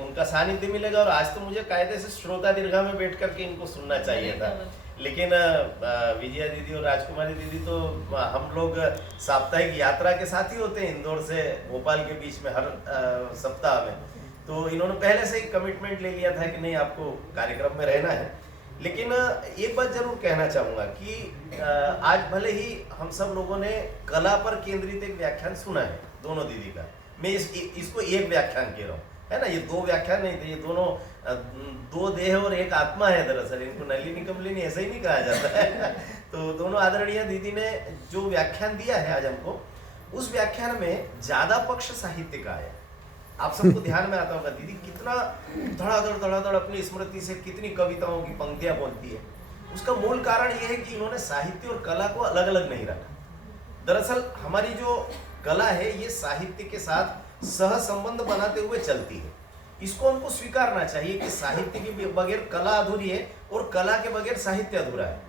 उनका सानिध्य मिलेगा, और आज तो मुझे कायदे से श्रोता दीर्घा में बैठ करके इनको सुनना चाहिए था। लेकिन विजया दीदी और राजकुमारी दीदी तो हम लोग साप्ताहिक यात्रा के साथ ही होते हैं, इंदौर से भोपाल के बीच में हर सप्ताह में। तो इन्होंने पहले से ही कमिटमेंट ले लिया था कि नहीं, आपको कार्यक्रम में रहना है। लेकिन एक बात जरूर कहना चाहूँगा कि आज भले ही हम सब लोगों ने कला पर केंद्रित एक व्याख्यान सुना है दोनों दीदी का, मैं इसको एक व्याख्यान कह रहा हूँ, है ना, ये 2 व्याख्यान नहीं थे, ये दोनों 2 देह और एक आत्मा है। दरअसल इनको नलिनी कमलिनी ऐसा ही नहीं कहा जाता है। तो दोनों आदरणीय दीदी ने जो व्याख्यान दिया है आज हमको, उस व्याख्यान में ज्यादा पक्ष साहित्य का है। आप सबको ध्यान में आता होगा दीदी कितना धड़ाधड़ अपनी स्मृति से कितनी कविताओं की पंक्तियां बोलती है। उसका मूल कारण यह है कि इन्होंने साहित्य और कला को अलग अलग नहीं रखा। दरअसल हमारी जो कला है ये साहित्य के साथ सह संबंध बनाते हुए चलती है। इसको हमको स्वीकारना चाहिए कि साहित्य के बगैर कला अधूरी है और कला के बगैर साहित्य अधूरा है।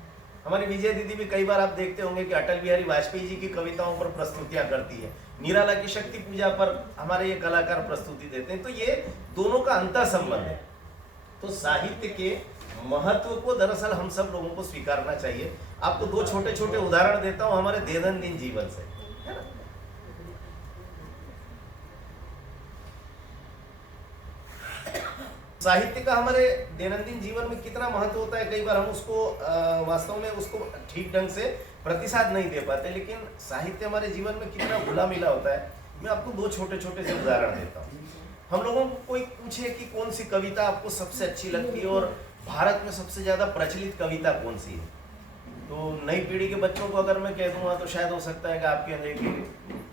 हमारी विजय दीदी भी कई बार आप देखते होंगे कि अटल बिहारी वाजपेयी जी की कविताओं पर प्रस्तुतियां करती है, निराला की शक्ति पूजा पर हमारे ये कलाकार प्रस्तुति देते हैं। तो ये दोनों का अंतर संबंध है। तो साहित्य के महत्व को दरअसल हम सब लोगों को स्वीकारना चाहिए। आपको 2 छोटे छोटे उदाहरण देता हूँ हमारे दैनंदिन जीवन से, है ना। साहित्य का हमारे दैनंदिन जीवन में कितना महत्व होता है, कई बार हम उसको वास्तव में उसको ठीक ढंग से प्रतिसाद नहीं दे पाते, लेकिन साहित्य हमारे जीवन में कितना घुला मिला होता है। मैं आपको 2 छोटे छोटे से उदाहरण देता हूँ। हम लोगों को कोई पूछे कि कौन सी कविता आपको सबसे अच्छी लगती है और भारत में सबसे ज्यादा प्रचलित कविता कौन सी है, तो नई पीढ़ी के बच्चों को अगर मैं कह दूंगा तो शायद हो सकता है कि आपके अंदर की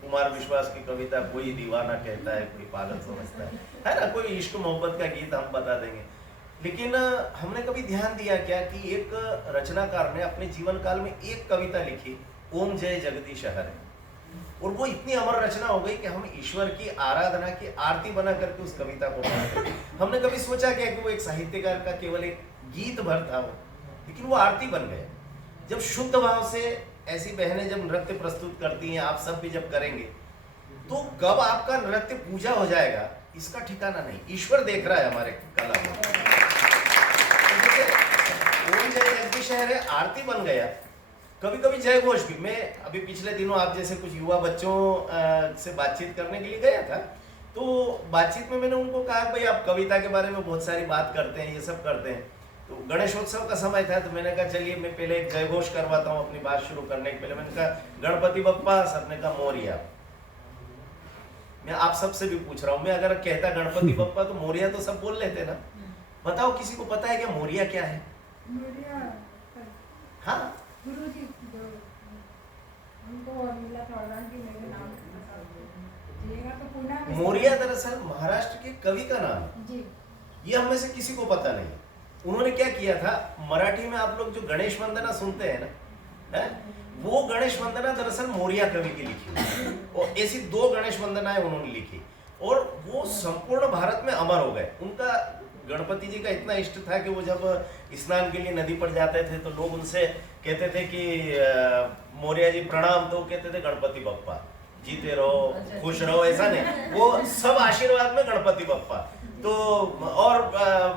कुमार विश्वास की कविता, कोई दीवाना कहता है, कोई पागल समझता है ना, कोई इश्क मोहब्बत का गीत हम बता देंगे। लेकिन हमने कभी ध्यान दिया क्या कि एक रचनाकार ने अपने जीवन काल में एक कविता लिखी, ओम जय जगदीश हरे, और वो इतनी अमर रचना हो गई कि हम ईश्वर की आराधना की आरती बना करके उस कविता को पढ़ते। हमने कभी सोचा क्या कि वो एक साहित्यकार का केवल एक गीत भर था वो, लेकिन वो आरती बन गए। जब शुद्ध भाव से ऐसी बहनें जब नृत्य प्रस्तुत करती हैं, आप सब भी जब करेंगे, तो कब आपका नृत्य पूजा हो जाएगा इसका ठिकाना नहीं। ईश्वर देख रहा है हमारे कला को। ओम जय जगदीश हरे आरती बन गया। कभी कभी जय घोष भी। मैं अभी पिछले दिनों आप जैसे कुछ युवा बच्चों से बातचीत करने के लिए गया था, तो बातचीत में मैंने उनको कहा भाई आप कविता के बारे में बहुत सारी बात करते हैं, ये सब करते हैं। तो गणेशोत्सव का समय था, तो मैंने कहा चलिए मैं पहले एक जय घोष करवाता हूँ अपनी बात शुरू करने के पहले। मैंने कहा गणपति बप्पा, सबने कहा मोरिया। मैं आप सबसे भी पूछ रहा हूँ, मैं अगर कहता गणपति बप्पा तो मोरिया तो सब बोल लेते ना। बताओ किसी को पता है क्या मोरिया क्या है? हाँ गुरुजी जो हमको मिला था ऑर्गन की मेरे नाम तो पूर्ण मोरिया दरअसल महाराष्ट्र के कवि का नाम है जी। ये हम में से किसी को पता नहीं। उन्होंने क्या किया था, मराठी में आप लोग जो गणेश वंदना सुनते हैं ना, है? वो गणेश वंदना दरअसल मोरिया कवि की लिखी, और ऐसी 2 गणेश वंदनाएं उन्होंने लिखी और वो संपूर्ण भारत में अमर हो गए। उनका गणपति जी का इतना इष्ट था कि वो जब स्नान के लिए नदी पर जाते थे तो लोग उनसे कहते थे कि मौर्य जी प्रणाम, तो कहते थे गणपति बप्पा, जीते रहो खुश रहो, ऐसा नहीं, वो सब आशीर्वाद में गणपति बप्पा। तो और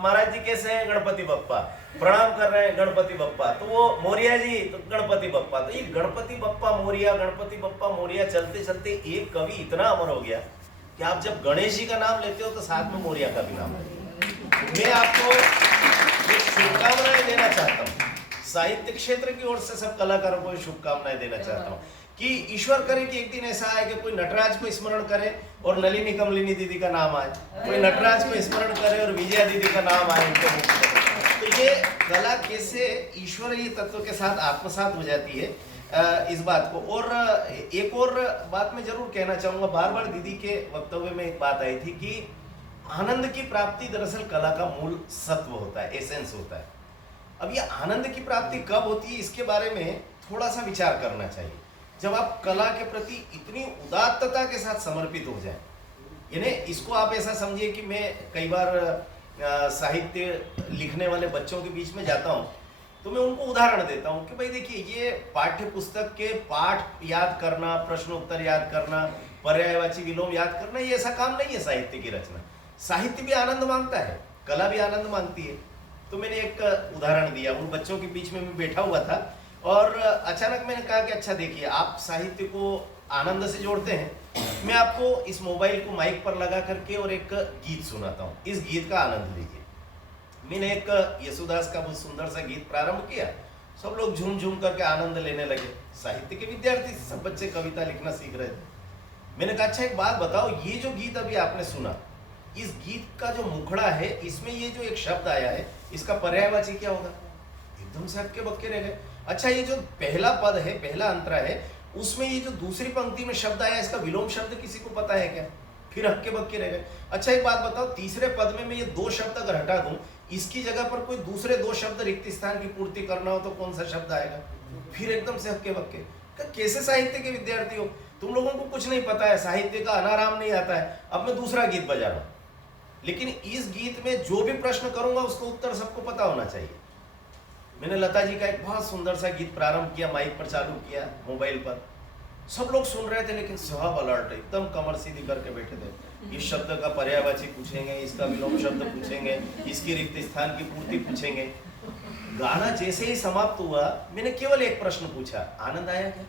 महाराज जी कैसे हैं, गणपति बप्पा, प्रणाम कर रहे हैं गणपति बप्पा, तो वो मौर्य जी तो गणपति बप्पा। तो ये गणपति बप्पा मौर्य, गणपति बप्पा मौर्य चलते चलते एक कवि इतना अमर हो गया कि आप जब गणेश जी का नाम लेते हो तो साथ में मौर्य का भी नाम है। मैं आपको एक शुभकामनाएं देना चाहता हूँ, साहित्य क्षेत्र की ओर से सब कलाकारों को शुभकामनाएं देना चाहता हूँ कि ईश्वर करे कि एक दिन ऐसा आए कि कोई नटराज को स्मरण करे और नलिनी कमलिनी दीदी का नाम आए, कोई नटराज को स्मरण करे और विजया दीदी का नाम आए उनके मुख में। तो ये कला कैसे ईश्वरीय तत्व के साथ आत्मसात हो जाती है, इस बात को। और एक और बात मैं जरूर कहना चाहूंगा, बार बार दीदी के वक्तव्य में एक बात आई थी कि आनंद की प्राप्ति दरअसल कला का मूल सत्व होता है, एसेंस होता है। अब ये आनंद की प्राप्ति कब होती है, इसके बारे में थोड़ा सा विचार करना चाहिए। जब आप कला के प्रति इतनी उदात्तता के साथ समर्पित हो जाए, यानी इसको आप ऐसा समझिए कि मैं कई बार साहित्य लिखने वाले बच्चों के बीच में जाता हूँ तो मैं उनको उदाहरण देता हूँ कि भाई देखिए, ये पाठ्य पुस्तक के पाठ याद करना, प्रश्न उत्तर याद करना, पर्यायवाची विलोम याद करना, ये ऐसा काम नहीं है साहित्य की रचना। साहित्य भी आनंद मांगता है, कला भी आनंद मांगती है। तो मैंने एक उदाहरण दिया, उन बच्चों के बीच में मैं बैठा हुआ था और अचानक मैंने कहा कि अच्छा देखिए, आप साहित्य को आनंद से जोड़ते हैं, मैं आपको इस मोबाइल को माइक पर लगा करके और एक गीत सुनाता हूँ, इस गीत का आनंद लीजिए। मैंने एक यशुदास का बहुत सुंदर सा गीत प्रारंभ किया, सब लोग झूम झूम करके आनंद लेने लगे। साहित्य के विद्यार्थी, सब बच्चे कविता लिखना सीख रहे थे। मैंने कहा अच्छा एक बात बताओ, ये जो गीत अभी आपने सुना, इस गीत का जो मुखड़ा है, इसमें ये जो एक शब्द आया है, इसका पर्यायवाची क्या होगा? एकदम से हक्के बक्के रह गए। अच्छा, ये जो पहला पद है, पहला अंतरा है, उसमें ये जो दूसरी पंक्ति में शब्द आया, इसका विलोम शब्द किसी को पता है क्या? फिर हक्के बक्के रह गए। अच्छा एक बात बताओ, तीसरे पद में मैं ये दो शब्द अगर हटा दूं, इसकी जगह पर कोई दूसरे दो शब्द रिक्त स्थान की पूर्ति करना हो तो कौन सा शब्द आएगा? फिर एकदम से हक्के बक्के। कैसे साहित्य के विद्यार्थी हो तुम, लोगों को कुछ नहीं पता है, साहित्य का अनाराम नहीं आता है। अब मैं दूसरा गीत बजा रहा हूं, लेकिन इस गीत में जो भी प्रश्न करूंगा उसका उत्तर सबको पता होना चाहिए। मैंने लता जी का एक बहुत सुंदर सा गीत प्रारंभ किया, माइक पर चालू किया, मोबाइल पर, सब लोग सुन रहे थे, लेकिन सब अलर्ट, एकदम कमर सीधी करके बैठे थे। इस शब्द का पर्यायवाची पूछेंगे, इसका विलोम शब्द पूछेंगे, इसकी रिक्त स्थान की पूर्ति पूछेंगे। गाना जैसे ही समाप्त हुआ, मैंने केवल एक प्रश्न पूछा, आनंद आया क्या?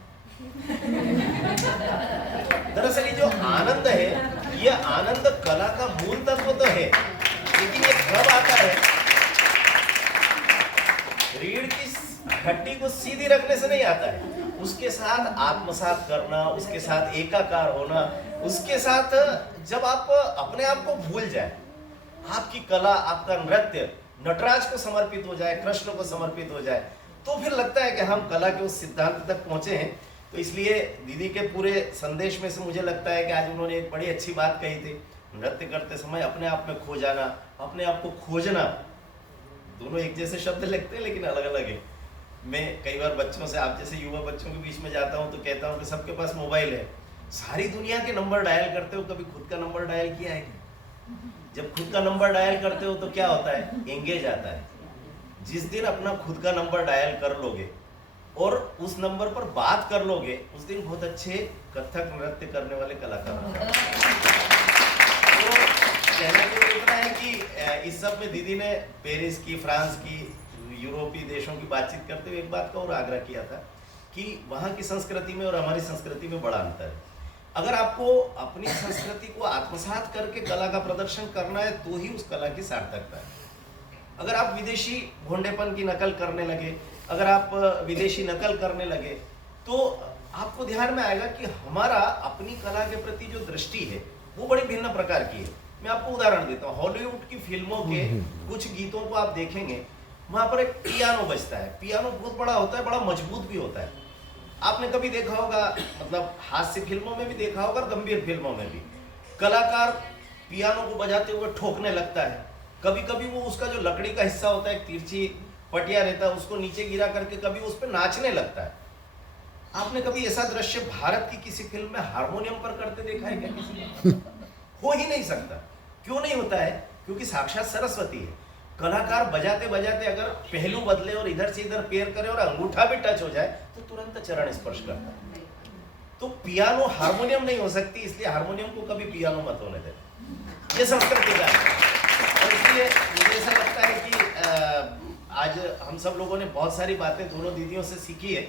दरअसल ये जो आनंद है, ये आनंद कला का मूल तत्व तो है, लेकिन ये कब आता है? रीढ़ की हड्डी को सीधी रखने से नहीं आता है, उसके साथ आत्मसात करना, उसके साथ एकाकार होना, उसके साथ जब आप अपने आप को भूल जाए, आपकी कला, आपका नृत्य नटराज को समर्पित हो जाए, कृष्ण को समर्पित हो जाए, तो फिर लगता है कि हम कला के उस सिद्धांत तक पहुंचे हैं। तो इसलिए दीदी के पूरे संदेश में से मुझे लगता है कि आज उन्होंने एक बड़ी अच्छी बात कही थी, नृत्य करते समय अपने आप में खो जाना, अपने आप को खोजना। दोनों एक जैसे शब्द लगते हैं लेकिन अलग अलग है। मैं कई बार बच्चों से, आप जैसे युवा बच्चों के बीच में जाता हूं तो कहता हूं कि सबके पास मोबाइल है, सारी दुनिया के नंबर डायल करते हो, कभी खुद का नंबर डायल किया है क्या? जब खुद का नंबर डायल करते हो तो क्या होता है? एंगेज आता है। जिस दिन अपना खुद का नंबर डायल कर लोगे और उस नंबर पर बात कर लोगे, उस दिन बहुत अच्छे कथक नृत्य करने वाले कलाकार होंगे। तो कहने के लिए इतना है कि इस सब में दीदी ने पेरिस की, फ्रांस की, यूरोपीय देशों की बातचीत करते हुए एक बात का और आग्रह किया था कि वहाँ की संस्कृति में और हमारी संस्कृति में बड़ा अंतर है। अगर आपको अपनी संस्कृति को आत्मसात करके कला का प्रदर्शन करना है तो ही उस कला की सार्थकता है। अगर आप विदेशी भोंडेपन की नकल करने लगे, अगर आप विदेशी नकल करने लगे, तो आपको ध्यान में आएगा कि हमारा अपनी कला के प्रति जो दृष्टि है वो बड़ी भिन्न प्रकार की है। मैं आपको उदाहरण देता हूँ, हॉलीवुड की फिल्मों के कुछ गीतों को आप देखेंगे, वहां पर एक पियानो बजता है। पियानो बहुत बड़ा होता है, बड़ा मजबूत भी होता है। आपने कभी देखा होगा, मतलब हास्य फिल्मों में भी देखा होगा, गंभीर फिल्मों में भी, कलाकार पियानो को बजाते हुए ठोकने लगता है। कभी कभी वो उसका जो लकड़ी का हिस्सा होता है, तिरछी पटिया रहता है, उसको नीचे गिरा करके कभी उस पर नाचने लगता है। आपने कभी ऐसा दृश्य भारत की किसी फिल्म में हारमोनियम पर करते देखा है क्या किसी ने? हो ही नहीं सकता। क्यों नहीं होता है? क्योंकि साक्षात सरस्वती है। कलाकार बजाते बजाते अगर पहलू बदले और इधर से इधर पैर करे और अंगूठा भी टच हो जाए तो तुरंत चरण स्पर्श करता है। तो पियानो हारमोनियम नहीं हो सकती, इसलिए हारमोनियम को कभी पियानो मत होने देना, ये संस्कृति का है। और इसलिए मुझे ऐसा लगता है कि आज हम सब लोगों ने बहुत सारी बातें दोनों दीदियों से सीखी है,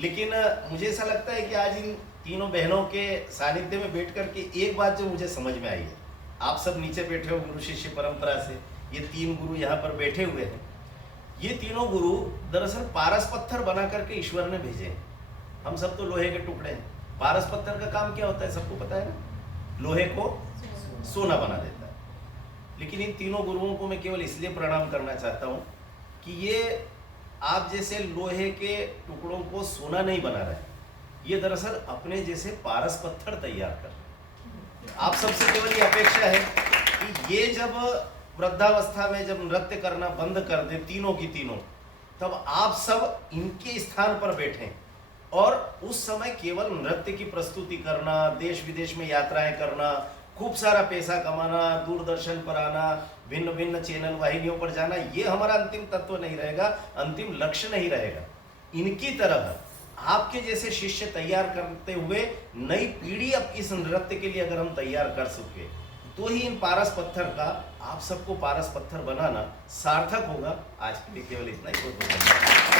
लेकिन मुझे ऐसा लगता है कि आज इन तीनों बहनों के सानिध्य में बैठ कर के एक बात जो मुझे समझ में आई है, आप सब नीचे बैठे हो गुरु शिष्य परंपरा से, ये 3 गुरु यहाँ पर बैठे हुए हैं। ये तीनों गुरु दरअसल पारस पत्थर बना करके ईश्वर ने भेजे हैं। हम सब तो लोहे के टुकड़े हैं। पारस पत्थर का काम क्या होता है सबको पता है ना, लोहे को सोना बना देता है। लेकिन इन तीनों गुरुओं को मैं केवल इसलिए प्रणाम करना चाहता हूँ कि ये आप जैसे लोहे के टुकड़ों को सोना नहीं बना रहे, ये दरअसल अपने जैसे पारस पत्थर तैयार कर रहे हैं। आप सबसे केवल ये अपेक्षा है कि ये जब वृद्धावस्था में जब नृत्य करना बंद कर दे तीनों की तीनों, तब आप सब इनके स्थान पर बैठें और उस समय केवल नृत्य की प्रस्तुति करना, देश विदेश में यात्राएं करना, खूब सारा पैसा कमाना, दूरदर्शन पर आना, भिन्न भिन्न चैनल वाहिनियों पर जाना, ये हमारा अंतिम तत्व नहीं रहेगा, अंतिम लक्ष्य नहीं रहेगा। इनकी तरह आपके जैसे शिष्य तैयार करते हुए नई पीढ़ी अब इस नृत्य के लिए अगर हम तैयार कर सके तो ही इन पारस पत्थर का, आप सबको पारस पत्थर बनाना सार्थक होगा। आज के लिए केवल इतना ही। बहुत बहुत धन्यवाद।